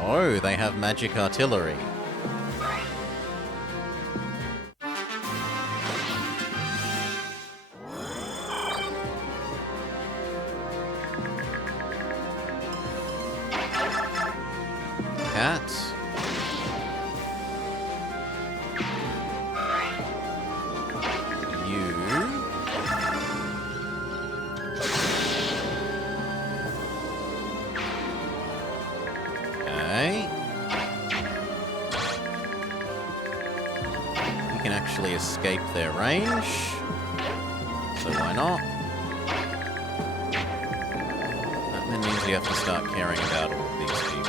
Oh, they have magic artillery. Cat. You. Okay. You can actually escape their range. So why not? That then means we have to start caring about all of these people.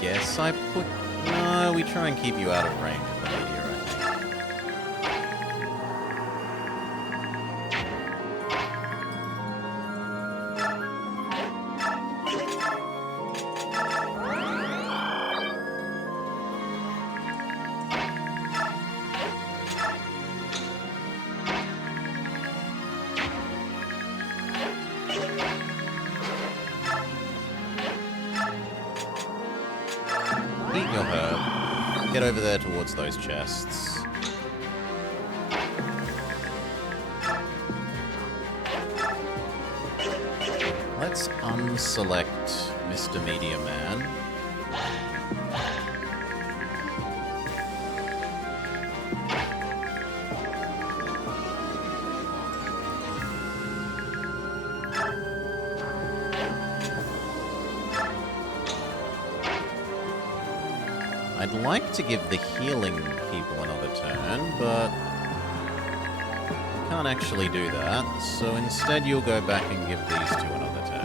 Guess I put... No, we try and keep you out of range of the meteor, I think. Eat your herb. Get over there towards those chests. Let's unselect Mr. Meteor Man. I'd like to give the healing people another turn, but can't actually do that, so instead you'll go back and give these two another turn.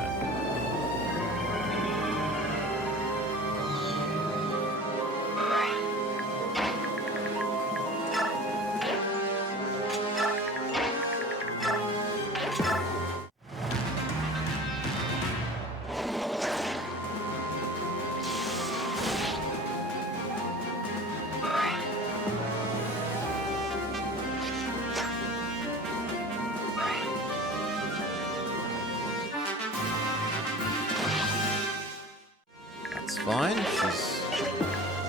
Fine,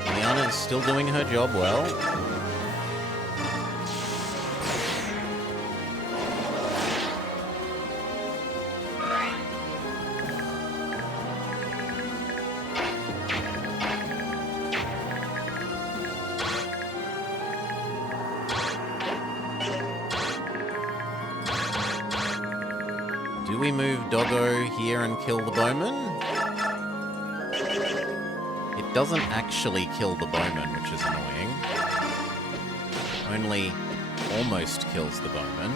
Liana's still doing her job well. Do we move Doggo here and kill the bowman? It doesn't actually kill the bowman, which is annoying. Only almost kills the bowman.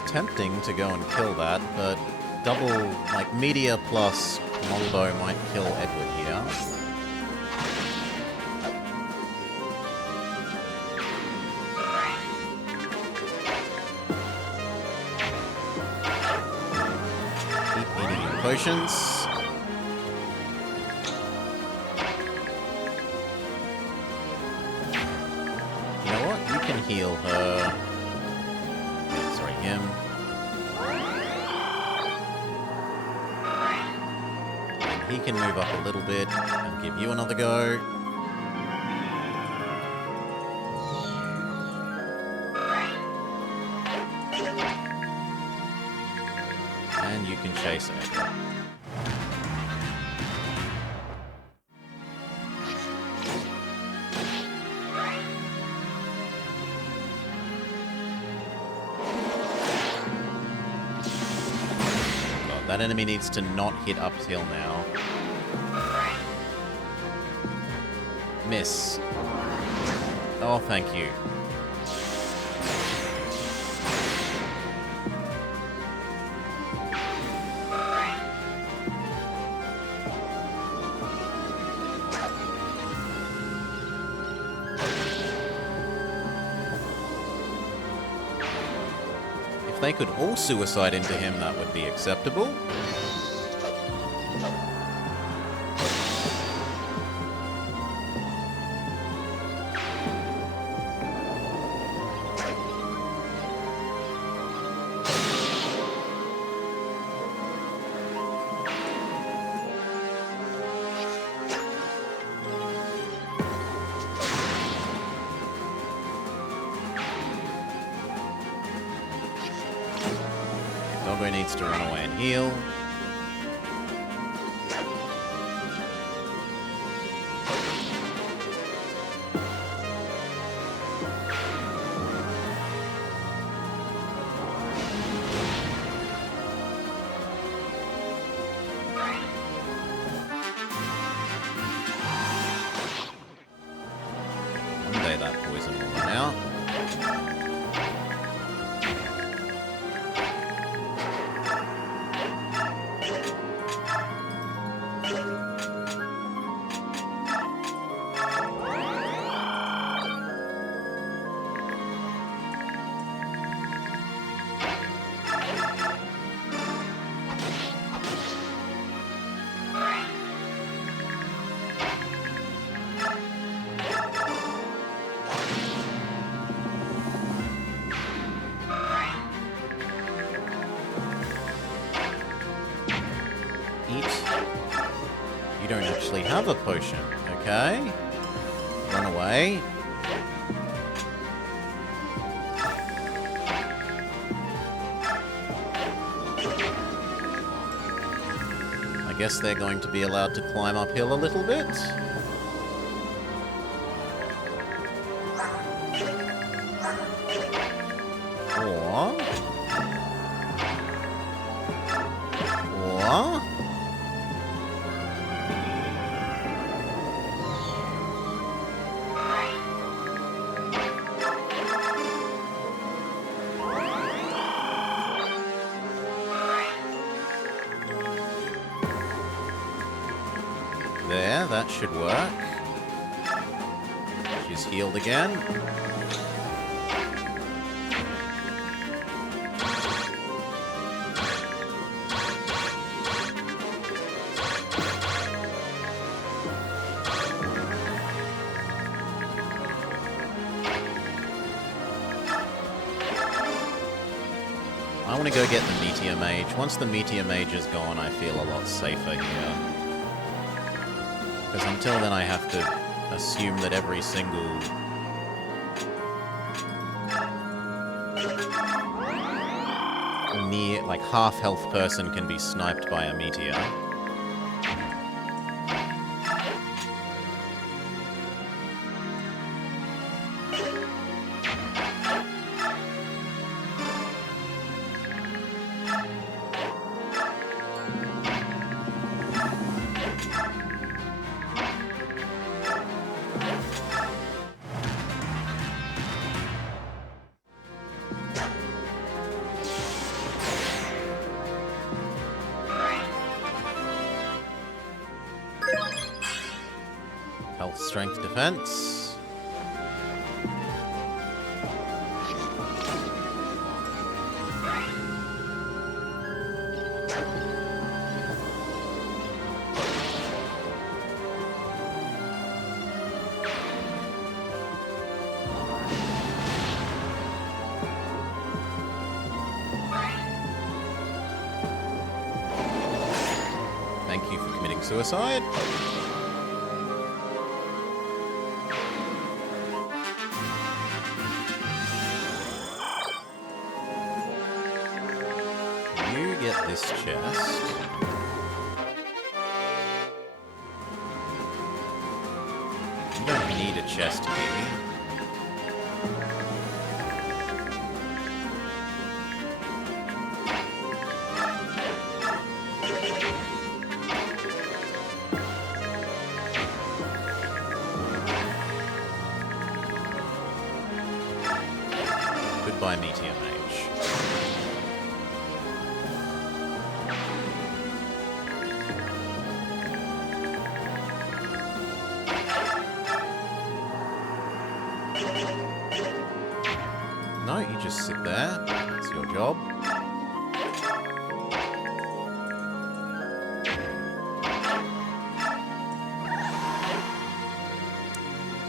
It's tempting to go and kill that, but double, like, Meteor plus Longbow might kill Edward here. Keep eating your potions. You know what? You can heal her. Sorry, him. And he can move up a little bit and give you another go. And you can chase it. God, that enemy needs to not hit uphill now. Miss. Oh, thank you. If they could all suicide into him, that would be acceptable. Doggo needs to run away and heal. One day that poison will run out. You don't actually have a potion, okay? Run away. I guess they're going to be allowed to climb uphill a little bit. Or... There, that should work. She's healed again. I want to go get the Meteor Mage. Once the Meteor Mage is gone, I feel a lot safer here. Because until then I have to assume that every single... near, like, half-health person can be sniped by a meteor. Health, strength, defense. Thank you for committing suicide. You get this chest. You don't need a chest here. Goodbye, Meteor Mage. No, you just sit there. It's your job.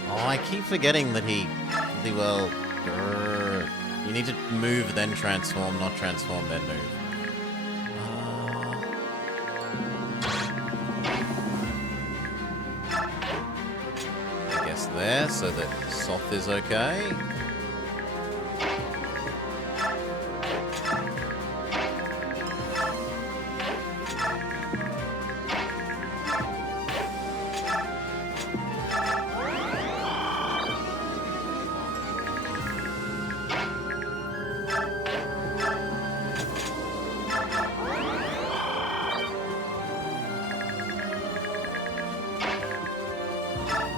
Oh, I keep forgetting that well, you need to move, then transform, not transform, then move. I guess there, so that Soth is okay.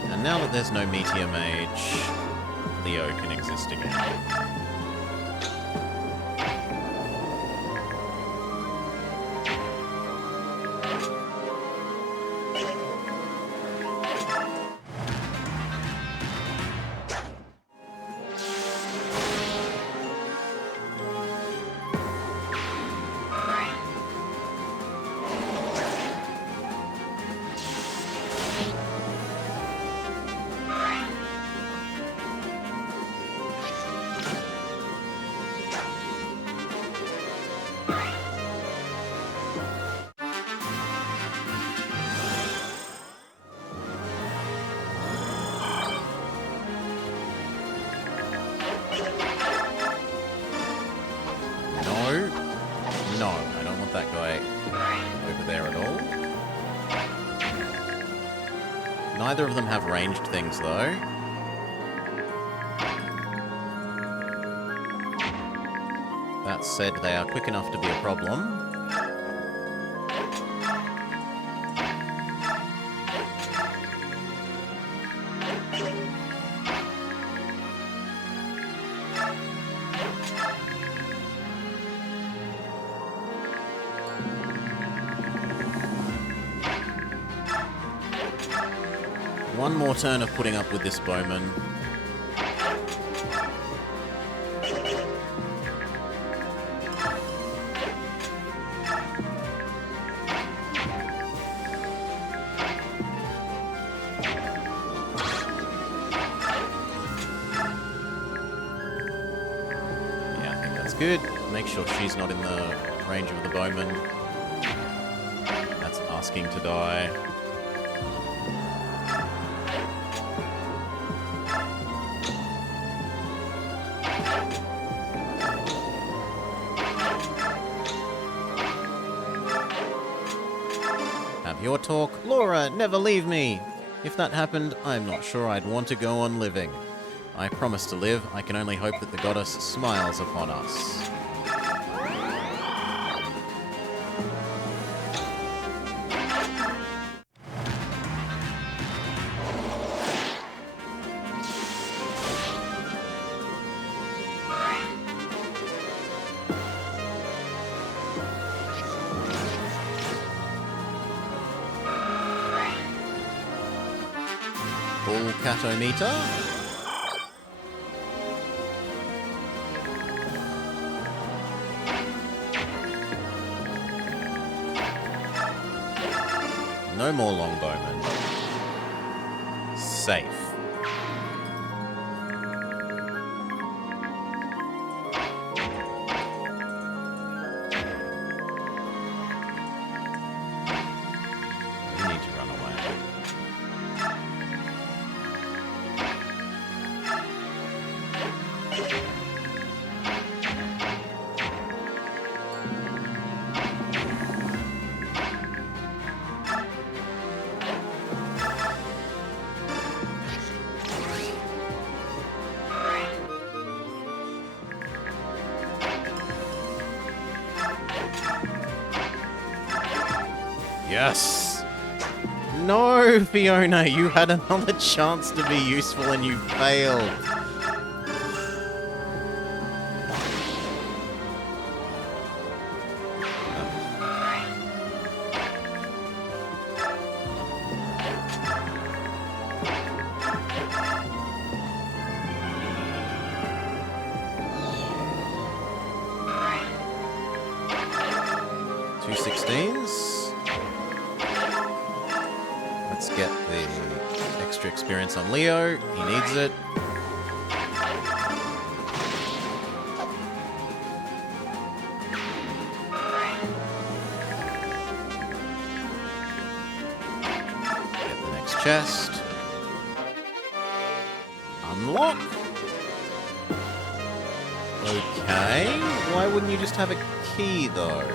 And now that there's no Meteor Mage, Leo can exist again. No, I don't want that guy over there at all. Neither of them have ranged things, though. That said, they are quick enough to be a problem. One more turn of putting up with this bowman. Yeah, I think that's good. Make sure she's not in the range of the bowman. That's asking to die. Your talk. Laura, never leave me! If that happened, I'm not sure I'd want to go on living. I promise to live. I can only hope that the goddess smiles upon us. catometer. No more longbowmen. Safe. You need to run away. Yes! No, Fiona, you had another chance to be useful and you failed. Two 16s. Let's get the extra experience on Leo. He needs it. Get the next chest. Unlock. Okay. Why wouldn't you just have a key, though?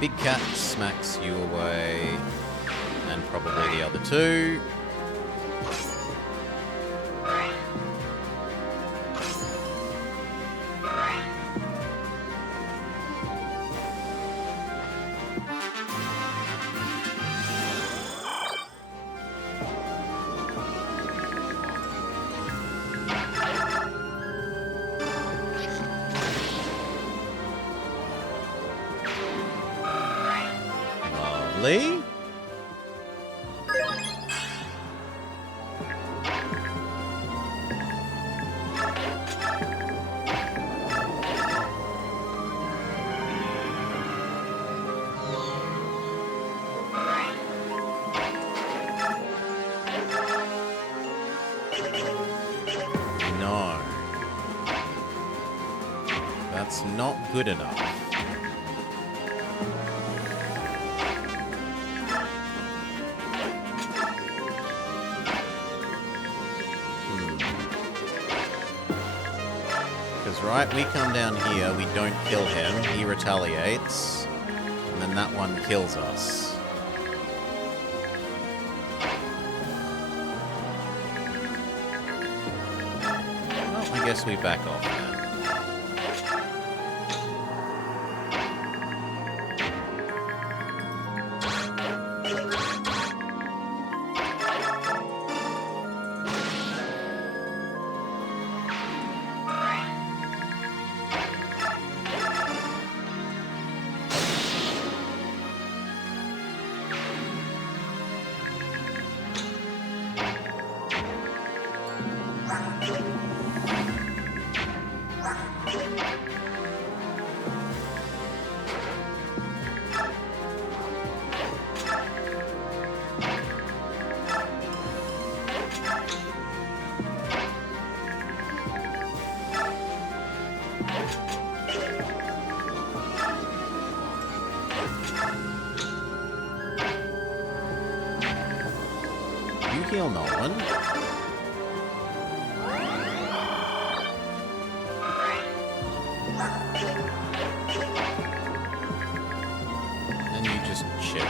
Big cat smacks you away, and probably the other two. Lovely. No. That's not good enough. Right, we come down here, we don't kill him, he retaliates, and then that one kills us. Well, I guess we back off then. You heal no one. shit.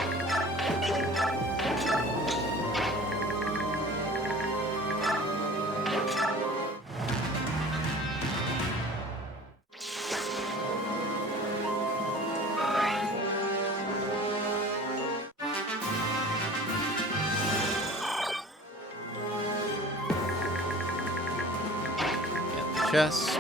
Chest.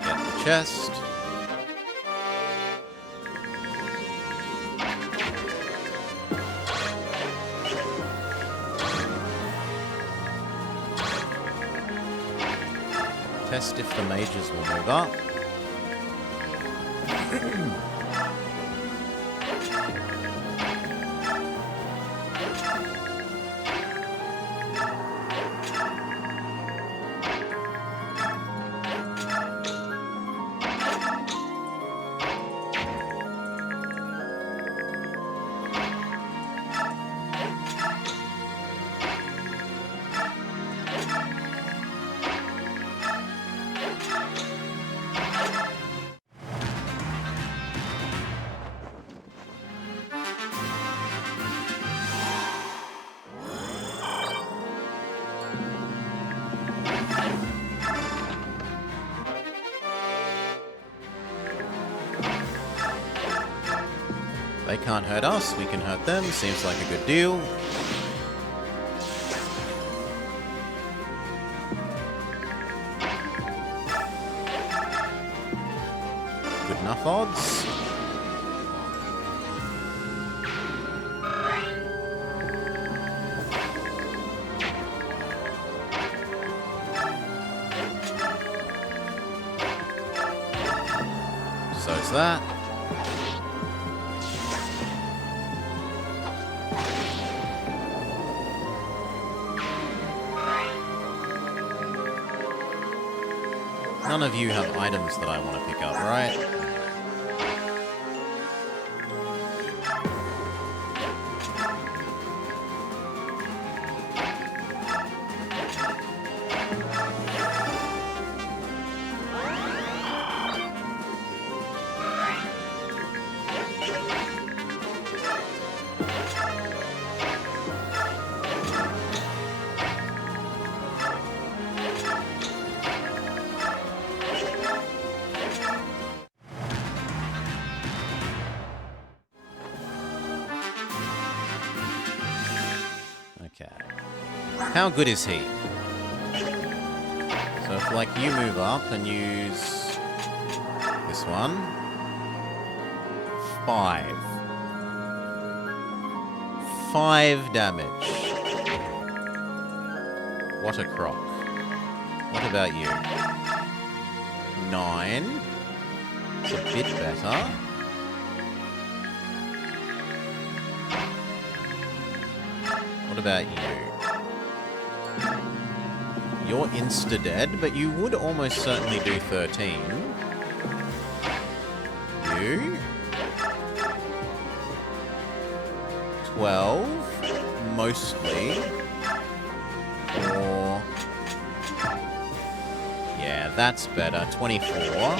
Get the chest. Test if the mages will move up. They can't hurt us, we can hurt them. Seems like a good deal. Good enough odds. So's that. None of you have items that I want to pick up, right? How good is he? So if, like, you move up and use this one, 5 damage. What a crock. What about you? 9. It's a bit better. What about you? You're insta-dead, but you would almost certainly do 13. You? 12, mostly. Or... yeah, that's better. 24.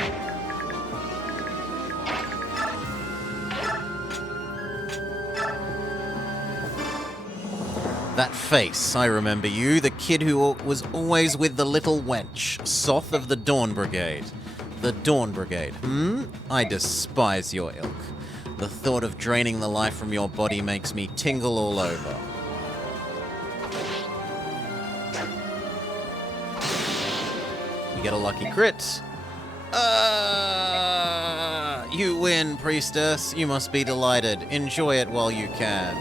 That face, I remember you, the kid who was always with the little wench, Soth of the Dawn Brigade. The Dawn Brigade, I despise your ilk. The thought of draining the life from your body makes me tingle all over. We get a lucky crit. You win, priestess. You must be delighted. Enjoy it while you can.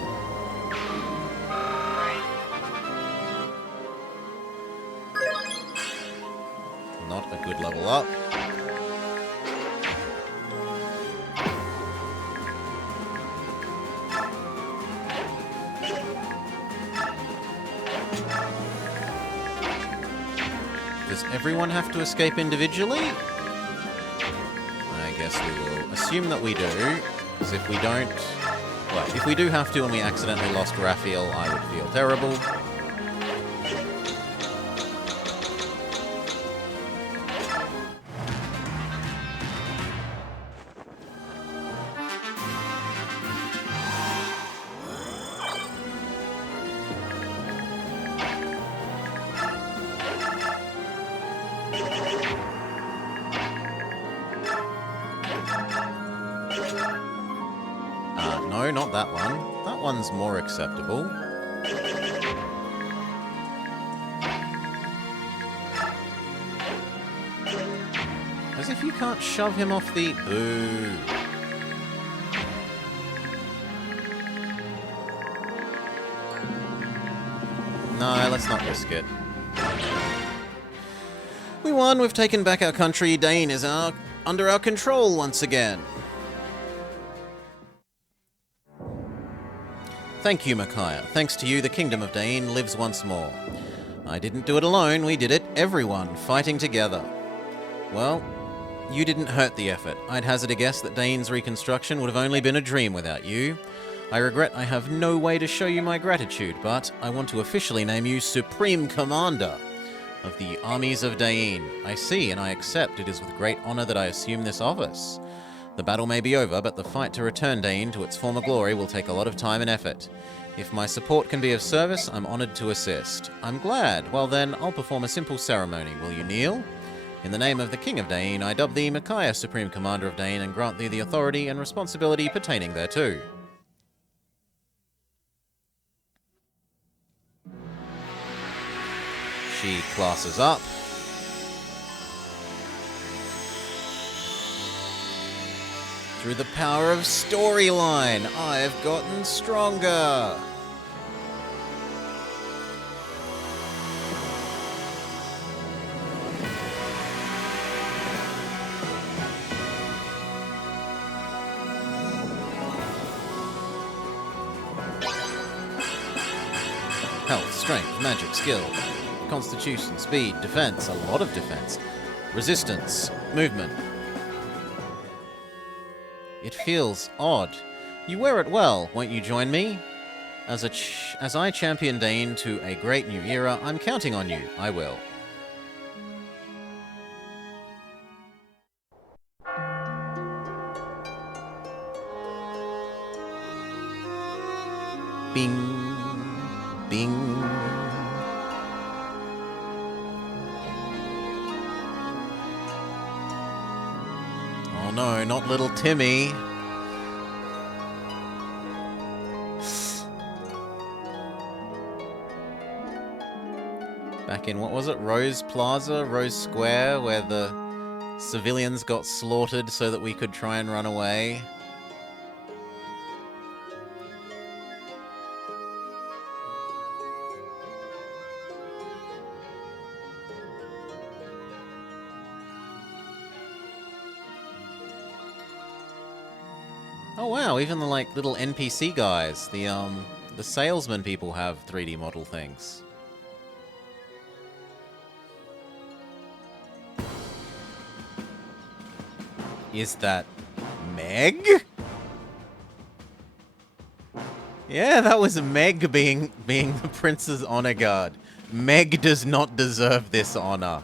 Not a good level up. Does everyone have to escape individually? I guess we will assume that we do, because if we don't... well, if we do have to and we accidentally lost Raphael, I would feel terrible. No, not that one. That one's more acceptable. As if you can't shove him off the... Boo. No, let's not risk it. We won, we've taken back our country. Dane is under our control once again. Thank you, Micaiah. Thanks to you, the Kingdom of Dane lives once more. I didn't do it alone, we did it, everyone, fighting together. Well, you didn't hurt the effort. I'd hazard a guess that Dane's reconstruction would have only been a dream without you. I regret I have no way to show you my gratitude, but I want to officially name you Supreme Commander of the armies of Dain. I see and I accept. It is with great honor that I assume this office. The battle may be over, but the fight to return Dain to its former glory will take a lot of time and effort. If my support can be of service, I'm honored to assist. I'm glad. Well then, I'll perform a simple ceremony. Will you kneel? In the name of the King of Dain, I dub thee Micaiah, Supreme Commander of Dain, and grant thee the authority and responsibility pertaining thereto. She classes up. Through the power of storyline, I've gotten stronger. Health, strength, magic, skill, constitution, speed, defense, a lot of defense, resistance, movement. It feels odd. You wear it well, won't you join me? As I champion Dain to a great new era, I'm counting on you. I will. Bing. Bing. Oh no, not little Timmy. Back in, what was it? Rose Plaza, Rose Square, where the civilians got slaughtered so that we could try and run away. Oh wow, even the like little NPC guys, the salesman people have 3D model things. Is that Meg? Yeah, that was Meg being the prince's honor guard. Meg does not deserve this honor.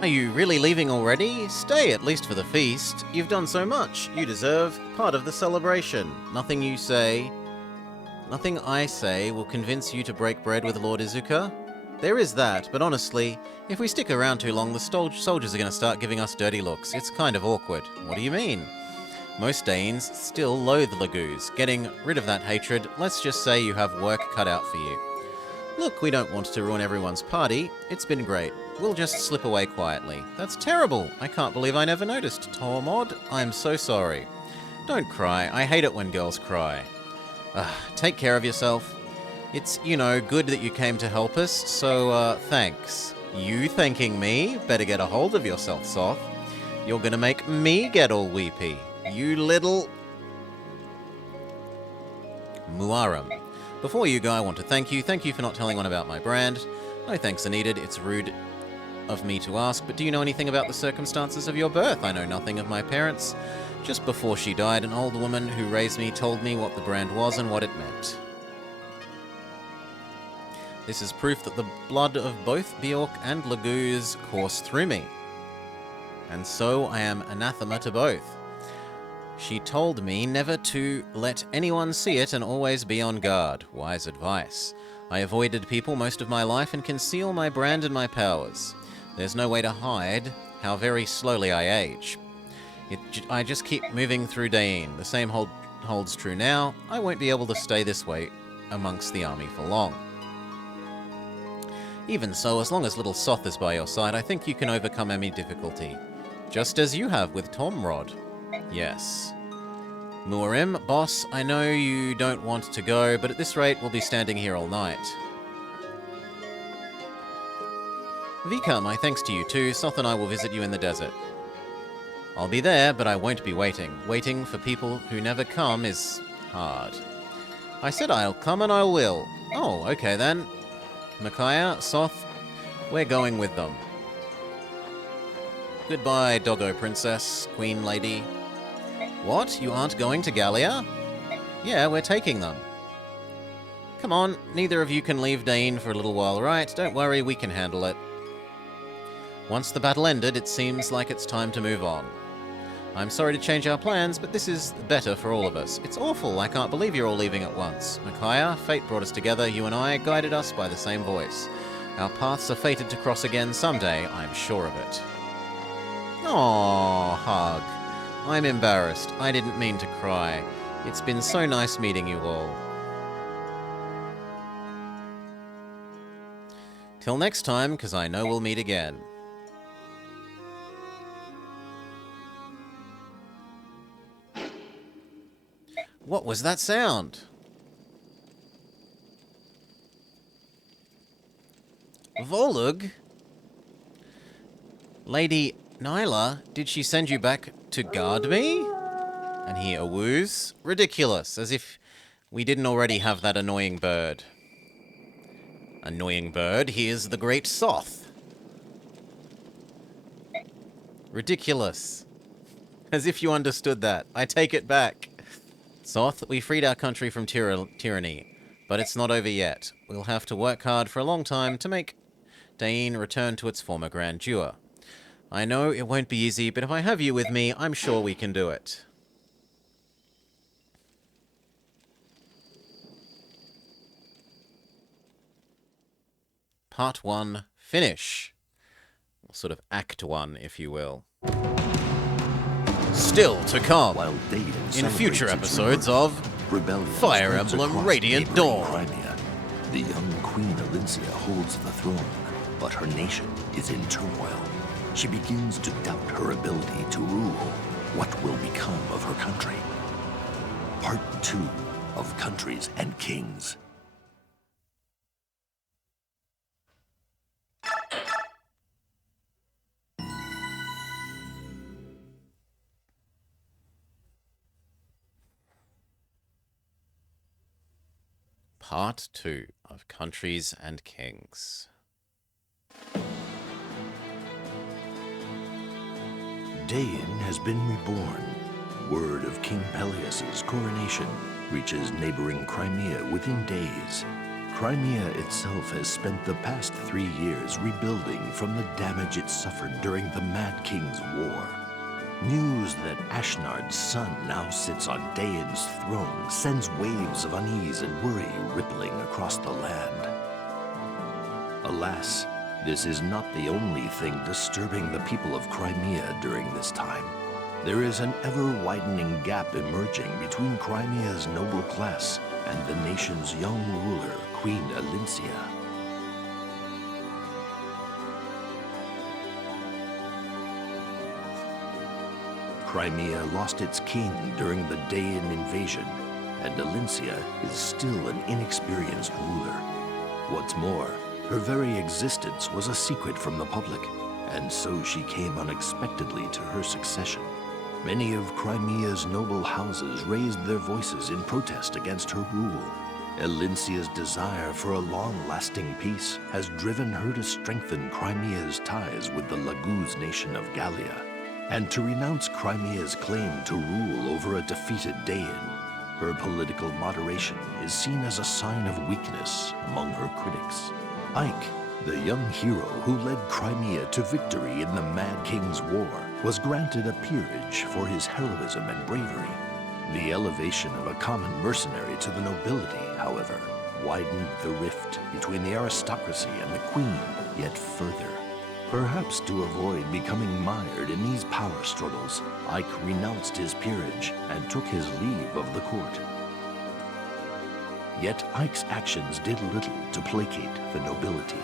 Are you really leaving already? Stay, at least for the feast. You've done so much. You deserve part of the celebration. Nothing I say will convince you to break bread with Lord Izuka. There is that, but honestly, if we stick around too long, the soldiers are going to start giving us dirty looks. It's kind of awkward. What do you mean? Most Danes still loathe Lagoos. Getting rid of that hatred, let's just say you have work cut out for you. Look, we don't want to ruin everyone's party. It's been great. We'll just slip away quietly. That's terrible. I can't believe I never noticed, Tormod. I'm so sorry. Don't cry. I hate it when girls cry. Take care of yourself. It's, good that you came to help us, so, thanks. You thanking me? Better get a hold of yourself, Soth. You're gonna make me get all weepy. You little... Muarum. Before you go, I want to thank you. Thank you for not telling one about my brand. No thanks are needed. It's rude of me to ask, but do you know anything about the circumstances of your birth? I know nothing of my parents. Just before she died, an old woman who raised me told me what the brand was and what it meant. This is proof that the blood of both Bjork and Laguz coursed through me. And so I am anathema to both. She told me never to let anyone see it and always be on guard. Wise advice. I avoided people most of my life and conceal my brand and my powers. There's no way to hide how very slowly I age. I just keep moving through Dain. The same holds true now. I won't be able to stay this way amongst the army for long. Even so, as long as little Soth is by your side, I think you can overcome any difficulty. Just as you have with Tomrod. Yes. Muarim, boss, I know you don't want to go, but at this rate, we'll be standing here all night. Vika, my thanks to you too. Soth and I will visit you in the desert. I'll be there, but I won't be waiting. Waiting for people who never come is hard. I said I'll come and I will. Oh, okay then. Micaiah, Soth, we're going with them. Goodbye, Doggo Princess, Queen Lady. What? You aren't going to Gallia? Yeah, we're taking them. Come on, neither of you can leave Dain for a little while, right? Don't worry, we can handle it. Once the battle ended, it seems like it's time to move on. I'm sorry to change our plans, but this is better for all of us. It's awful, I can't believe you're all leaving at once. Micaiah, fate brought us together, you and I, guided us by the same voice. Our paths are fated to cross again someday, I'm sure of it. Aww, hug. I'm embarrassed. I didn't mean to cry. It's been so nice meeting you all. Till next time, because I know we'll meet again. What was that sound? Volug? Lady Nyla, did she send you back to guard me? And he awoos. Ridiculous, as if we didn't already have that annoying bird. Annoying bird, here's the great Soth. Ridiculous. As if you understood that. I take it back. Soth, we freed our country from tyranny, but it's not over yet. We'll have to work hard for a long time to make Dain return to its former grandeur. I know it won't be easy, but if I have you with me, I'm sure we can do it. Part 1, finish. Or sort of Act 1, if you will. Still to come While Dain in future celebrates its episodes rebirth, of rebellion Fire spreads Emblem across Radiant neighboring Dawn. Crimea. The young Queen Alincia holds the throne, but her nation is in turmoil. She begins to doubt her ability to rule. What will become of her country? Part 2 of Countries and Kings. Part 2 of Countries and Kings. Dain has been reborn. Word of King Peleus's coronation reaches neighboring Crimea within days. Crimea itself has spent the past 3 years rebuilding from the damage it suffered during the Mad King's War. News that Ashnard's son now sits on Dain's throne sends waves of unease and worry rippling across the land. Alas, this is not the only thing disturbing the people of Crimea during this time. There is an ever-widening gap emerging between Crimea's noble class and the nation's young ruler, Queen Alincia. Crimea lost its king during the Dain invasion, and Alincia is still an inexperienced ruler. What's more, her very existence was a secret from the public, and so she came unexpectedly to her succession. Many of Crimea's noble houses raised their voices in protest against her rule. Alincia's desire for a long-lasting peace has driven her to strengthen Crimea's ties with the Laguz nation of Gallia, and to renounce Crimea's claim to rule over a defeated Dain. Her political moderation is seen as a sign of weakness among her critics. Ike, the young hero who led Crimea to victory in the Mad King's War, was granted a peerage for his heroism and bravery. The elevation of a common mercenary to the nobility, however, widened the rift between the aristocracy and the queen yet further. Perhaps to avoid becoming mired in these power struggles, Ike renounced his peerage and took his leave of the court. Yet Ike's actions did little to placate the nobility.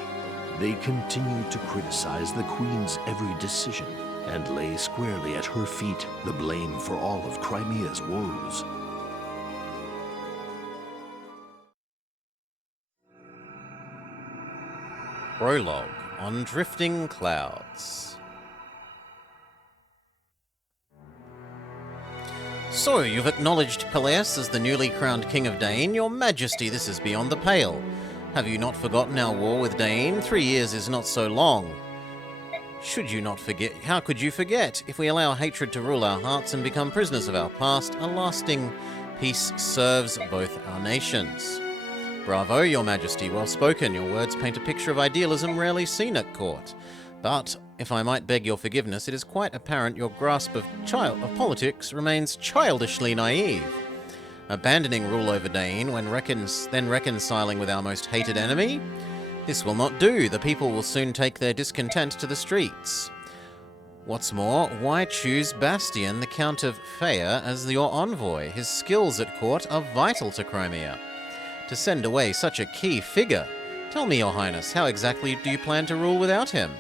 They continued to criticize the queen's every decision and lay squarely at her feet the blame for all of Crimea's woes. Prologue on Drifting Clouds. So, you've acknowledged Peleus as the newly crowned King of Dain. Your Majesty, this is beyond the pale. Have you not forgotten our war with Dain? 3 years is not so long. Should you not forget? How could you forget? If we allow hatred to rule our hearts and become prisoners of our past, a lasting peace serves both our nations. Bravo, Your Majesty, well spoken. Your words paint a picture of idealism rarely seen at court. But, if I might beg your forgiveness, it is quite apparent your grasp of politics remains childishly naive. Abandoning rule over Dain when then reconciling with our most hated enemy? This will not do. The people will soon take their discontent to the streets. What's more, why choose Bastian, the Count of Faya, as your envoy? His skills at court are vital to Crimea. To send away such a key figure. Tell me, Your Highness, how exactly do you plan to rule without him?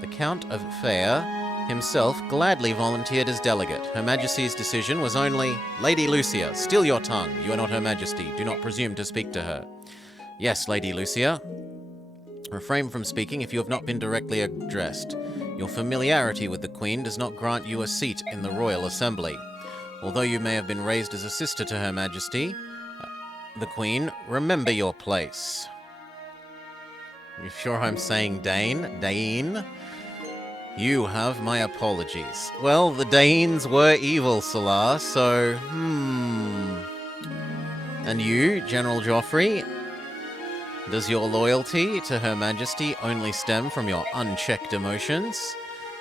The Count of Faya himself gladly volunteered as delegate. Her Majesty's decision was only, Lady Lucia, still your tongue. You are not Her Majesty. Do not presume to speak to her. Yes, Lady Lucia. Refrain from speaking if you have not been directly addressed. Your familiarity with the Queen does not grant you a seat in the Royal Assembly. Although you may have been raised as a sister to Her Majesty, the Queen, remember your place. You sure I'm saying Dain? You have my apologies. Well, the Danes were evil, Salar, so, And you, General Joffrey? Does your loyalty to Her Majesty only stem from your unchecked emotions?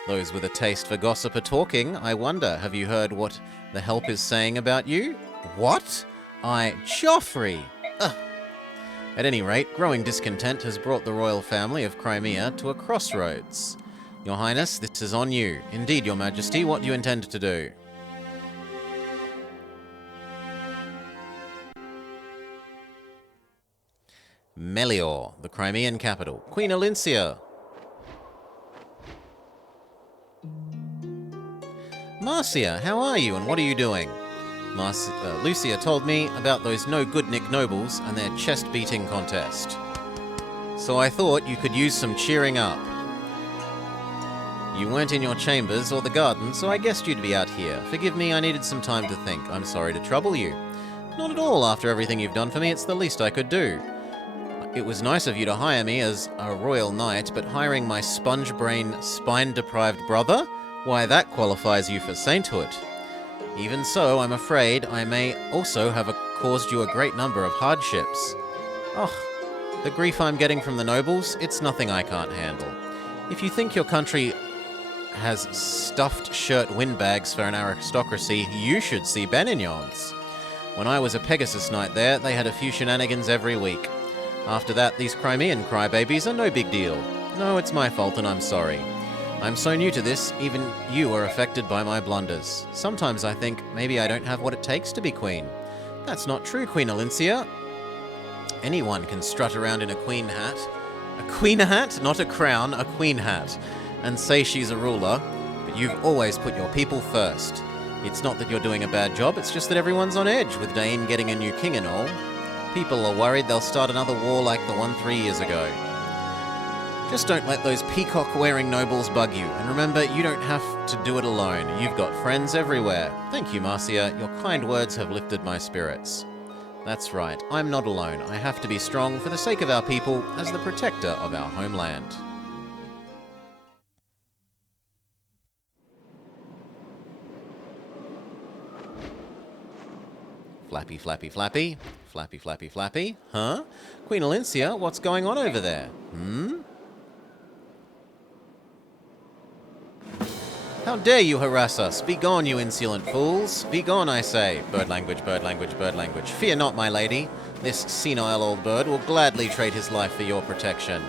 Those with a taste for gossip are talking. I wonder, have you heard what the help is saying about you? What? Joffrey! Ugh. At any rate, growing discontent has brought the royal family of Crimea to a crossroads. Your Highness, this is on you. Indeed, Your Majesty, what do you intend to do? Melior, the Crimean capital. Queen Alincia. Marcia, how are you and what are you doing? Lucia told me about those no-good Nick Nobles and their chest-beating contest. So I thought you could use some cheering up. You weren't in your chambers or the garden, so I guessed you'd be out here. Forgive me, I needed some time to think. I'm sorry to trouble you. Not at all, after everything you've done for me, it's the least I could do. It was nice of you to hire me as a royal knight, but hiring my sponge-brain, spine-deprived brother? Why, that qualifies you for sainthood. Even so, I'm afraid I may also have caused you a great number of hardships. Oh, the grief I'm getting from the nobles, it's nothing I can't handle. If you think your country has stuffed shirt windbags for an aristocracy, you should see Benignon's. When I was a Pegasus Knight there, they had a few shenanigans every week. After that, these Crimean crybabies are no big deal. No, it's my fault and I'm sorry. I'm so new to this, even you are affected by my blunders. Sometimes I think maybe I don't have what it takes to be queen. That's not true, Queen Alincia. Anyone can strut around in a queen hat. A queen hat? Not a crown, a queen hat. And say she's a ruler, but you've always put your people first. It's not that you're doing a bad job, it's just that everyone's on edge with Dane getting a new king and all. People are worried they'll start another war like the one 3 years ago. Just don't let those peacock-wearing nobles bug you, and remember, you don't have to do it alone. You've got friends everywhere. Thank you, Marcia. Your kind words have lifted my spirits. That's right, I'm not alone. I have to be strong for the sake of our people as the protector of our homeland. Flappy, flappy, flappy. Flappy, flappy, flappy. Huh? Queen Alincia, what's going on over there? How dare you harass us? Begone, you insolent fools. Begone, I say. Bird language, bird language, bird language. Fear not, my lady. This senile old bird will gladly trade his life for your protection.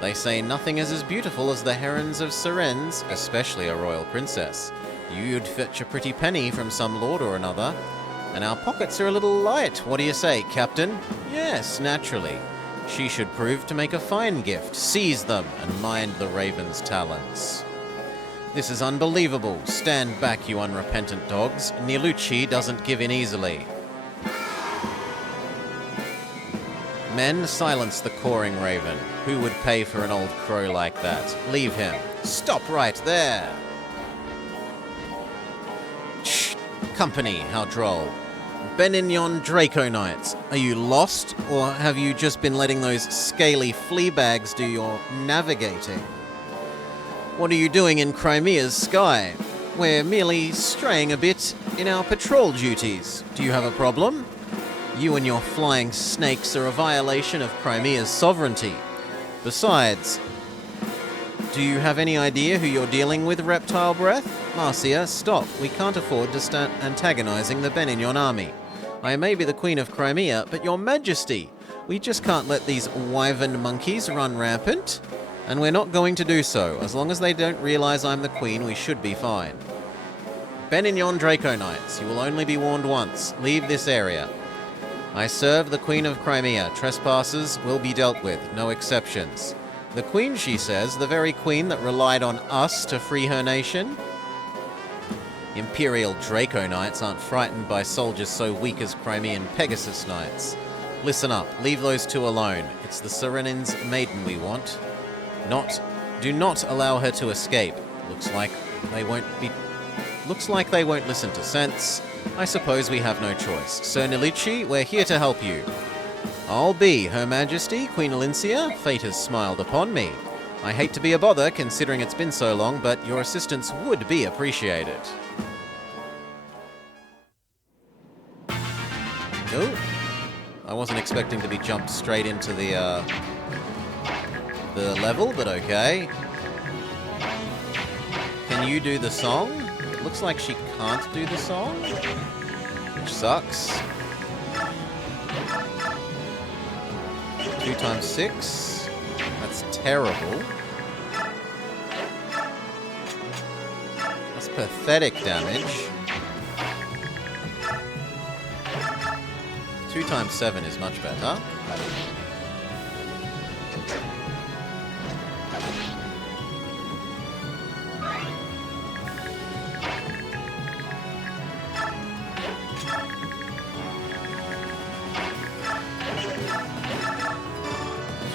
They say nothing is as beautiful as the herons of Sirens, especially a royal princess. You'd fetch a pretty penny from some lord or another. And our pockets are a little light. What do you say, Captain? Yes, naturally. She should prove to make a fine gift. Seize them and mind the raven's talons. This is unbelievable. Stand back, you unrepentant dogs. Nielucci doesn't give in easily. Men, silence the cawing raven. Who would pay for an old crow like that? Leave him. Stop right there. Shh. Company, how droll. Benignon Draco Knights, are you lost, or have you just been letting those scaly flea bags do your navigating? What are you doing in Crimea's sky? We're merely straying a bit in our patrol duties. Do you have a problem? You and your flying snakes are a violation of Crimea's sovereignty. Besides, do you have any idea who you're dealing with, Reptile Breath? Marcia, stop. We can't afford to start antagonizing the Benignon army. I may be the Queen of Crimea, but your Majesty, we just can't let these wyvern monkeys run rampant. And we're not going to do so. As long as they don't realize I'm the Queen, we should be fine. Benignon Draco Knights, you will only be warned once. Leave this area. I serve the Queen of Crimea. Trespassers will be dealt with, no exceptions. The Queen, she says, the very Queen that relied on us to free her nation? Imperial Draco Knights aren't frightened by soldiers so weak as Crimean Pegasus Knights. Listen up, leave those two alone. It's the Serenin's maiden we want. Do not allow her to escape. Looks like they won't listen to sense. I suppose we have no choice. Sir Nilichi, we're here to help you. I'll be, Her Majesty, Queen Alincia. Fate has smiled upon me. I hate to be a bother, considering it's been so long, but your assistance would be appreciated. Oh, I wasn't expecting to be jumped straight into the level, but okay. Can you do the song? It looks like she can't do the song, which sucks. 2 times 6. That's terrible. That's pathetic damage. 2 times 7 is much better.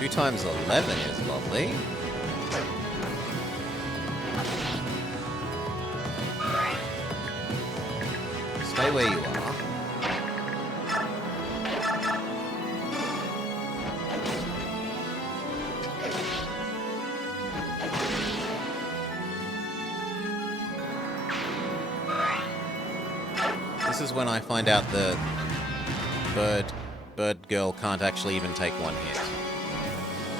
Times 11 is lovely. Stay where you are. This is when I find out the bird girl can't actually even take one hit.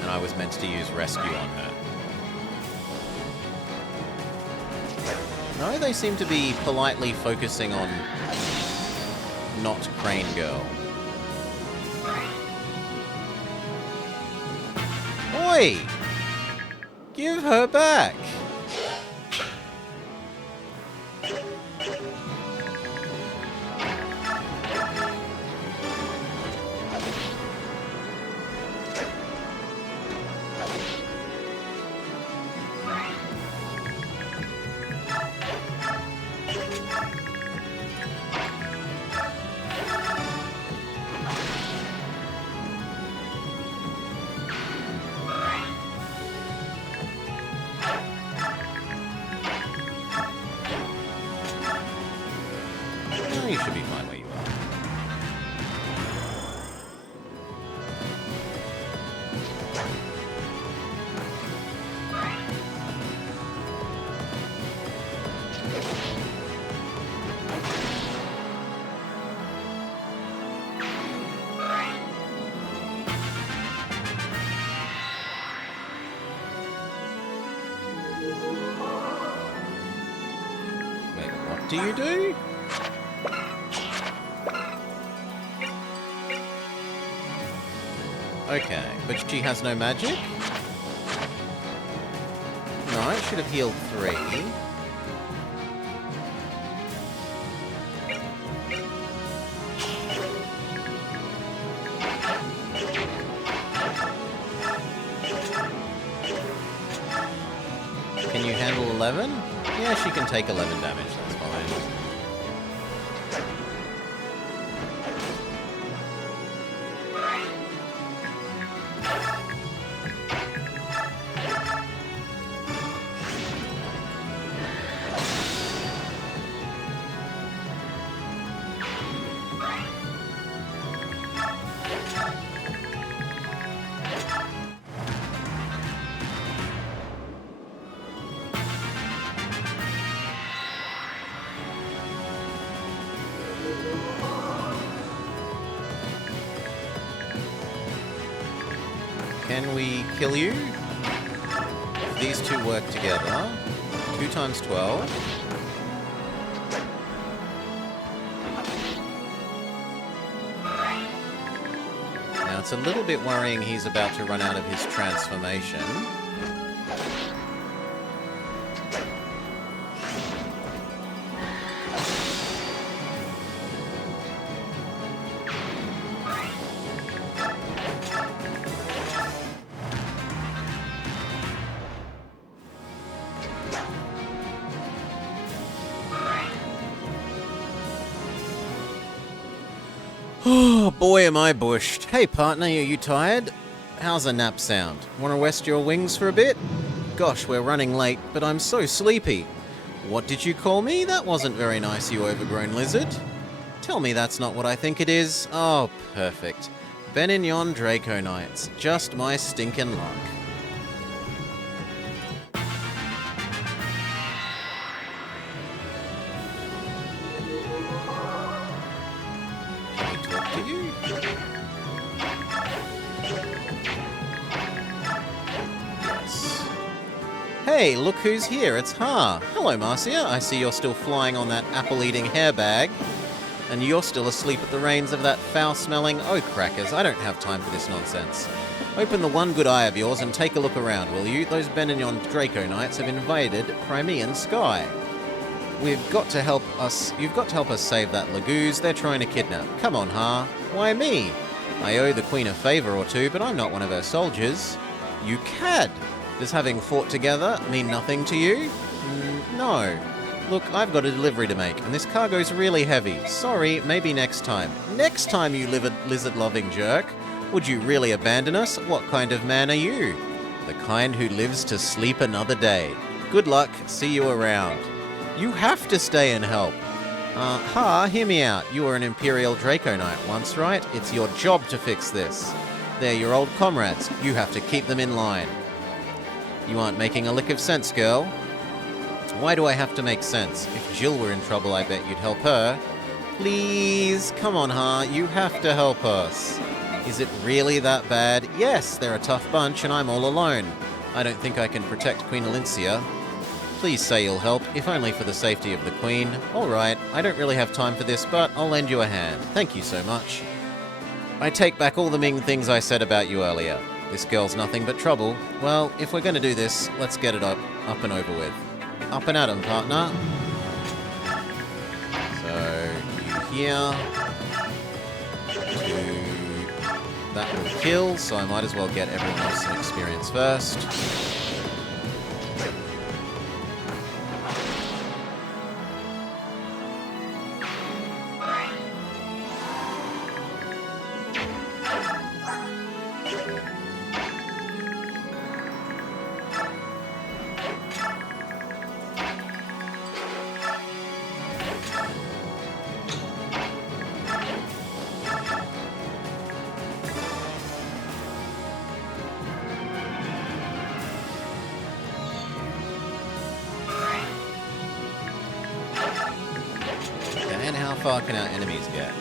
And I was meant to use rescue on her. No, they seem to be politely focusing on not Crane Girl. Oi! Give her back! You should be fine where you are. Wait, what do you do? Okay, but she has no magic? No, it should have healed 3. Can you handle 11? Yeah, she can take 11 damage, that's fine. Can we kill you? If these two work together. 2 times 12. Now it's a little bit worrying he's about to run out of his transformation. Oh, boy, am I bushed. Hey, partner, are you tired? How's a nap sound? Want to rest your wings for a bit? Gosh, we're running late, but I'm so sleepy. What did you call me? That wasn't very nice, you overgrown lizard. Tell me that's not what I think it is. Oh, perfect. Benignon Draco Knights. Just my stinking luck. Hey, look who's here, it's Ha. Hello, Marcia. I see you're still flying on that apple-eating hairbag. And you're still asleep at the reins of that foul-smelling oak crackers. I don't have time for this nonsense. Open the one good eye of yours and take a look around, will you? Those Benignon Draco Knights have invaded Crimean Sky. You've got to help us save that Lagooz. They're trying to kidnap. Come on, Ha. Why me? I owe the Queen a favor or two, but I'm not one of her soldiers. You cad! Does having fought together mean nothing to you? No. Look, I've got a delivery to make, and this cargo's really heavy. Sorry, maybe next time. Next time, you lizard-loving jerk. Would you really abandon us? What kind of man are you? The kind who lives to sleep another day. Good luck. See you around. You have to stay and help. Ha, hear me out. You were an Imperial Draco Knight once, right? It's your job to fix this. They're your old comrades. You have to keep them in line. You aren't making a lick of sense, girl. Why do I have to make sense? If Jill were in trouble, I bet you'd help her. Please, come on, Ha, you have to help us. Is it really that bad? Yes, they're a tough bunch and I'm all alone. I don't think I can protect Queen Alincia. Please say you'll help, if only for the safety of the Queen. Alright, I don't really have time for this, but I'll lend you a hand. Thank you so much. I take back all the mean things I said about you earlier. This girl's nothing but trouble. Well, if we're going to do this, let's get it up and over with. Up and at 'em, partner. So, you here. That will kill, so I might as well get everyone else some experience first. How far can our enemies get?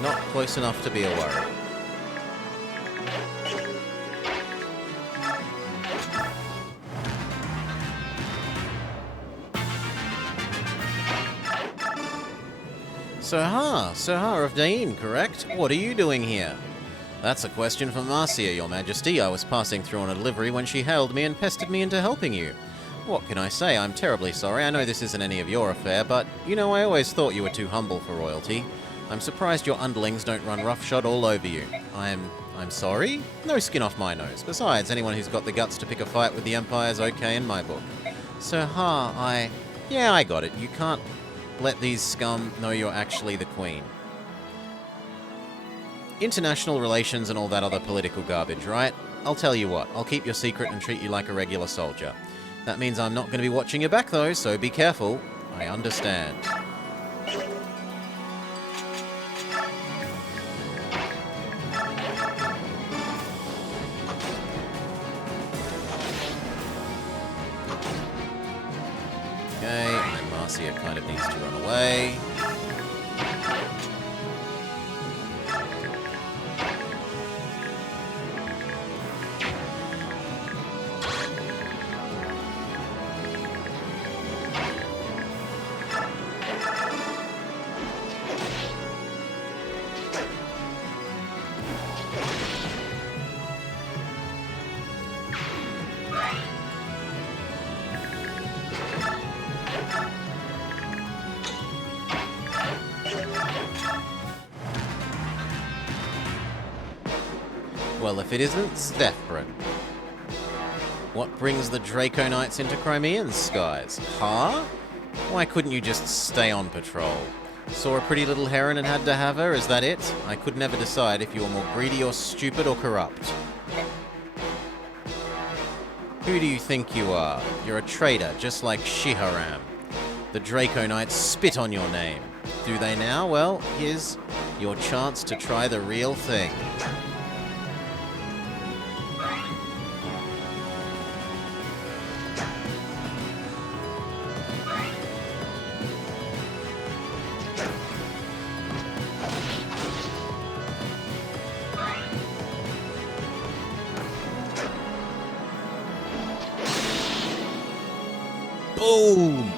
Not close enough to be a worry. Sohar of Dain, correct? What are you doing here? That's a question for Marcia, Your Majesty. I was passing through on a delivery when she hailed me and pestered me into helping you. What can I say? I'm terribly sorry. I know this isn't any of your affair, but, you know, I always thought you were too humble for royalty. I'm surprised your underlings don't run roughshod all over you. I'm sorry? No skin off my nose. Besides, anyone who's got the guts to pick a fight with the Empire's okay in my book. Sohar, Yeah, I got it. You can't let these scum know you're actually the Queen. International relations and all that other political garbage, right? I'll tell you what, I'll keep your secret and treat you like a regular soldier. That means I'm not going to be watching your back though, so be careful. I understand. Okay, and then Marcia kind of needs to run away. Well, if it isn't Stefbren. What brings the Draco Knights into Crimean skies? Huh? Why couldn't you just stay on patrol? Saw a pretty little heron and had to have her, is that it? I could never decide if you were more greedy or stupid or corrupt. Who do you think you are? You're a traitor, just like Shiharam. The Draco Knights spit on your name. Do they now? Well, here's your chance to try the real thing. Boom!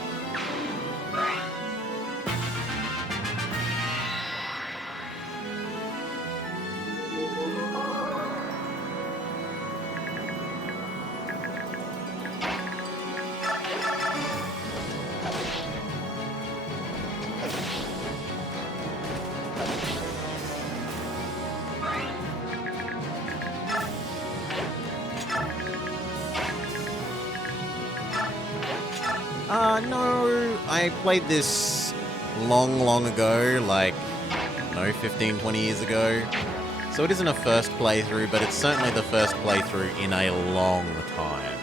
No, I played this long ago, like, 15, 20 years ago. So it isn't a first playthrough, but it's certainly the first playthrough in a long time.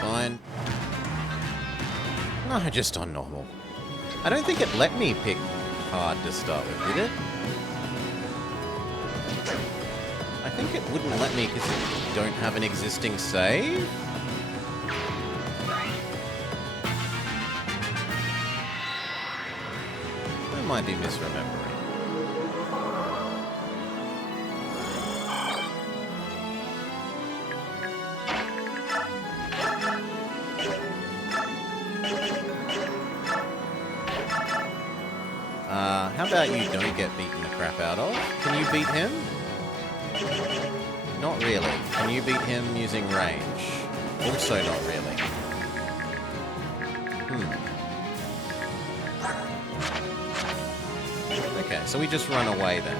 Fine. No, just on normal. I don't think it let me pick hard to start with, did it? I think it wouldn't let me because it don't have an existing save? I might be misremembering. How about you don't get beaten the crap out of? Can you beat him? Not really. Can you beat him using range? Also not really. Okay, so we just run away then.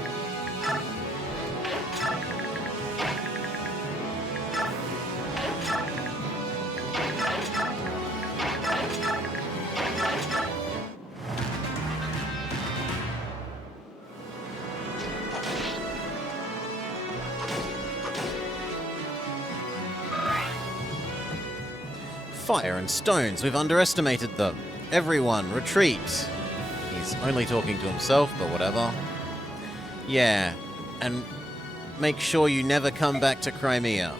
Fire and stones, we've underestimated them. Everyone, retreat. He's only talking to himself, but whatever. Yeah, and make sure you never come back to Crimea.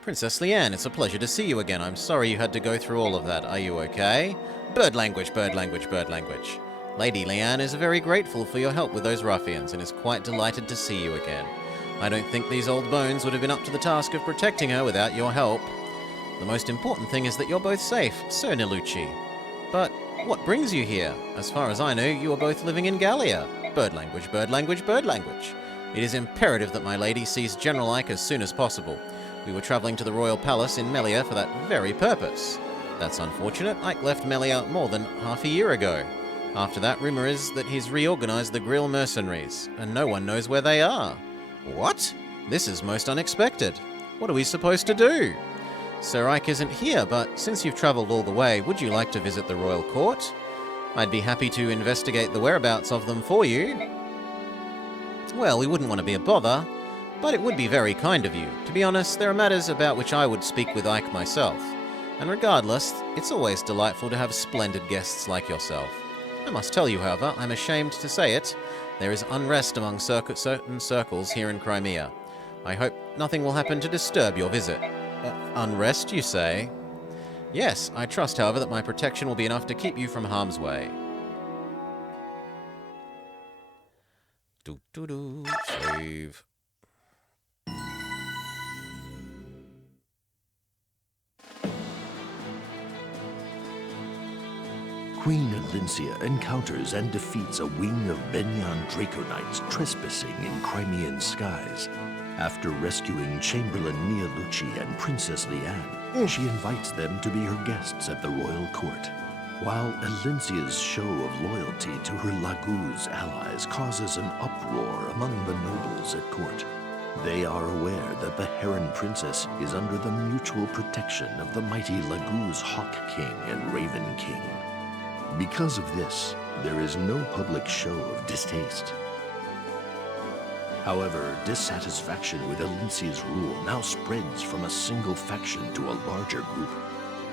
Princess Leanne, it's a pleasure to see you again. I'm sorry you had to go through all of that. Are you okay? Bird language, bird language, bird language. Lady Leanne is very grateful for your help with those ruffians and is quite delighted to see you again. I don't think these old bones would have been up to the task of protecting her without your help. The most important thing is that you're both safe, Sir Nilucci. But what brings you here? As far as I know, you are both living in Gallia. Bird language, bird language, bird language. It is imperative that my lady sees General Ike as soon as possible. We were travelling to the Royal Palace in Melia for that very purpose. That's unfortunate. Ike left Melia more than half a year ago. After that, rumour is that he's reorganised the Grill mercenaries, and no one knows where they are. What? This is most unexpected. What are we supposed to do? Sir Ike isn't here, but since you've travelled all the way, would you like to visit the Royal Court? I'd be happy to investigate the whereabouts of them for you. Well, we wouldn't want to be a bother, but it would be very kind of you. To be honest, there are matters about which I would speak with Ike myself. And regardless, it's always delightful to have splendid guests like yourself. I must tell you, however, I'm ashamed to say it, there is unrest among certain circles here in Crimea. I hope nothing will happen to disturb your visit. Unrest, you say? Yes, I trust, however, that my protection will be enough to keep you from harm's way. Save. Queen Alincia encounters and defeats a wing of Benyan Draco Knights trespassing in Crimean skies. After rescuing Chamberlain Nilucci and Princess Leanne, she invites them to be her guests at the royal court. While Alincia's show of loyalty to her Laguz allies causes an uproar among the nobles at court, they are aware that the Heron Princess is under the mutual protection of the mighty Laguz Hawk King and Raven King. Because of this, there is no public show of distaste. However, dissatisfaction with Alincia's rule now spreads from a single faction to a larger group.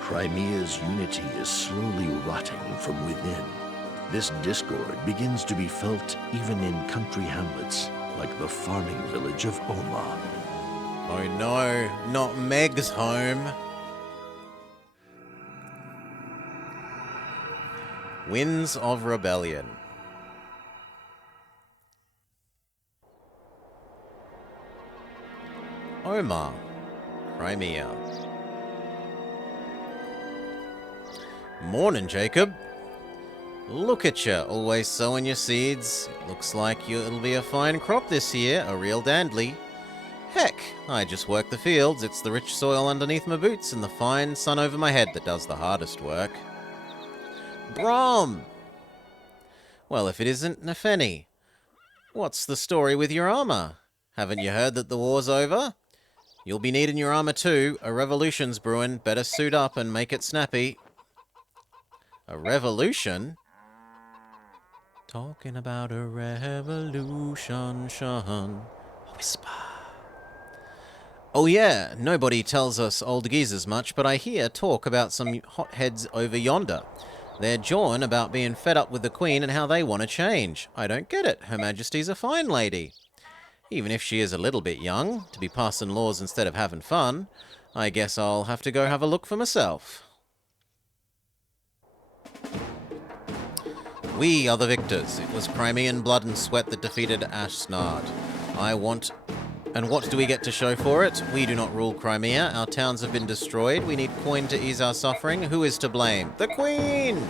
Crimea's unity is slowly rotting from within. This discord begins to be felt even in country hamlets like the farming village of Oma. Oh no, not Meg's home. Winds of Rebellion. Omar, Crimea. Morning, Jacob. Look at ya, always sowing your seeds. It looks like it'll be a fine crop this year, a real dandly. Heck, I just work the fields. It's the rich soil underneath my boots and the fine sun over my head that does the hardest work. Brom! Well, if it isn't Nefeni. What's the story with your armor? Haven't you heard that the war's over? You'll be needing your armor too. A revolution's brewing. Better suit up and make it snappy. A revolution? Talking about a revolution, Sean. A whisper. Oh yeah, nobody tells us old geezers much, but I hear talk about some hotheads over yonder. They're jawing about being fed up with the Queen and how they want to change. I don't get it. Her Majesty's a fine lady. Even if she is a little bit young, to be passing laws instead of having fun, I guess I'll have to go have a look for myself. We are the victors. It was Crimean blood and sweat that defeated Ashnard. And what do we get to show for it? We do not rule Crimea. Our towns have been destroyed. We need coin to ease our suffering. Who is to blame? The Queen!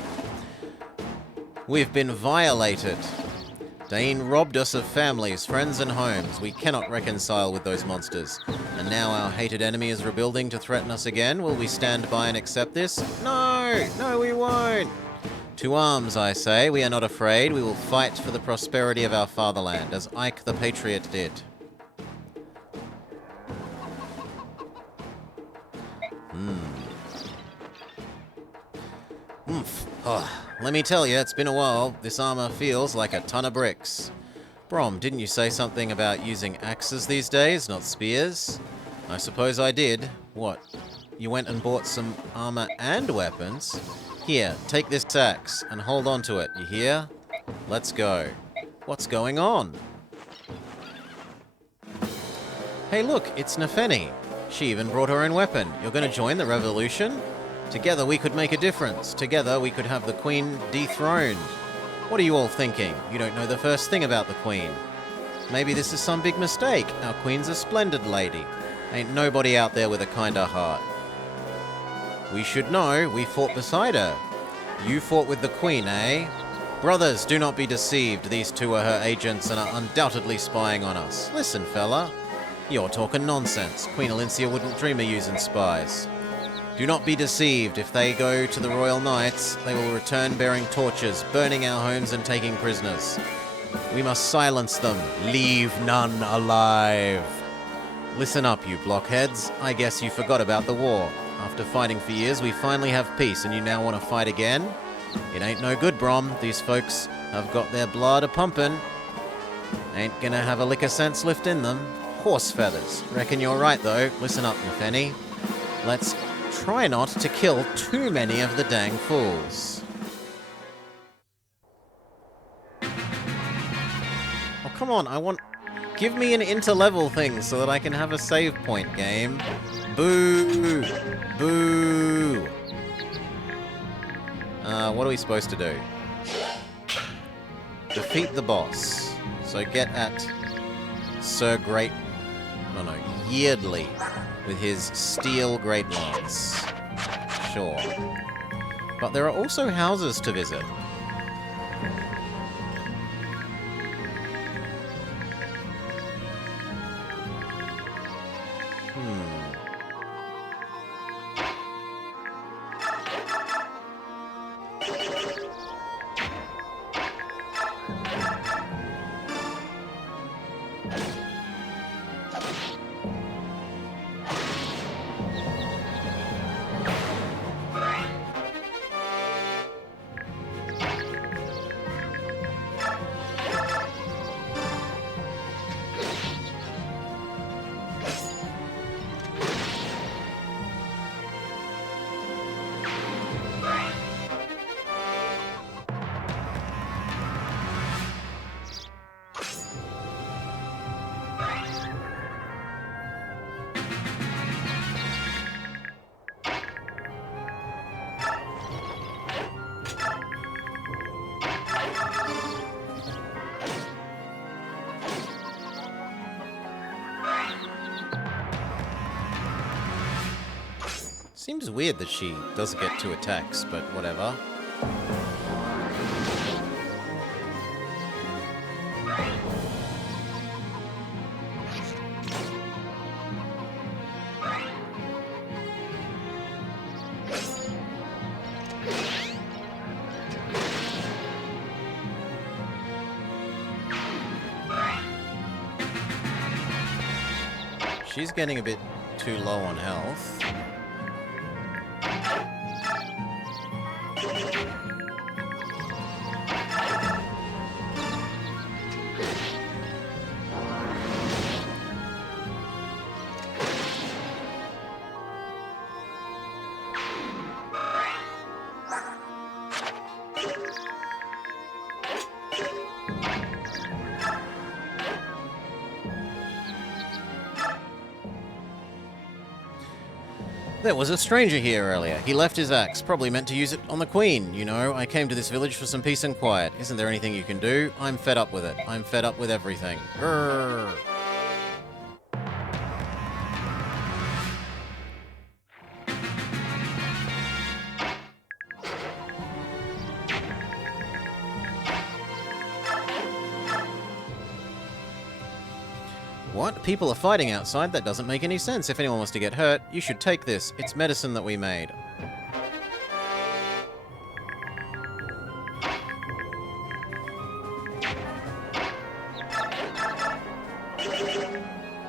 We've been violated. Dane robbed us of families, friends and homes. We cannot reconcile with those monsters. And now our hated enemy is rebuilding to threaten us again. Will we stand by and accept this? No! No, we won't! To arms, I say. We are not afraid. We will fight for the prosperity of our fatherland, as Ike the Patriot did. Let me tell you, it's been a while. This armor feels like a ton of bricks. Brom, didn't you say something about using axes these days, not spears? I suppose I did. What? You went and bought some armor and weapons? Here, take this axe and hold on to it, you hear? Let's go. What's going on? Hey look, it's Nefeni. She even brought her own weapon. You're gonna join the revolution? Together we could make a difference. Together we could have the Queen dethroned. What are you all thinking? You don't know the first thing about the Queen. Maybe this is some big mistake. Our Queen's a splendid lady. Ain't nobody out there with a kinder heart. We should know. We fought beside her. You fought with the Queen, eh? Brothers, do not be deceived. These two are her agents and are undoubtedly spying on us. Listen, fella. You're talking nonsense. Queen Alincia wouldn't dream of using spies. Do not be deceived. If they go to the Royal Knights, they will return bearing torches, burning our homes and taking prisoners. We must silence them. Leave none alive. Listen up, you blockheads. I guess you forgot about the war. After fighting for years, we finally have peace, and you now want to fight again? It ain't no good, Brom. These folks have got their blood a-pumping. Ain't gonna have a lick of sense left in them. Horse feathers. Reckon you're right, though. Listen up, Nefeni. Let's try not to kill too many of the dang fools. Oh, come on, I want... Give me an inter-level thing so that I can have a save point, game. Boo! Boo! What are we supposed to do? Defeat the boss. So get at Sir Great... No, Yeardley with his steel great lance. Sure. But there are also houses to visit. Seems weird that she doesn't get 2 attacks, but whatever. She's getting a bit too low on health. There was a stranger here earlier. He left his axe, probably meant to use it on the Queen. You know, I came to this village for some peace and quiet. Isn't there anything you can do? I'm fed up with it. I'm fed up with everything. Grrr. What? People are fighting outside? That doesn't make any sense. If anyone wants to get hurt, you should take this. It's medicine that we made.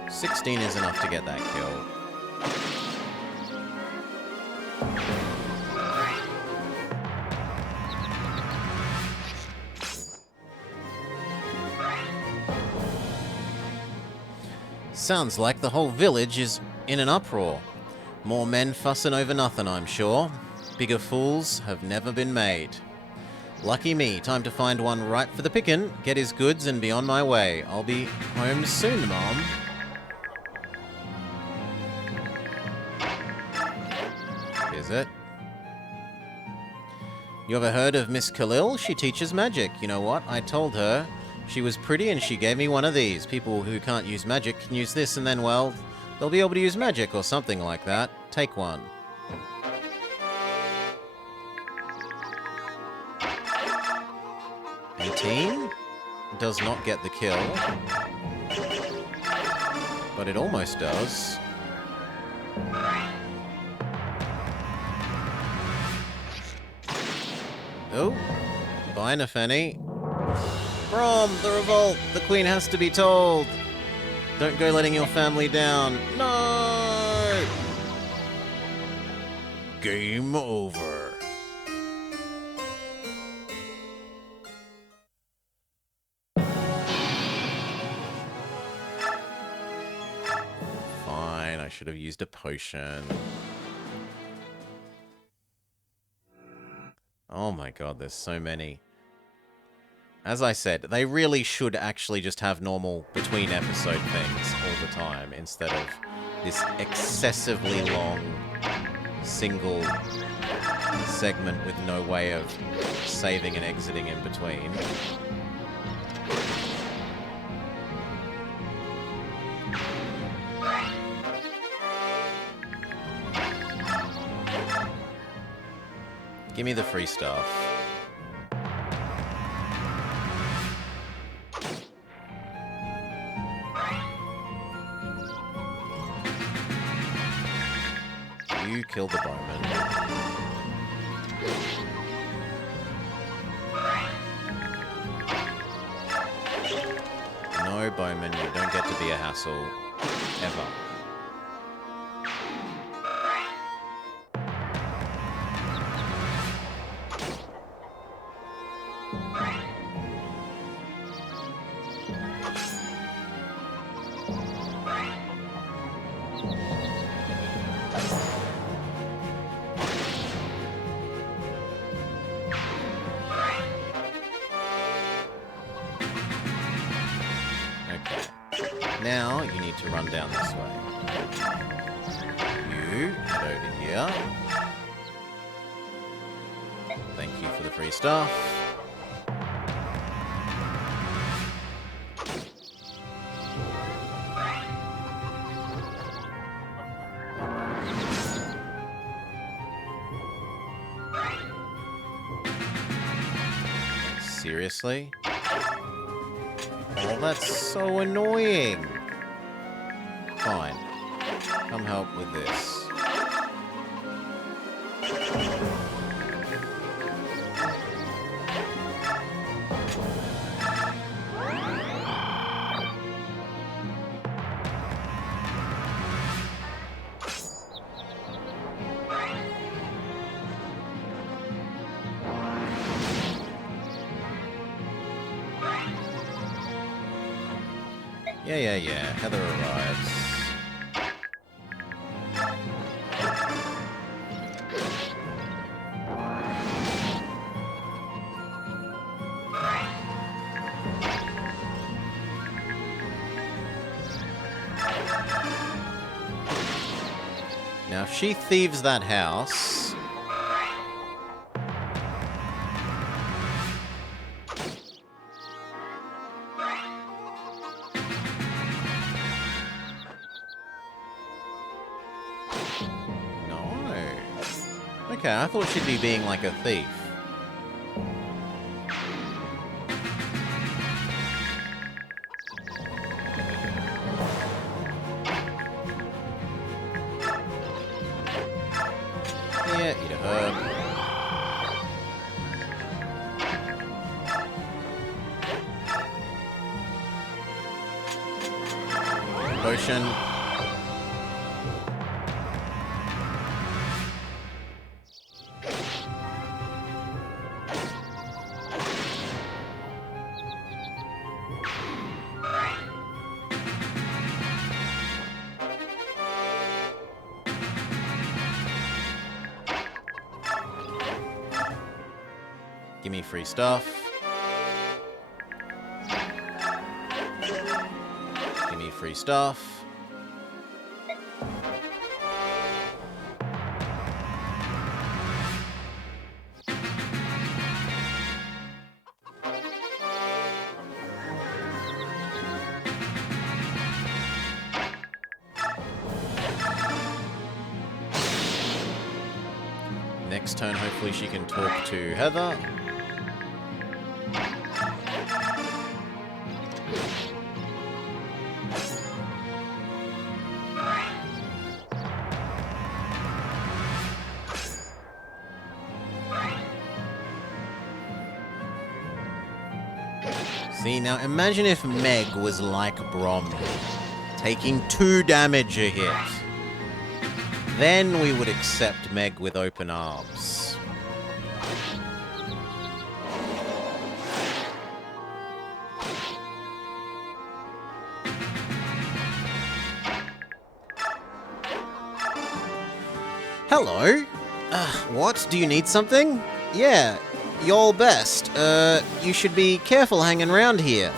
$16 is enough to get that kill. Sounds like the whole village is in an uproar. More men fussing over nothing, I'm sure. Bigger fools have never been made. Lucky me, time to find one ripe for the pickin', get his goods and be on my way. I'll be home soon, Mom. Is it? You ever heard of Miss Khalil? She teaches magic. You know what? I told her she was pretty and she gave me one of these. People who can't use magic can use this and then, well, they'll be able to use magic or something like that. Take one. Team does not get the kill, but it almost does. Oh, bye, Nefeni. Brom, the revolt! The queen has to be told! Don't go letting your family down. No! Game over. Fine, I should have used a potion. Oh my god, there's so many. As I said, they really should actually just have normal between episode things all the time instead of this excessively long single segment with no way of saving and exiting in between. Give me the free stuff. You kill the bowman. No, bowman, you don't get to be a hassle. Ever. Now, you need to run down this way. You head over here. Thank you for the free stuff. Seriously? Oh, that's so annoying. Fine. Come help with this. Yeah. Heather arrives. Now, if she thieves that house... Okay, I thought she'd be being like a thief. Yeah, eat a herb. Potion. Give me free stuff. Give me free stuff. Next turn, hopefully she can talk to Heather. See, now imagine if Meg was like Brom, taking 2 damage a hit. Then we would accept Meg with open arms. Hello? What? Do you need something? Yeah, you're best. You should be careful hanging around here.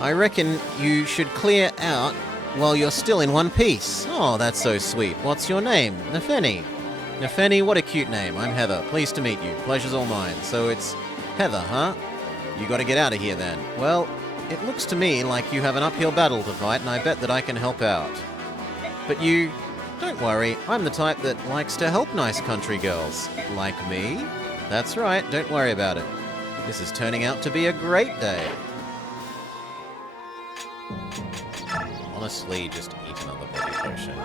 I reckon you should clear out while you're still in one piece. Oh, that's so sweet. What's your name? Nefeni. Nefeni, what a cute name. I'm Heather. Pleased to meet you. Pleasure's all mine. So it's Heather, huh? You gotta get out of here then. Well, it looks to me like you have an uphill battle to fight, and I bet that I can help out. But you... Don't worry, I'm the type that likes to help nice country girls. Like me? That's right, don't worry about it. This is turning out to be a great day. Honestly, just eat another body potion.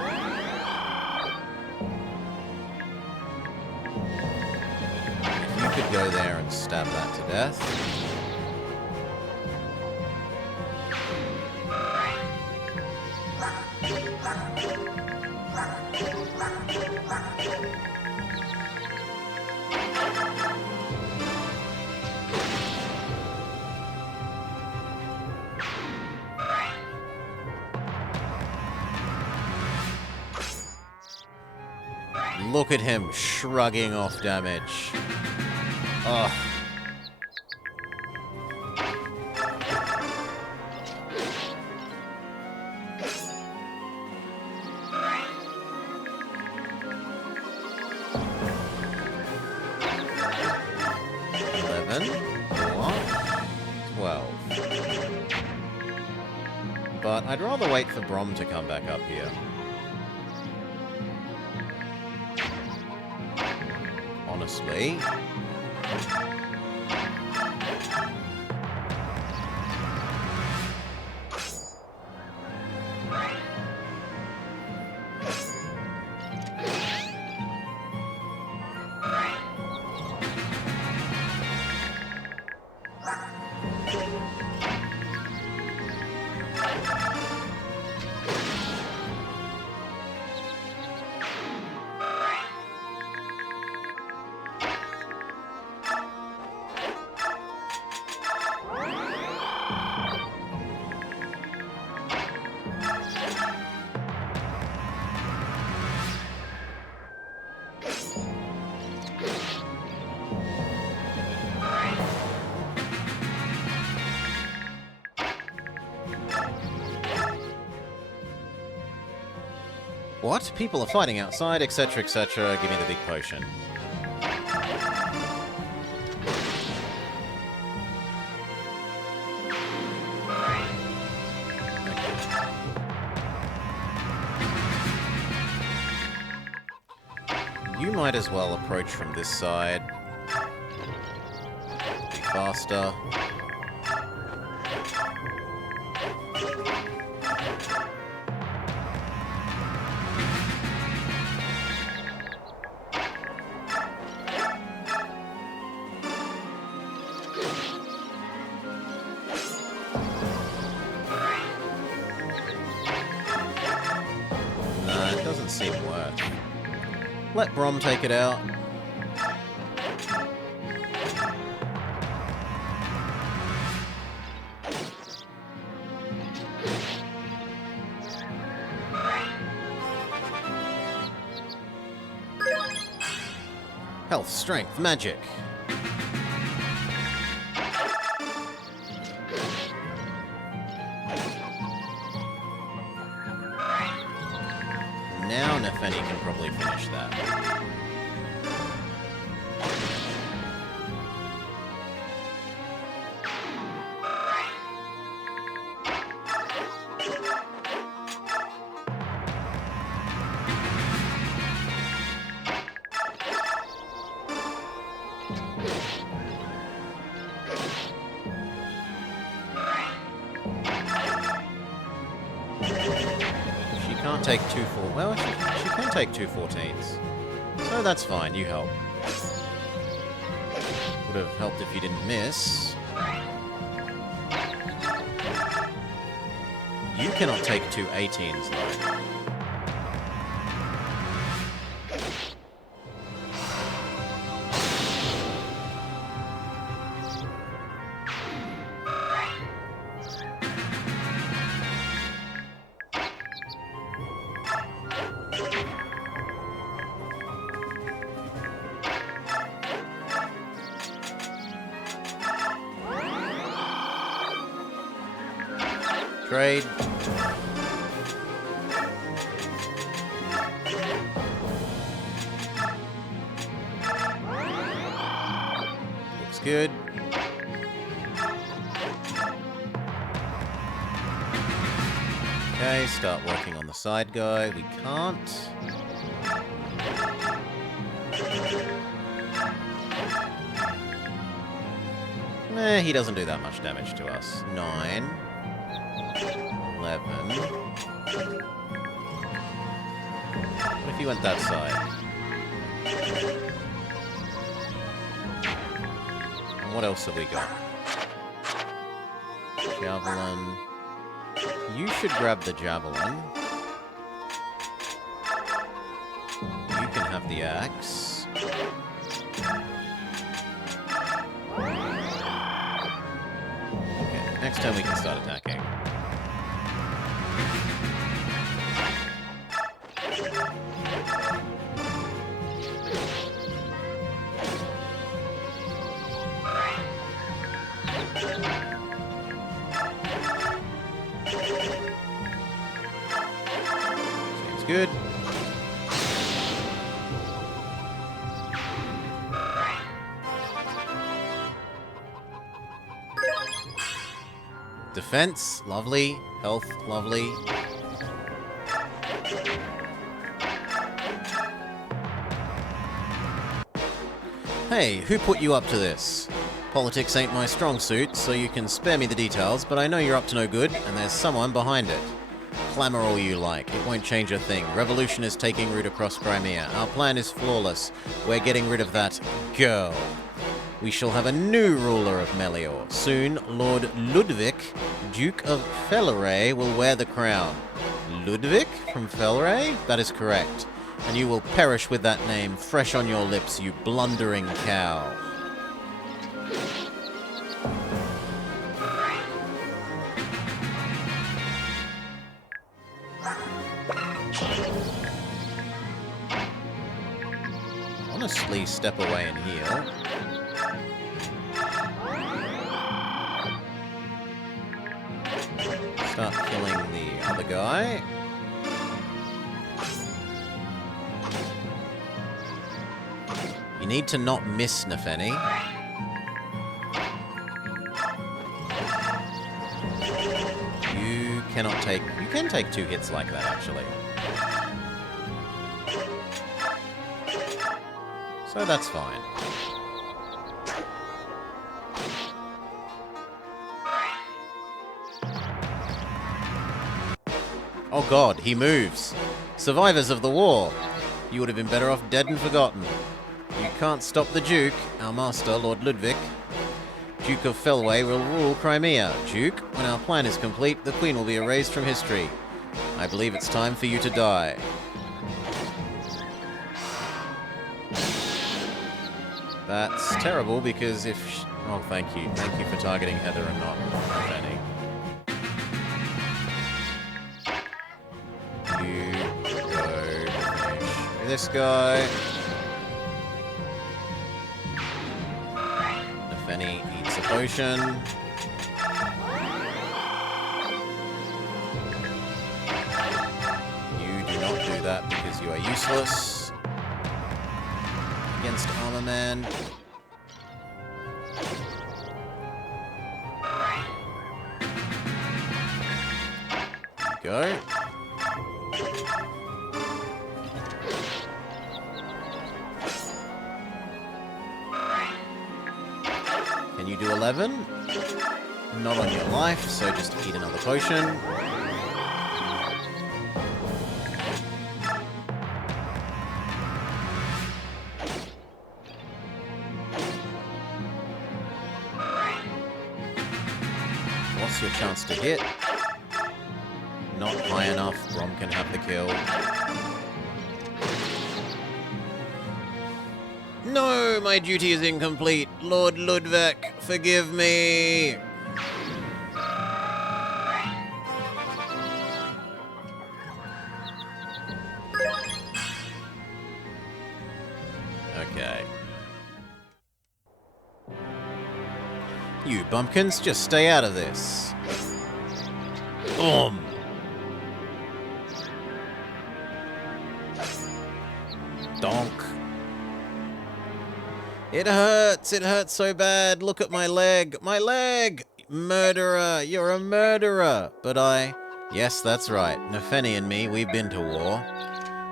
If you could go there and stab that to death. Look at him shrugging off damage. Ugh. But I'd rather wait for Brom to come back up here. Honestly. What? People are fighting outside, etc., etc. Give me the big potion. You might as well approach from this side. Be faster. Seem worth. Let Brom take it out. Health, strength, magic. Nefeni can probably finish that. Take well, she can take 2 14s. So that's fine, you help. Would have helped if you didn't miss. You cannot take 2 18s though. Trade. Looks good. Okay, start working on the side guy. We can't. Nah, he doesn't do that much damage to us. 9. 11. What if you went that side? And what else have we got? Javelin. You should grab the javelin. You can have the axe. Okay, next time we can start attacking. Seems good. Defense, lovely. Health, lovely. Hey, who put you up to this? Politics ain't my strong suit, so you can spare me the details, but I know you're up to no good, and there's someone behind it. Clamor all you like, it won't change a thing. Revolution is taking root across Crimea. Our plan is flawless. We're getting rid of that girl. We shall have a new ruler of Melior. Soon, Lord Ludwig, Duke of Felleray, will wear the crown. Ludwig from Felleray? That is correct. And you will perish with that name fresh on your lips, you blundering cow. Honestly, step away and heal. Start killing the other guy. You need to not miss Nefeni. You cannot take... You can take 2 hits like that, actually. So that's fine. Oh god, he moves. Survivors of the war. You would have been better off dead and forgotten. You can't stop the Duke, our master, Lord Ludwig. Duke of Felway will rule Crimea. Duke, when our plan is complete, the Queen will be erased from history. I believe it's time for you to die. That's terrible because if... Oh, thank you. Thank you for targeting Heather and not Benny. You go finish this guy. Nefeni eats a potion. You do not do that because you are useless against Armor Man. Go. Can you do 11? Not on your life, so just eat another potion. What's your chance to hit? Not high enough. Brom can have the kill. No, my duty is incomplete. Lord Ludwig, forgive me. Okay. You bumpkins, just stay out of this. Donk. It hurts so bad. Look at my leg. My leg! Murderer, you're a murderer. But yes, that's right. Nefeni and me, we've been to war.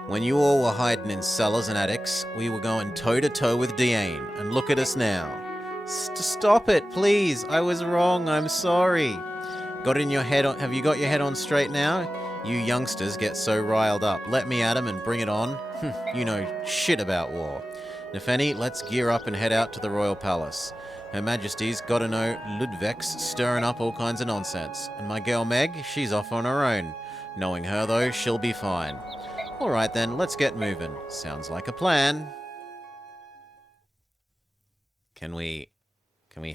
When you all were hiding in cellars and attics, we were going toe-to-toe with Diane. And look at us now. Stop it, please. I was wrong. I'm sorry. Got in your head on? Have you got your head on straight now? You youngsters get so riled up. Let me at 'em and bring it on. You know shit about war. Nefeni, let's gear up and head out to the royal palace. Her Majesty's gotta know Ludwig's stirring up all kinds of nonsense. And my girl Meg, she's off on her own. Knowing her though, she'll be fine. Alright then, let's get moving. Sounds like a plan. Can we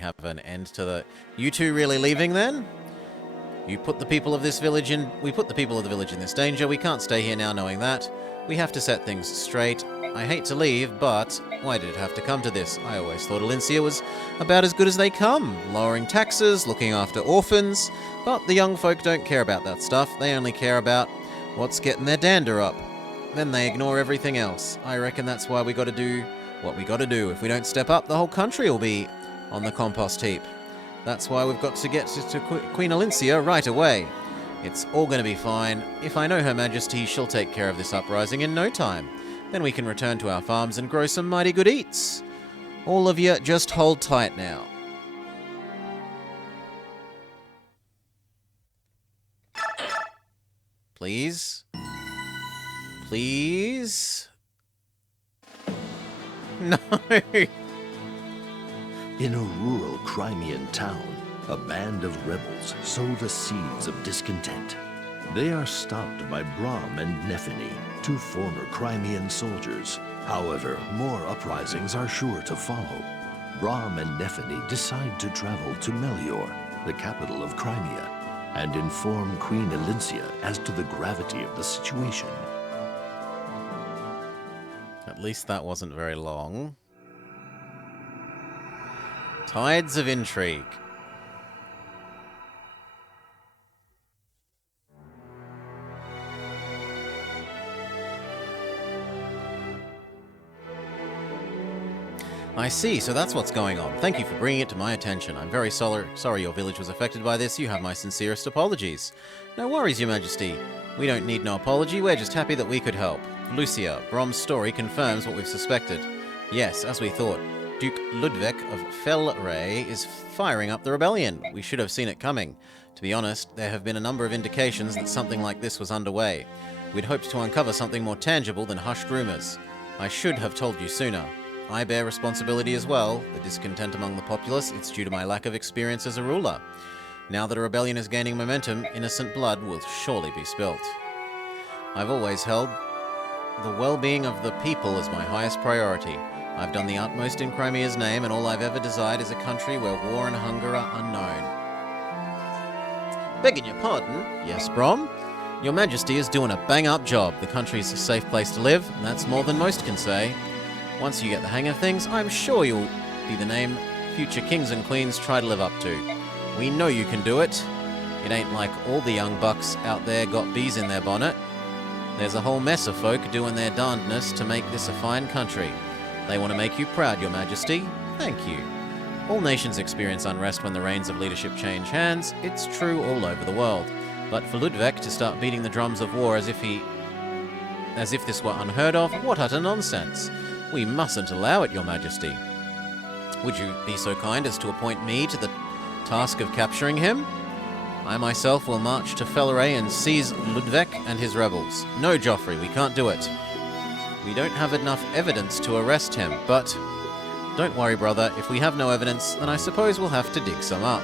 have an end to the... You two really leaving then? You put the people of this village in... We put the people of the village in this danger. We can't stay here now knowing that. We have to set things straight. I hate to leave, but why did it have to come to this? I always thought Alincia was about as good as they come. Lowering taxes, looking after orphans. But the young folk don't care about that stuff. They only care about what's getting their dander up. Then they ignore everything else. I reckon that's why we gotta do what we gotta do. If we don't step up, the whole country will be on the compost heap. That's why we've got to get to Queen Alincia right away. It's all going to be fine. If I know Her Majesty, she'll take care of this uprising in no time. Then we can return to our farms and grow some mighty good eats. All of you, just hold tight now. Please? Please? No! In a rural Crimean town, a band of rebels sow the seeds of discontent. They are stopped by Brom and Nefeni, two former Crimean soldiers. However, more uprisings are sure to follow. Brom and Nefeni decide to travel to Melior, the capital of Crimea, and inform Queen Alincia as to the gravity of the situation. At least that wasn't very long. Tides of intrigue. I see, so that's what's going on. Thank you for bringing it to my attention. I'm very sorry your village was affected by this. You have my sincerest apologies. No worries, Your Majesty. We don't need no apology. We're just happy that we could help. Lucia, Brom's story confirms what we've suspected. Yes, as we thought, Duke Ludwig of Felray is firing up the rebellion. We should have seen it coming. To be honest, there have been a number of indications that something like this was underway. We'd hoped to uncover something more tangible than hushed rumors. I should have told you sooner. I bear responsibility as well. The discontent among the populace, it's due to my lack of experience as a ruler. Now that a rebellion is gaining momentum, innocent blood will surely be spilt. I've always held the well-being of the people as my highest priority. I've done the utmost in Crimea's name, and all I've ever desired is a country where war and hunger are unknown. Begging your pardon? Yes, Brom? Your Majesty is doing a bang-up job. The country's a safe place to live, and that's more than most can say. Once you get the hang of things, I'm sure you'll be the name future kings and queens try to live up to. We know you can do it. It ain't like all the young bucks out there got bees in their bonnet. There's a whole mess of folk doing their darndest to make this a fine country. They want to make you proud, Your Majesty. Thank you. All nations experience unrest when the reins of leadership change hands. It's true all over the world. But for Ludwig to start beating the drums of war as if this were unheard of, what utter nonsense. We mustn't allow it, Your Majesty. Would you be so kind as to appoint me to the task of capturing him? I myself will march to Felleray and seize Ludwig and his rebels. No, Joffrey, we can't do it. We don't have enough evidence to arrest him, but... Don't worry, brother. If we have no evidence, then I suppose we'll have to dig some up.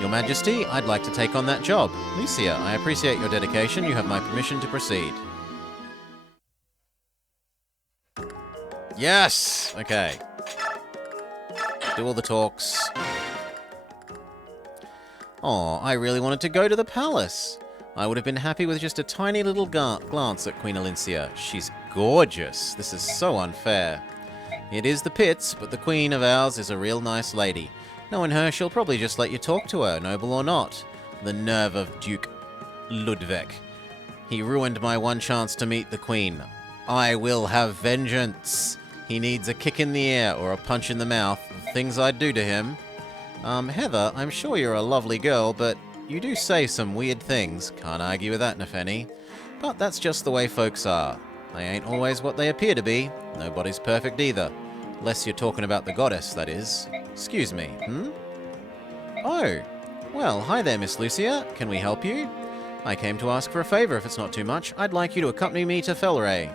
Your Majesty, I'd like to take on that job. Lucia, I appreciate your dedication. You have my permission to proceed. Yes! Okay. Do all the talks. Oh, I really wanted to go to the palace. I would have been happy with just a tiny little glance at Queen Alicia. She's gorgeous. This is so unfair. It is the pits, but the queen of ours is a real nice lady. Knowing her, she'll probably just let you talk to her, noble or not. The nerve of Duke Ludwig. He ruined my one chance to meet the queen. I will have vengeance. He needs a kick in the ear or a punch in the mouth. The things I'd do to him. Heather, I'm sure you're a lovely girl, but you do say some weird things. Can't argue with that, Nefeni. But that's just the way folks are. They ain't always what they appear to be. Nobody's perfect either. Unless you're talking about the goddess, that is. Excuse me, Oh. Well, hi there, Miss Lucia. Can we help you? I came to ask for a favor, if it's not too much. I'd like you to accompany me to Felleray.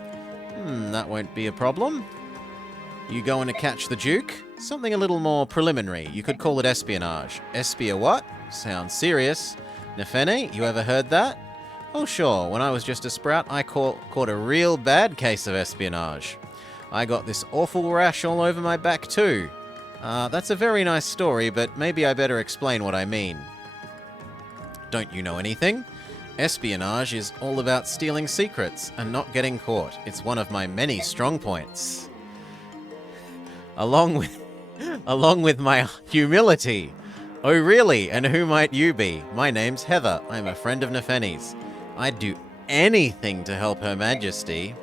That won't be a problem. You going to catch the Duke? Something a little more preliminary. You could call it espionage. Espia what? Sounds serious. Nefene, you ever heard that? Oh sure, when I was just a sprout, I caught a real bad case of espionage. I got this awful rash all over my back too. That's a very nice story, but maybe I better explain what I mean. Don't you know anything? Espionage is all about stealing secrets and not getting caught. It's one of my many strong points. Along with my humility. Oh really? And who might you be? My name's Heather. I'm a friend of Nefeni's. I'd do anything to help Her Majesty.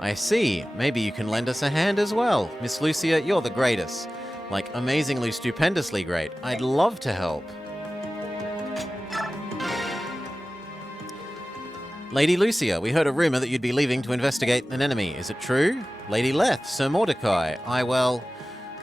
I see. Maybe you can lend us a hand as well. Miss Lucia, you're the greatest. Like, amazingly, stupendously great. I'd love to help. Lady Lucia, we heard a rumor that you'd be leaving to investigate an enemy. Is it true? Lady Leth, Sir Mordecai.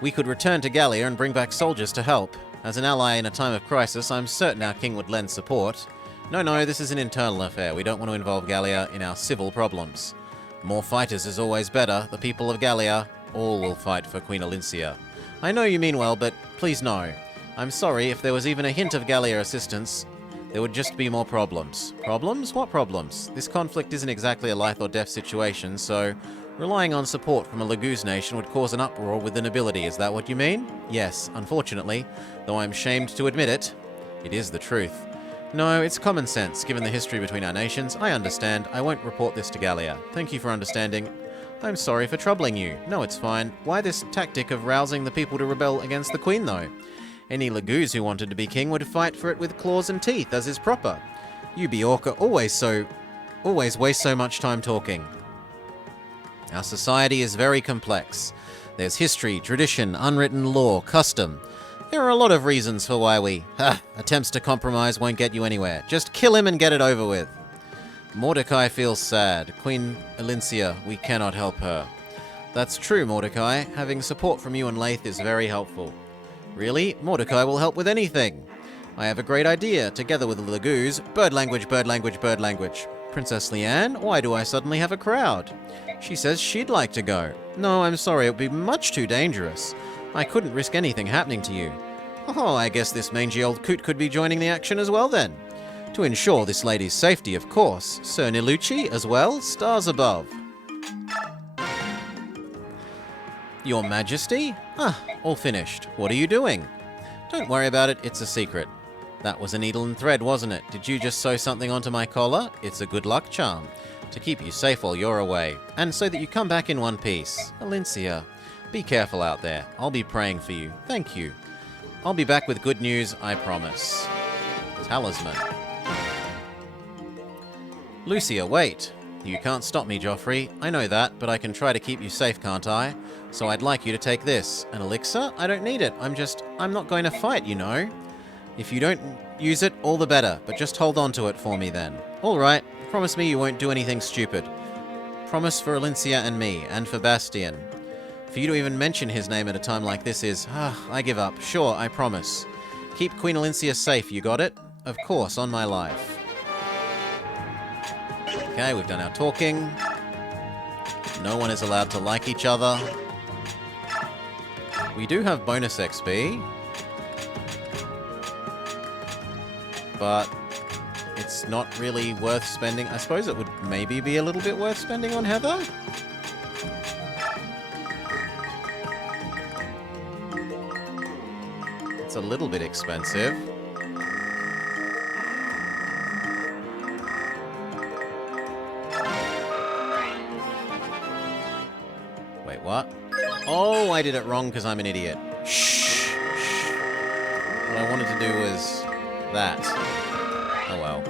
We could return to Gallia and bring back soldiers to help. As an ally in a time of crisis, I'm certain our king would lend support. No, this is an internal affair. We don't want to involve Gallia in our civil problems. More fighters is always better. The people of Gallia, all will fight for Queen Alicia. I know you mean well, but please no. I'm sorry, if there was even a hint of Gallia assistance, there would just be more problems. Problems? What problems? This conflict isn't exactly a life or death situation, so relying on support from a Laguz nation would cause an uproar with the nobility. Is that what you mean? Yes, unfortunately, though I'm ashamed to admit it. It is the truth. No, it's common sense, given the history between our nations. I understand. I won't report this to Gallia. Thank you for understanding. I'm sorry for troubling you. No, it's fine. Why this tactic of rousing the people to rebel against the Queen, though? Any Laguz who wanted to be king would fight for it with claws and teeth, as is proper. You Bjorka always waste so much time talking. Our society is very complex. There's history, tradition, unwritten law, custom. There are a lot of reasons for why attempts to compromise won't get you anywhere. Just kill him and get it over with. Mordecai feels sad. Queen Alicia, we cannot help her. That's true, Mordecai. Having support from you and Laith is very helpful. Really? Mordecai will help with anything. I have a great idea, together with the Laguz. Bird language, bird language, bird language. Princess Leanne, why do I suddenly have a crowd? She says she'd like to go. No, I'm sorry, it would be much too dangerous. I couldn't risk anything happening to you. Oh, I guess this mangy old coot could be joining the action as well then. To ensure this lady's safety, of course. Sir Nilucci as well, stars above. Your Majesty? All finished. What are you doing? Don't worry about it, it's a secret. That was a needle and thread, wasn't it? Did you just sew something onto my collar? It's a good luck charm. To keep you safe while you're away. And so that you come back in one piece. Alicia, be careful out there. I'll be praying for you. Thank you. I'll be back with good news, I promise. Talisman. Lucia, wait. You can't stop me, Joffrey. I know that, but I can try to keep you safe, can't I? So I'd like you to take this. An elixir? I don't need it. I'm not going to fight, you know. If you don't use it, all the better, but just hold on to it for me then. All right. Promise me you won't do anything stupid. Promise for Alincia and me, and for Bastian. For you to even mention his name at a time like this is... I give up. Sure, I promise. Keep Queen Alincia safe, you got it? Of course, on my life. Okay, we've done our talking. No one is allowed to like each other. We do have bonus XP. But it's not really worth spending. I suppose it would maybe be a little bit worth spending on Heather. It's a little bit expensive. Wait, what? Oh, I did it wrong because I'm an idiot. Shh. What I wanted to do was that. Oh well.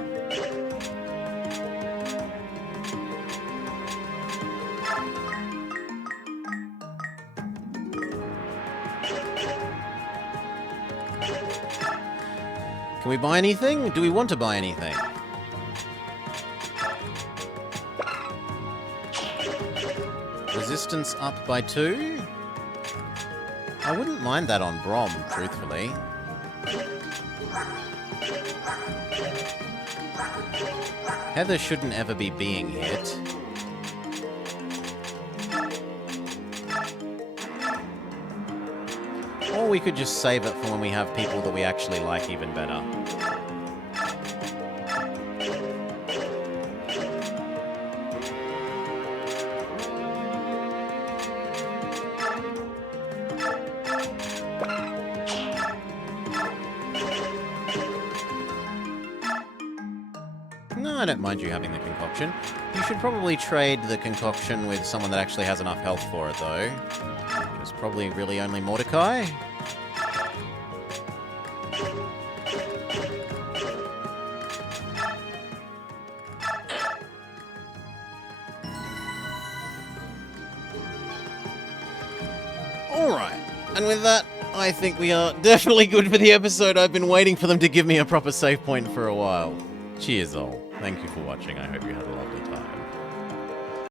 Can we buy anything? Do we want to buy anything? Resistance up by 2? I wouldn't mind that on Brom, truthfully. Heather shouldn't ever be being hit. Or we could just save it for when we have people that we actually like even better. No, I don't mind you having the concoction. You should probably trade the concoction with someone that actually has enough health for it, though. It's probably really only Mordecai. Alright, and with that, I think we are definitely good for the episode. I've been waiting for them to give me a proper save point for a while. Cheers all. Thank you for watching. I hope you had a lovely time.